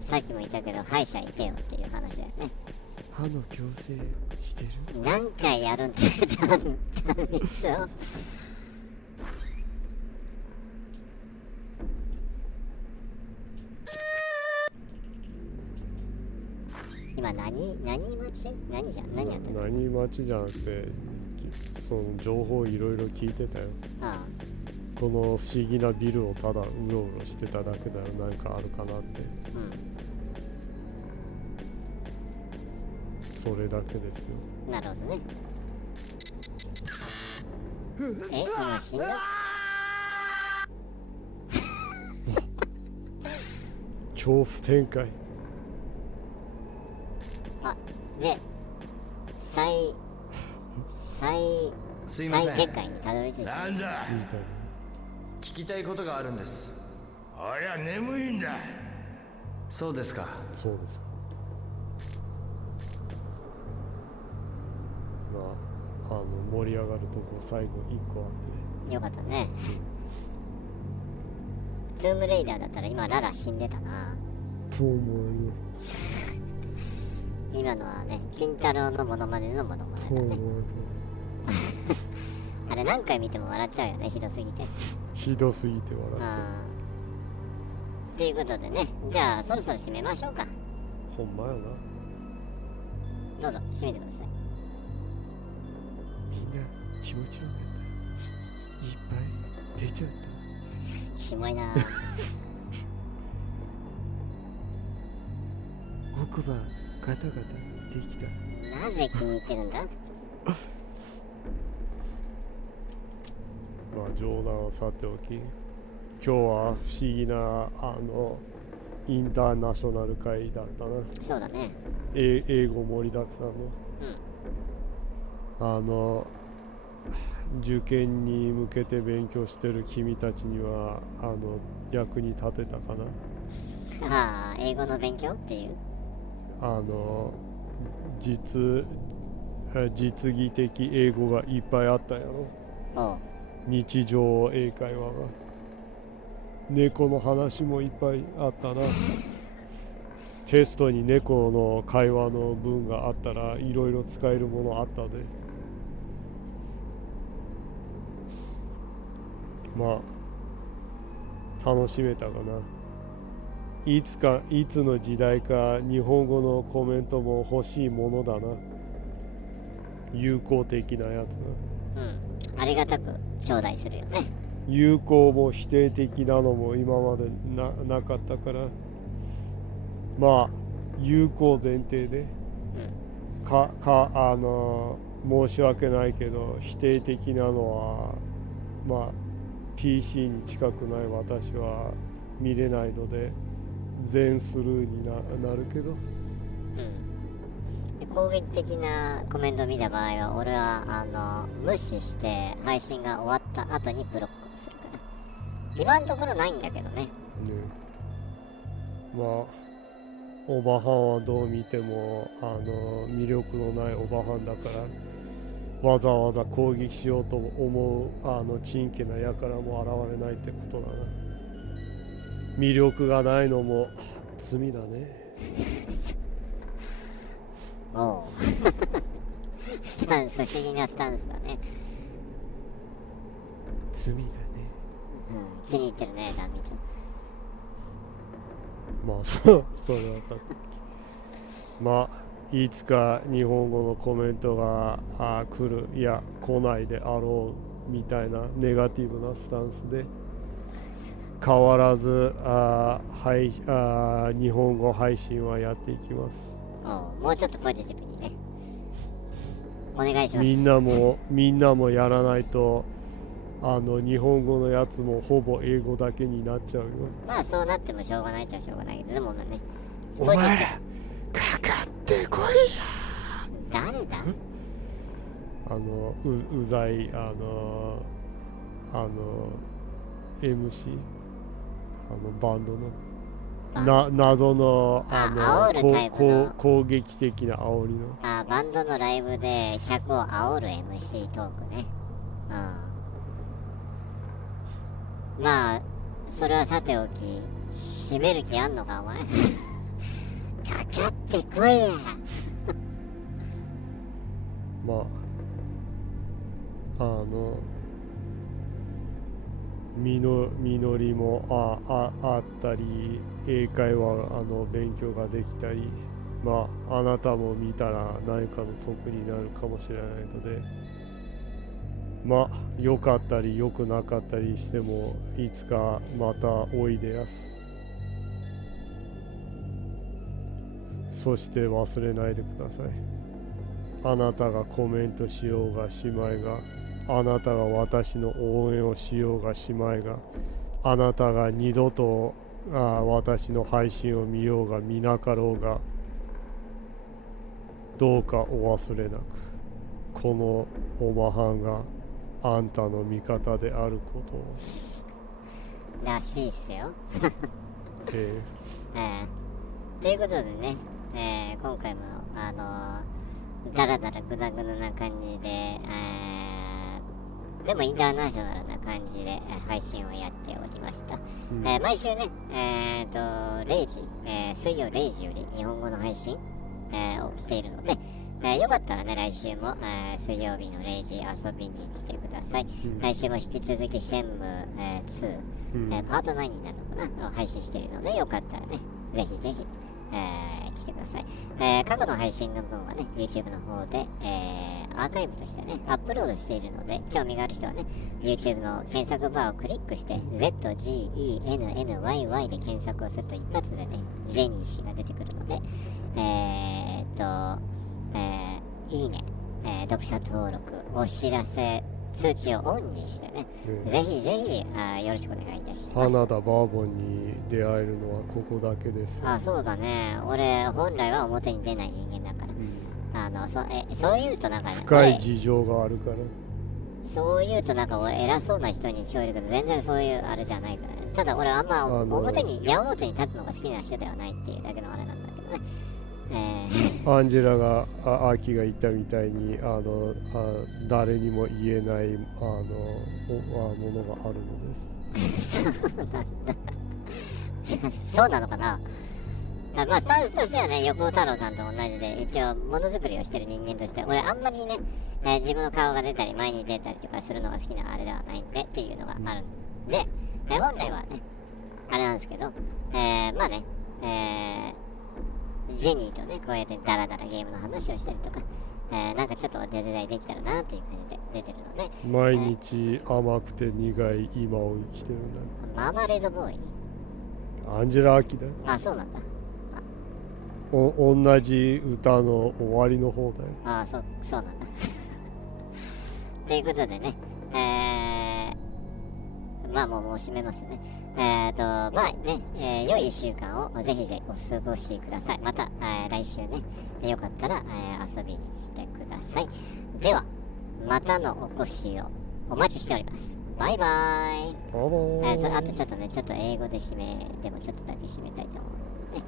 さっきも言ったけど歯医者行けよっていう話だよね。歯の矯正してる。何回やるんだよ、断蜜を。今何待ち？何やってる？何待ちじゃなくて、その情報いろいろ聞いてたよ。この不思議なビルをただうろうろしてただけだよ。何かあるかなって。それだけですよ。なるほどね。今死んだ？恐怖展開。で最限界にたどり着いた。なんだ、聞きたいことがあるんです。ありゃ眠いんだ。そうですか。そうですか。まあ盛り上がるとこ最後1個あってよかったね。トゥームレイダーだったら今ララ死んでたな。と思うよ。今のはね、金太郎のモノマネのモノマネだね。あれ何回見ても笑っちゃうよね、ひどすぎて。ひどすぎて笑っちゃう。っていうことでね、じゃあそろそろ締めましょうか。ほんまやな。どうぞ締めてください。みんな気持ちよかった。いっぱい出ちゃった。キモいな。奥歯ガタガタできた。なぜ気に入ってるんだ？まあ冗談はさておき、今日は不思議なインターナショナル会だったな。そうだね。英語盛りだくさんの。受験に向けて勉強してる君たちには役に立てたかな。英語の勉強っていう。実技的英語がいっぱいあったやろ。日常英会話が。猫の話もいっぱいあったな。テストに猫の会話の文があったらいろいろ使えるものあったで。まあ楽しめたかな。いつの時代か日本語のコメントも欲しいものだな。有効的なやつな。ありがたく頂戴するよね。有効も否定的なのも今まで なかったから、まあ有効前提で、申し訳ないけど否定的なのはまあ PC に近くない私は見れないので全スルーに なるけど、攻撃的なコメントを見た場合は俺は無視して配信が終わった後にブロックをするから。今のところないんだけどね。まあオバハンはどう見ても魅力のないオバハンだからわざわざ攻撃しようと思うちんけなやからも現れないってことだな。魅力がないのも罪だね。おうスタンス、不思議なスタンスだね。罪だね。気に入ってるね、壇蜜。まあそれはさ、まあいつか日本語のコメントが来る、いや来ないであろうみたいなネガティブなスタンスで変わらず日本語配信はやっていきます。もうちょっとポジティブにねお願いします。みんなもやらないと日本語のやつもほぼ英語だけになっちゃうよ。まあそうなってもしょうがないっちゃしょうがないけど、でもね、お前らかかってこいや。誰だ？うざいMC バンドの謎の攻撃的な煽りのバンドのライブで客を煽る MC トークね。まあそれはさておき、締める気あんのかお前かかってこいやまあ実りもあったり、英会話勉強ができたり、まああなたも見たら何かの得になるかもしれないので、まあ良かったり良くなかったりしてもいつかまたおいでやす。そして忘れないでください。あなたがコメントしようがしまいが、あなたが私の応援をしようがしまいが、あなたが二度と私の配信を見ようが見なかろうが、どうかお忘れなく、このオバハンがあんたの味方であることを。らしいっすよということでね、今回もだらだらぐだぐだな感じで、でもインターナショナルな感じで配信をやっておりました。毎週ね、0時、水曜0時より日本語の配信、をしているので、よかったらね、来週も、水曜日の0時遊びに来てください。来週も引き続きシェンムー2、パート9になるのかな、配信しているので、よかったらね、ぜひぜひ、来てください。過去の配信の分はね、YouTube の方で、アーカイブとしてね、アップロードしているので、興味がある人はね、YouTube の検索バーをクリックして、ZGENNYY で検索をすると一発でね、ジェニー氏が出てくるので、いいね、読者登録、お知らせ、通知をオンにしてね、ぜひぜひよろしくお願いいたします。花田バーボンに出会えるのはここだけです。そうだね。俺本来は表に出ない人間だから、そう言うとなんか、ね、深い事情があるから。そう言うとなんか俺偉そうな人に聞こえるけど、全然そういうあれじゃないからね。ただ俺あんま矢面に立つのが好きな人ではないっていうだけのあれなんだけどね。アンジェラがアキが言ったみたいに誰にも言えないものがあるのです。そうなんだそうなのかな。まあスタンスとしてはね、横尾太郎さんと同じで、一応ものづくりをしてる人間としては、俺あんまりね、自分の顔が出たり前に出たりとかするのが好きなあれではないんでっていうのがあるんで、本来はねあれなんですけど、まあね、ジェニーとねこうやってダラダラゲームの話をしたりとか、なんかちょっと手伝いできたらなっていう感じで出てるので、毎日甘くて苦い今を生きてるんだ。マーマレードボーイ、アンジェラ・アキだよ。あ、そうなんだ。同じ歌の終わりの方だよ。ああ、そうなんだ。ということでね、まあもう締めますね。まあね、良い1週間をぜひぜひお過ごしください。また、来週ね、よかったら、遊びに来てください。では、またのお越しをお待ちしております。バイバイ。あとちょっとね、ちょっと英語で締め、でもちょっとだけ締めたいと思うのでね。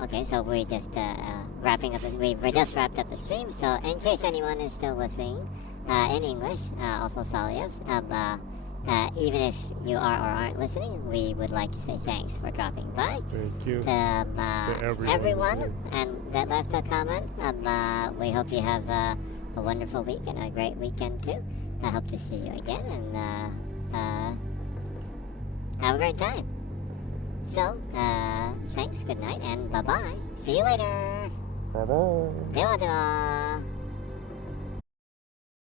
Okay, so we're just wrapping up. We've just wrapped up the stream. So in case anyone is still listening in English, also Saliev, even if you are or aren't listening, we would like to say thanks for dropping by. Thank you To everyone and that left a comment. We hope you have a wonderful week and a great weekend too. I hope to see you again and have a great time. So, thanks, good night, and bye-bye. See you later. ではでは。